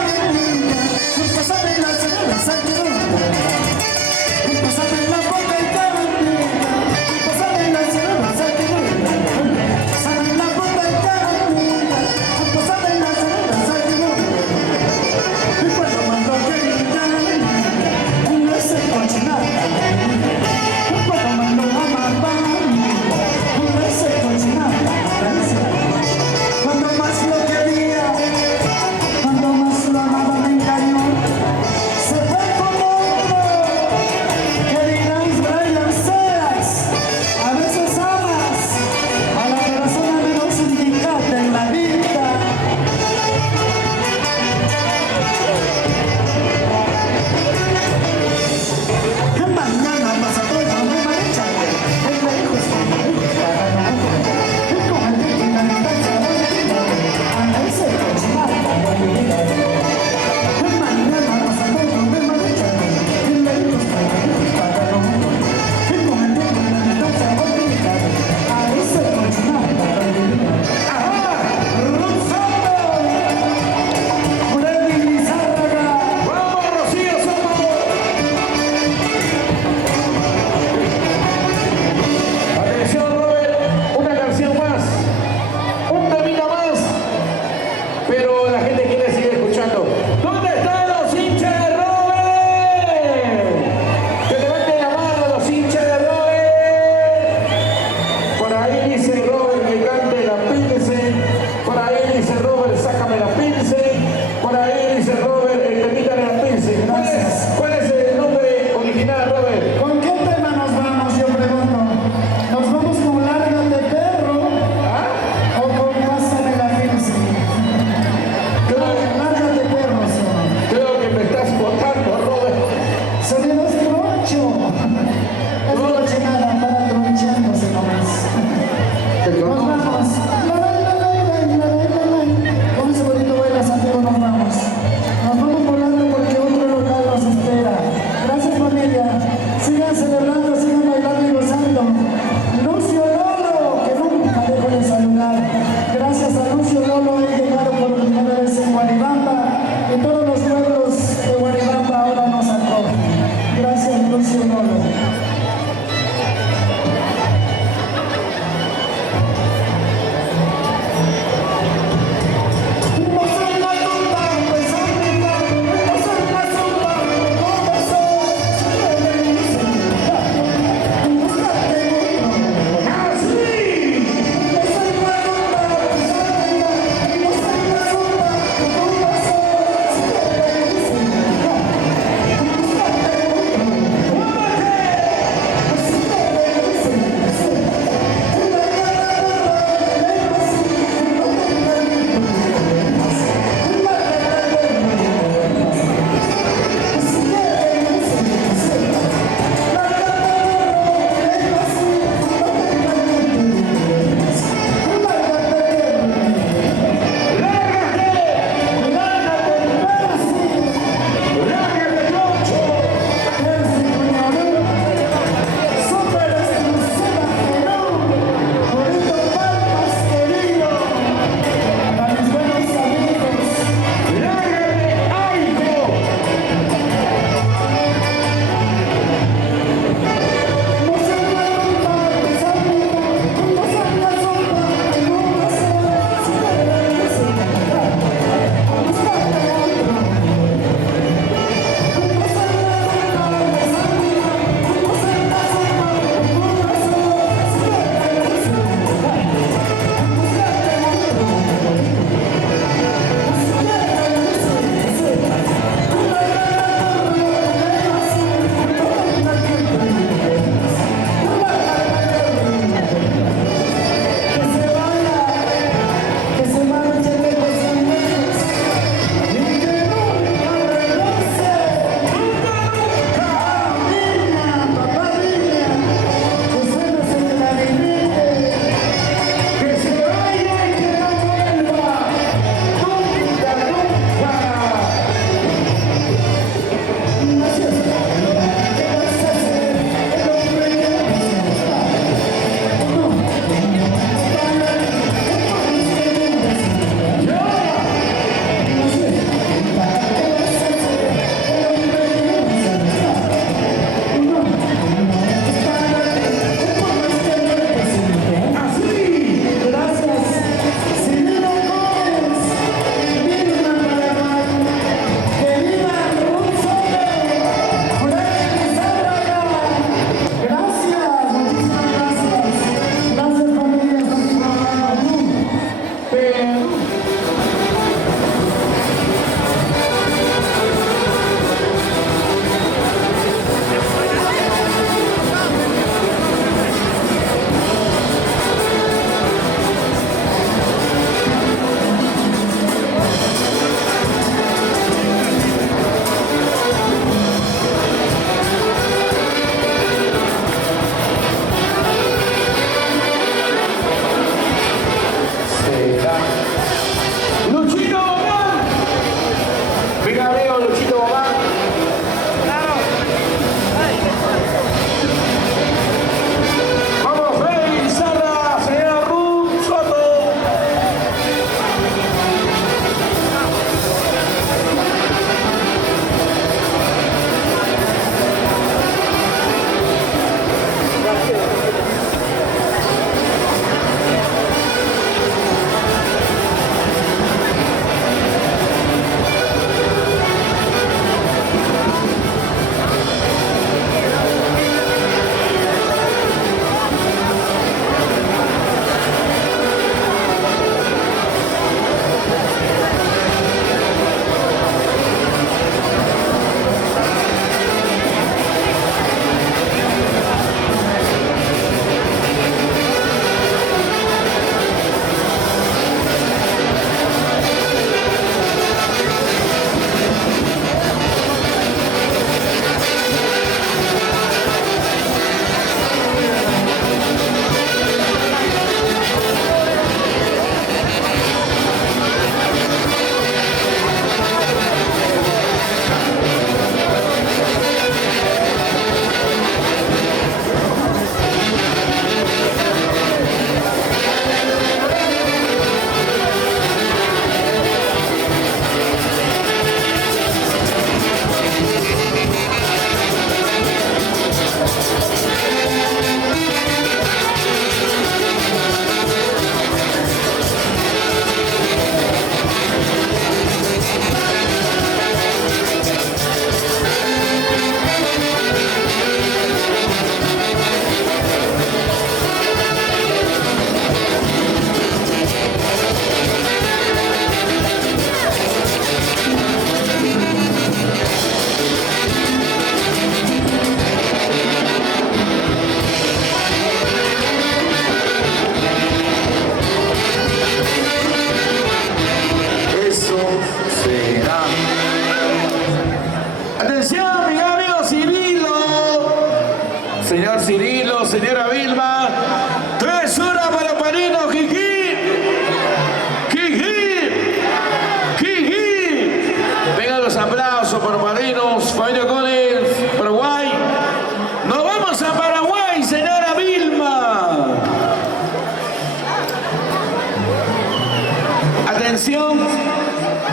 Atención,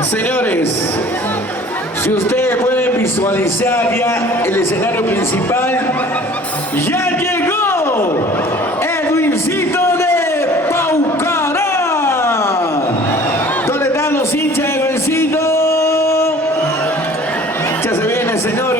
señores. Si ustedes pueden visualizar ya el escenario principal, ya llegó Edwincito de Paucará. ¿Dónde están los hinchas de Edwincito? Ya se vienen, señores.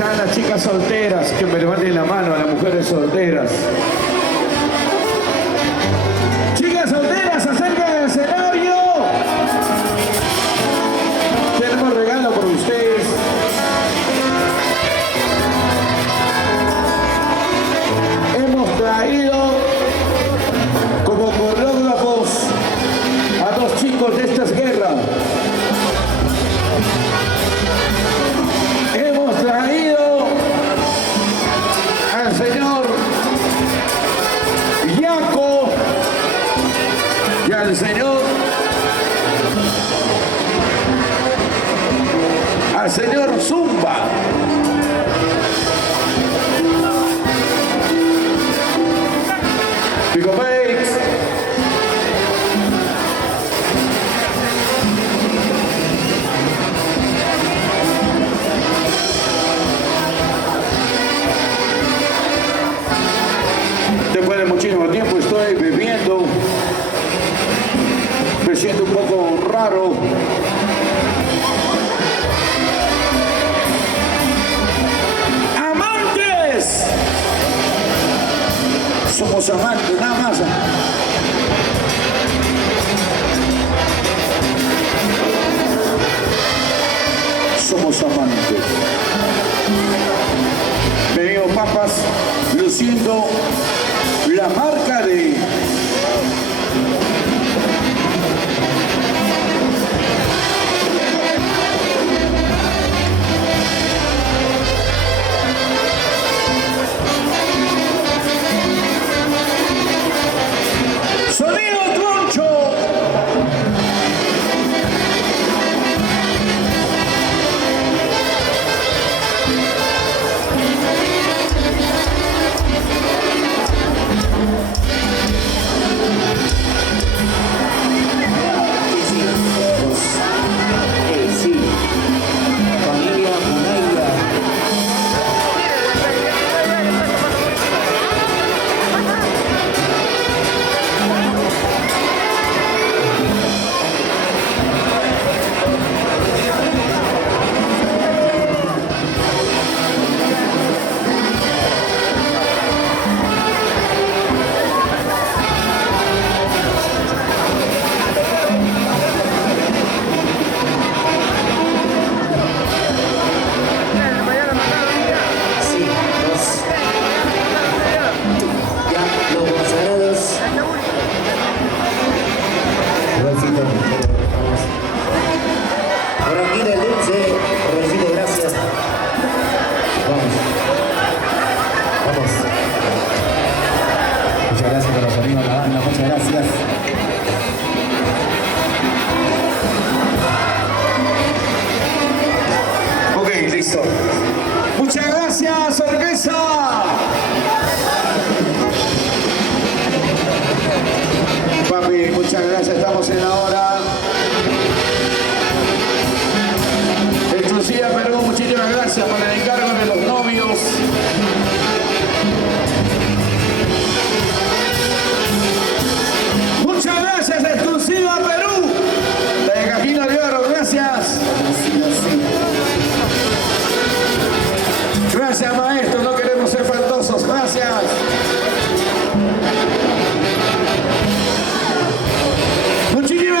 están las chicas solteras? Que me levanten la mano a las mujeres solteras. Chicas solteras, acerquen al escenario. Tenemos regalo por ustedes. Hemos traído como coreógrafos a dos chicos de estas guerras. Hemos traído al señor Yaco y al señor Zumba. Pico Bakes. Después de muchísimo tiempo estoy bebiendo. Me siento un poco raro. ¡Amantes! Somos amantes, nada más. Somos amantes. Veo papas luciendo la marca de Sonido Troncho. Sí. Familia Munaya. Sí, ya, los consagrados. Rosito, vamos. Por aquí del dulce, Rosito, gracias. Vamos. Vamos. Muchas gracias por los amigos de la banda, muchas gracias. Ok, listo. Muchas gracias, orquesta. Papi, muchas gracias. Estamos en la hora. Exclusiva Perú, muchísimas gracias por el encargo de los novios. Muchas gracias, Exclusiva Perú. De Cajino de Oro, gracias. Gracias, maestro, no queremos ser faltosos, gracias. Muchísimas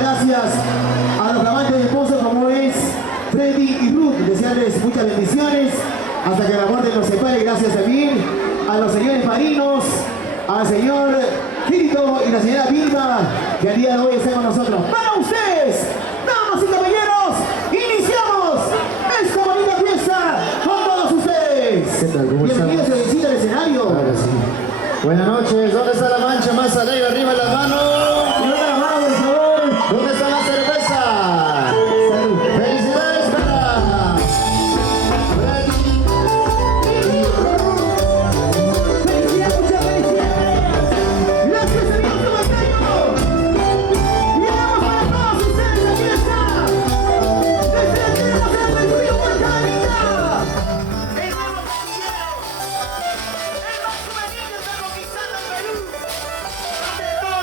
gracias a los flamantes de esposo como es Freddy y Ruth. Desearles muchas bendiciones hasta que la muerte nos separe. Gracias también a los señores marinos, al señor Kirito y la señora Vilma, que al día de hoy están con nosotros. ¡Para ustedes, damas y caballeros! ¡Iniciamos esta bonita fiesta con todos ustedes! ¿Qué tal? ¿Cómo están? Bienvenidos a visita al escenario. Ahora sí. Buenas noches. ¿Dónde está la mancha más alegre? Arriba las manos. Levanta la mano, por favor. ¿Dónde está la cerveza? ¡Felicidades para Freddy! ¡Felicidades, muchas felicidades! ¡Gracias, amigos comentarios! ¡Y vamos para todos ustedes! ¡Aquí está! ¡Desde aquí tenemos el Mercurio Volcánica! ¡El nuevo pandillero! ¡El más juvenil de Conquistando el Perú! ¡Ante todo!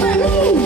Perú.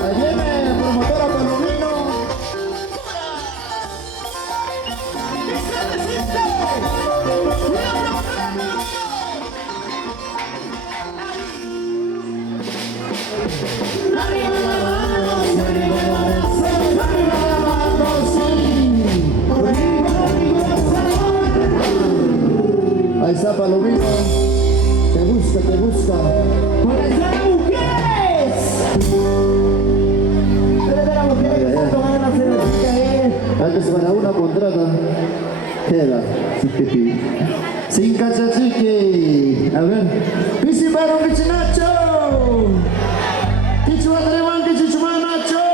Ahí viene promotora Palomino. Ahí está Palomino. Te busca, te busca. ¡Por allá, mujeres! Antes para una contrata. Queda. Sin cachachique. A ver. Pisi para un pichinacho. Kichuatrewan, kichuchumanacho.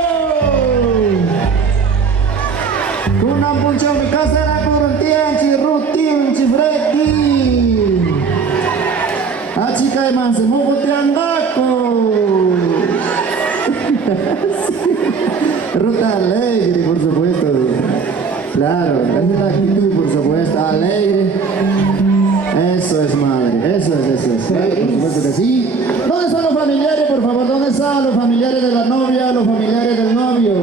Kuna puncho mi casa era correntienchi, rutinchi, freddy. Achica de manse, mogo triandaco. Ruta alegre, por supuesto. Claro, esa es la actitud, por supuesto. Alegre. Eso es, madre. Eso es. Claro, por supuesto que sí. ¿Dónde están los familiares, por favor? ¿Dónde están los familiares de la novia, los familiares del novio?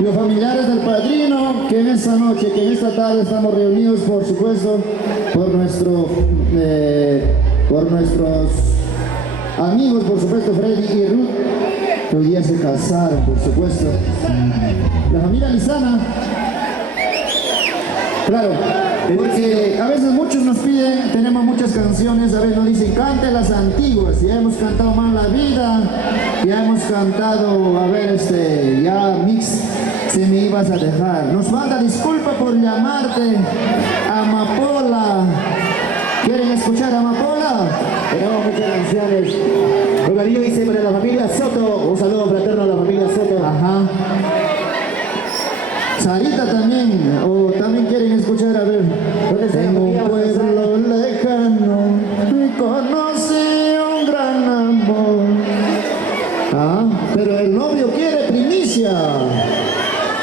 Los familiares del padrino, que en esta noche, que en esta tarde estamos reunidos, por supuesto, por nuestros amigos, por supuesto, Freddy y Ruth, que hoy día se casaron, por supuesto. La familia Lizana, claro, porque a veces muchos nos piden, tenemos muchas canciones, a veces nos dicen, cante las antiguas, ya hemos cantado Más la Vida, ya hemos cantado, a ver, ya Mix, Si me ibas a dejar. Nos manda disculpa por llamarte Amapola. ¿Quieren escuchar a Amapola? Tenemos muchas canciones. El cariño dice para la familia Soto, un saludo fraterno a la familia Soto. Ajá. Sarita también, o también quieren escuchar, a ver. En un pueblo lejano conocí un gran amor. Ah, pero el novio quiere primicia.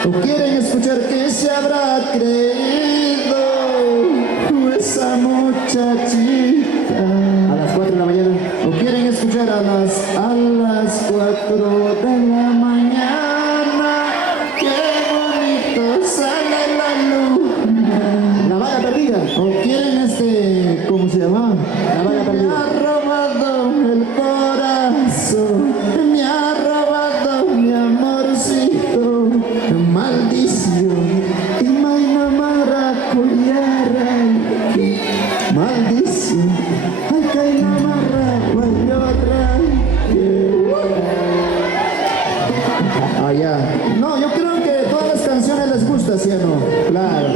¿O quieren escuchar que se habrá creído esa muchachita? A las 4 de la mañana. ¿O quieren escuchar a las 4 de la mañana? ¡Qué bonito sale la luna! La vaga perdida. ¿O quieren ¿cómo se llama? La vaga perdida. Me ha robado el corazón, me ha robado mi amorcito. Maldición y maina maracuyara. Maldición, ay caina maracuyara. Allá. No, yo creo que todas las canciones les gusta, ¿sí o no? Claro.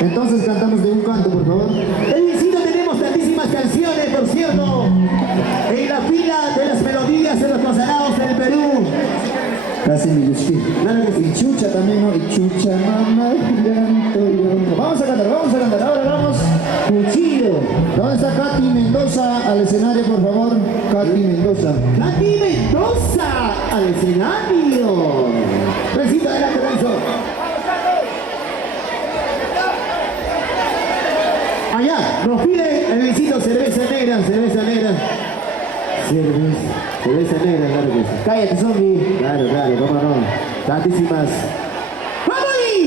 Entonces cantamos de un canto, por favor. En Luisito tenemos tantísimas canciones, por cierto. En la fila de las melodías de los consagrados del Perú. Casi mi Yuski. Y Chucha también, ¿no? Y Chucha, mamá, llanto, yo. Vamos a cantar. Ahora vamos. Cuchillo. ¿Dónde está Katy Mendoza? Al escenario, por favor. Katy Mendoza. ¡Katy Mendoza! Al escenario. Recita, adelante, Renzo. Allá, nos pide el visito cerveza negra. Cerveza negra, claro que sí. Cállate, zombie. Claro, cómo no. Tantísimas. ¡Vamos ahí!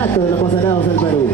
De los consagrados del Perú.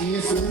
Y escucha,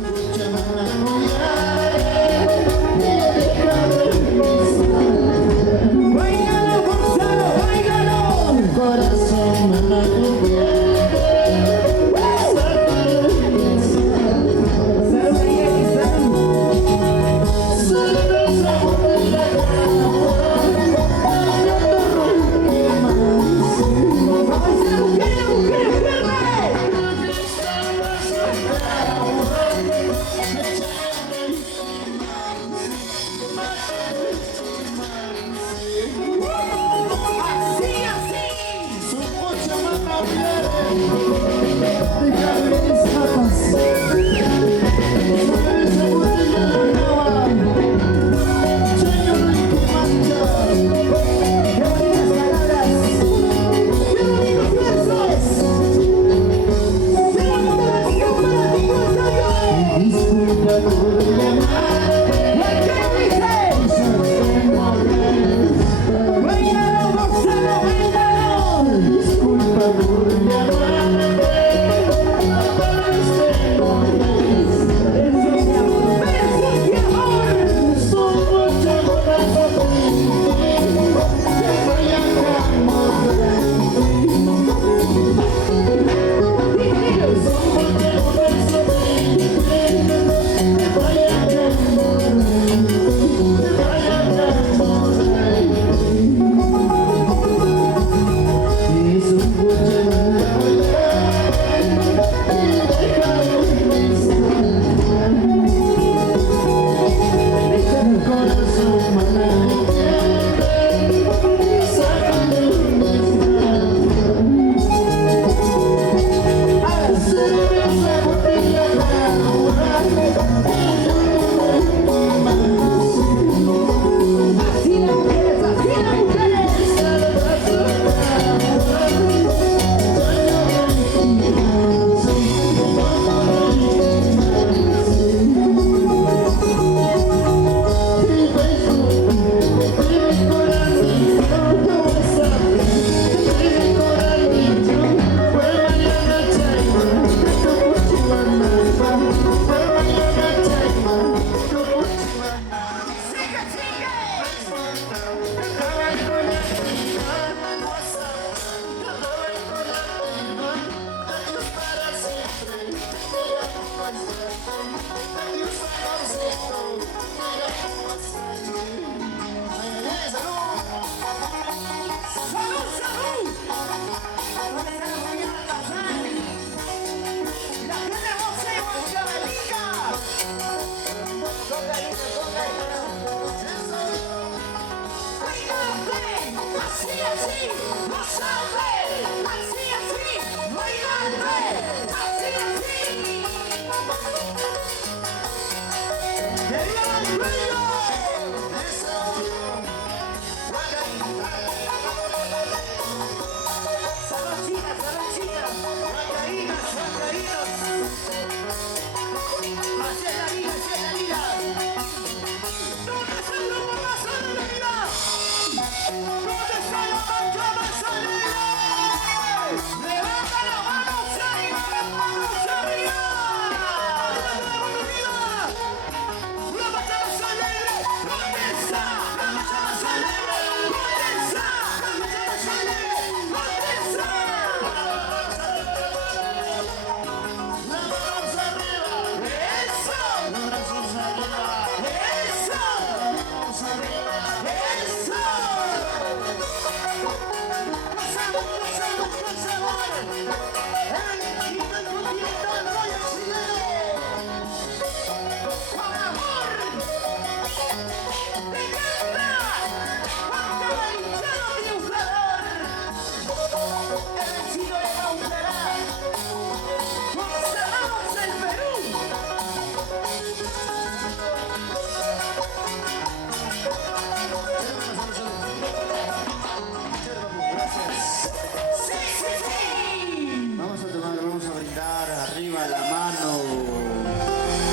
Vamos a tomar, vamos a brindar arriba la mano.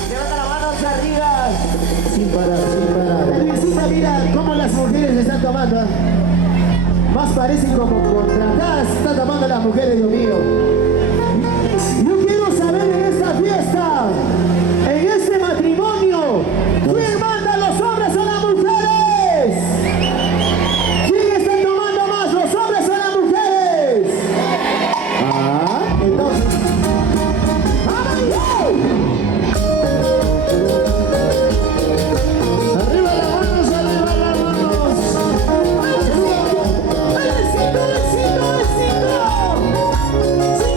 Levanta la mano hacia arriba. Sin parar, sin parar. Elvisita, mira cómo las mujeres están tomando. Más parecen como contratadas. Están tomando las mujeres, Dios mío. Yo quiero saber en esta fiesta, en este matrimonio, ¿quién manda a los hombres o las mujeres? ¿Quién está tomando más, los hombres o las mujeres? Ah, entonces. Arriba las manos, arriba las manos. ¡Éxito, éxito, éxito! ¡Sí!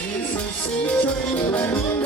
Necesito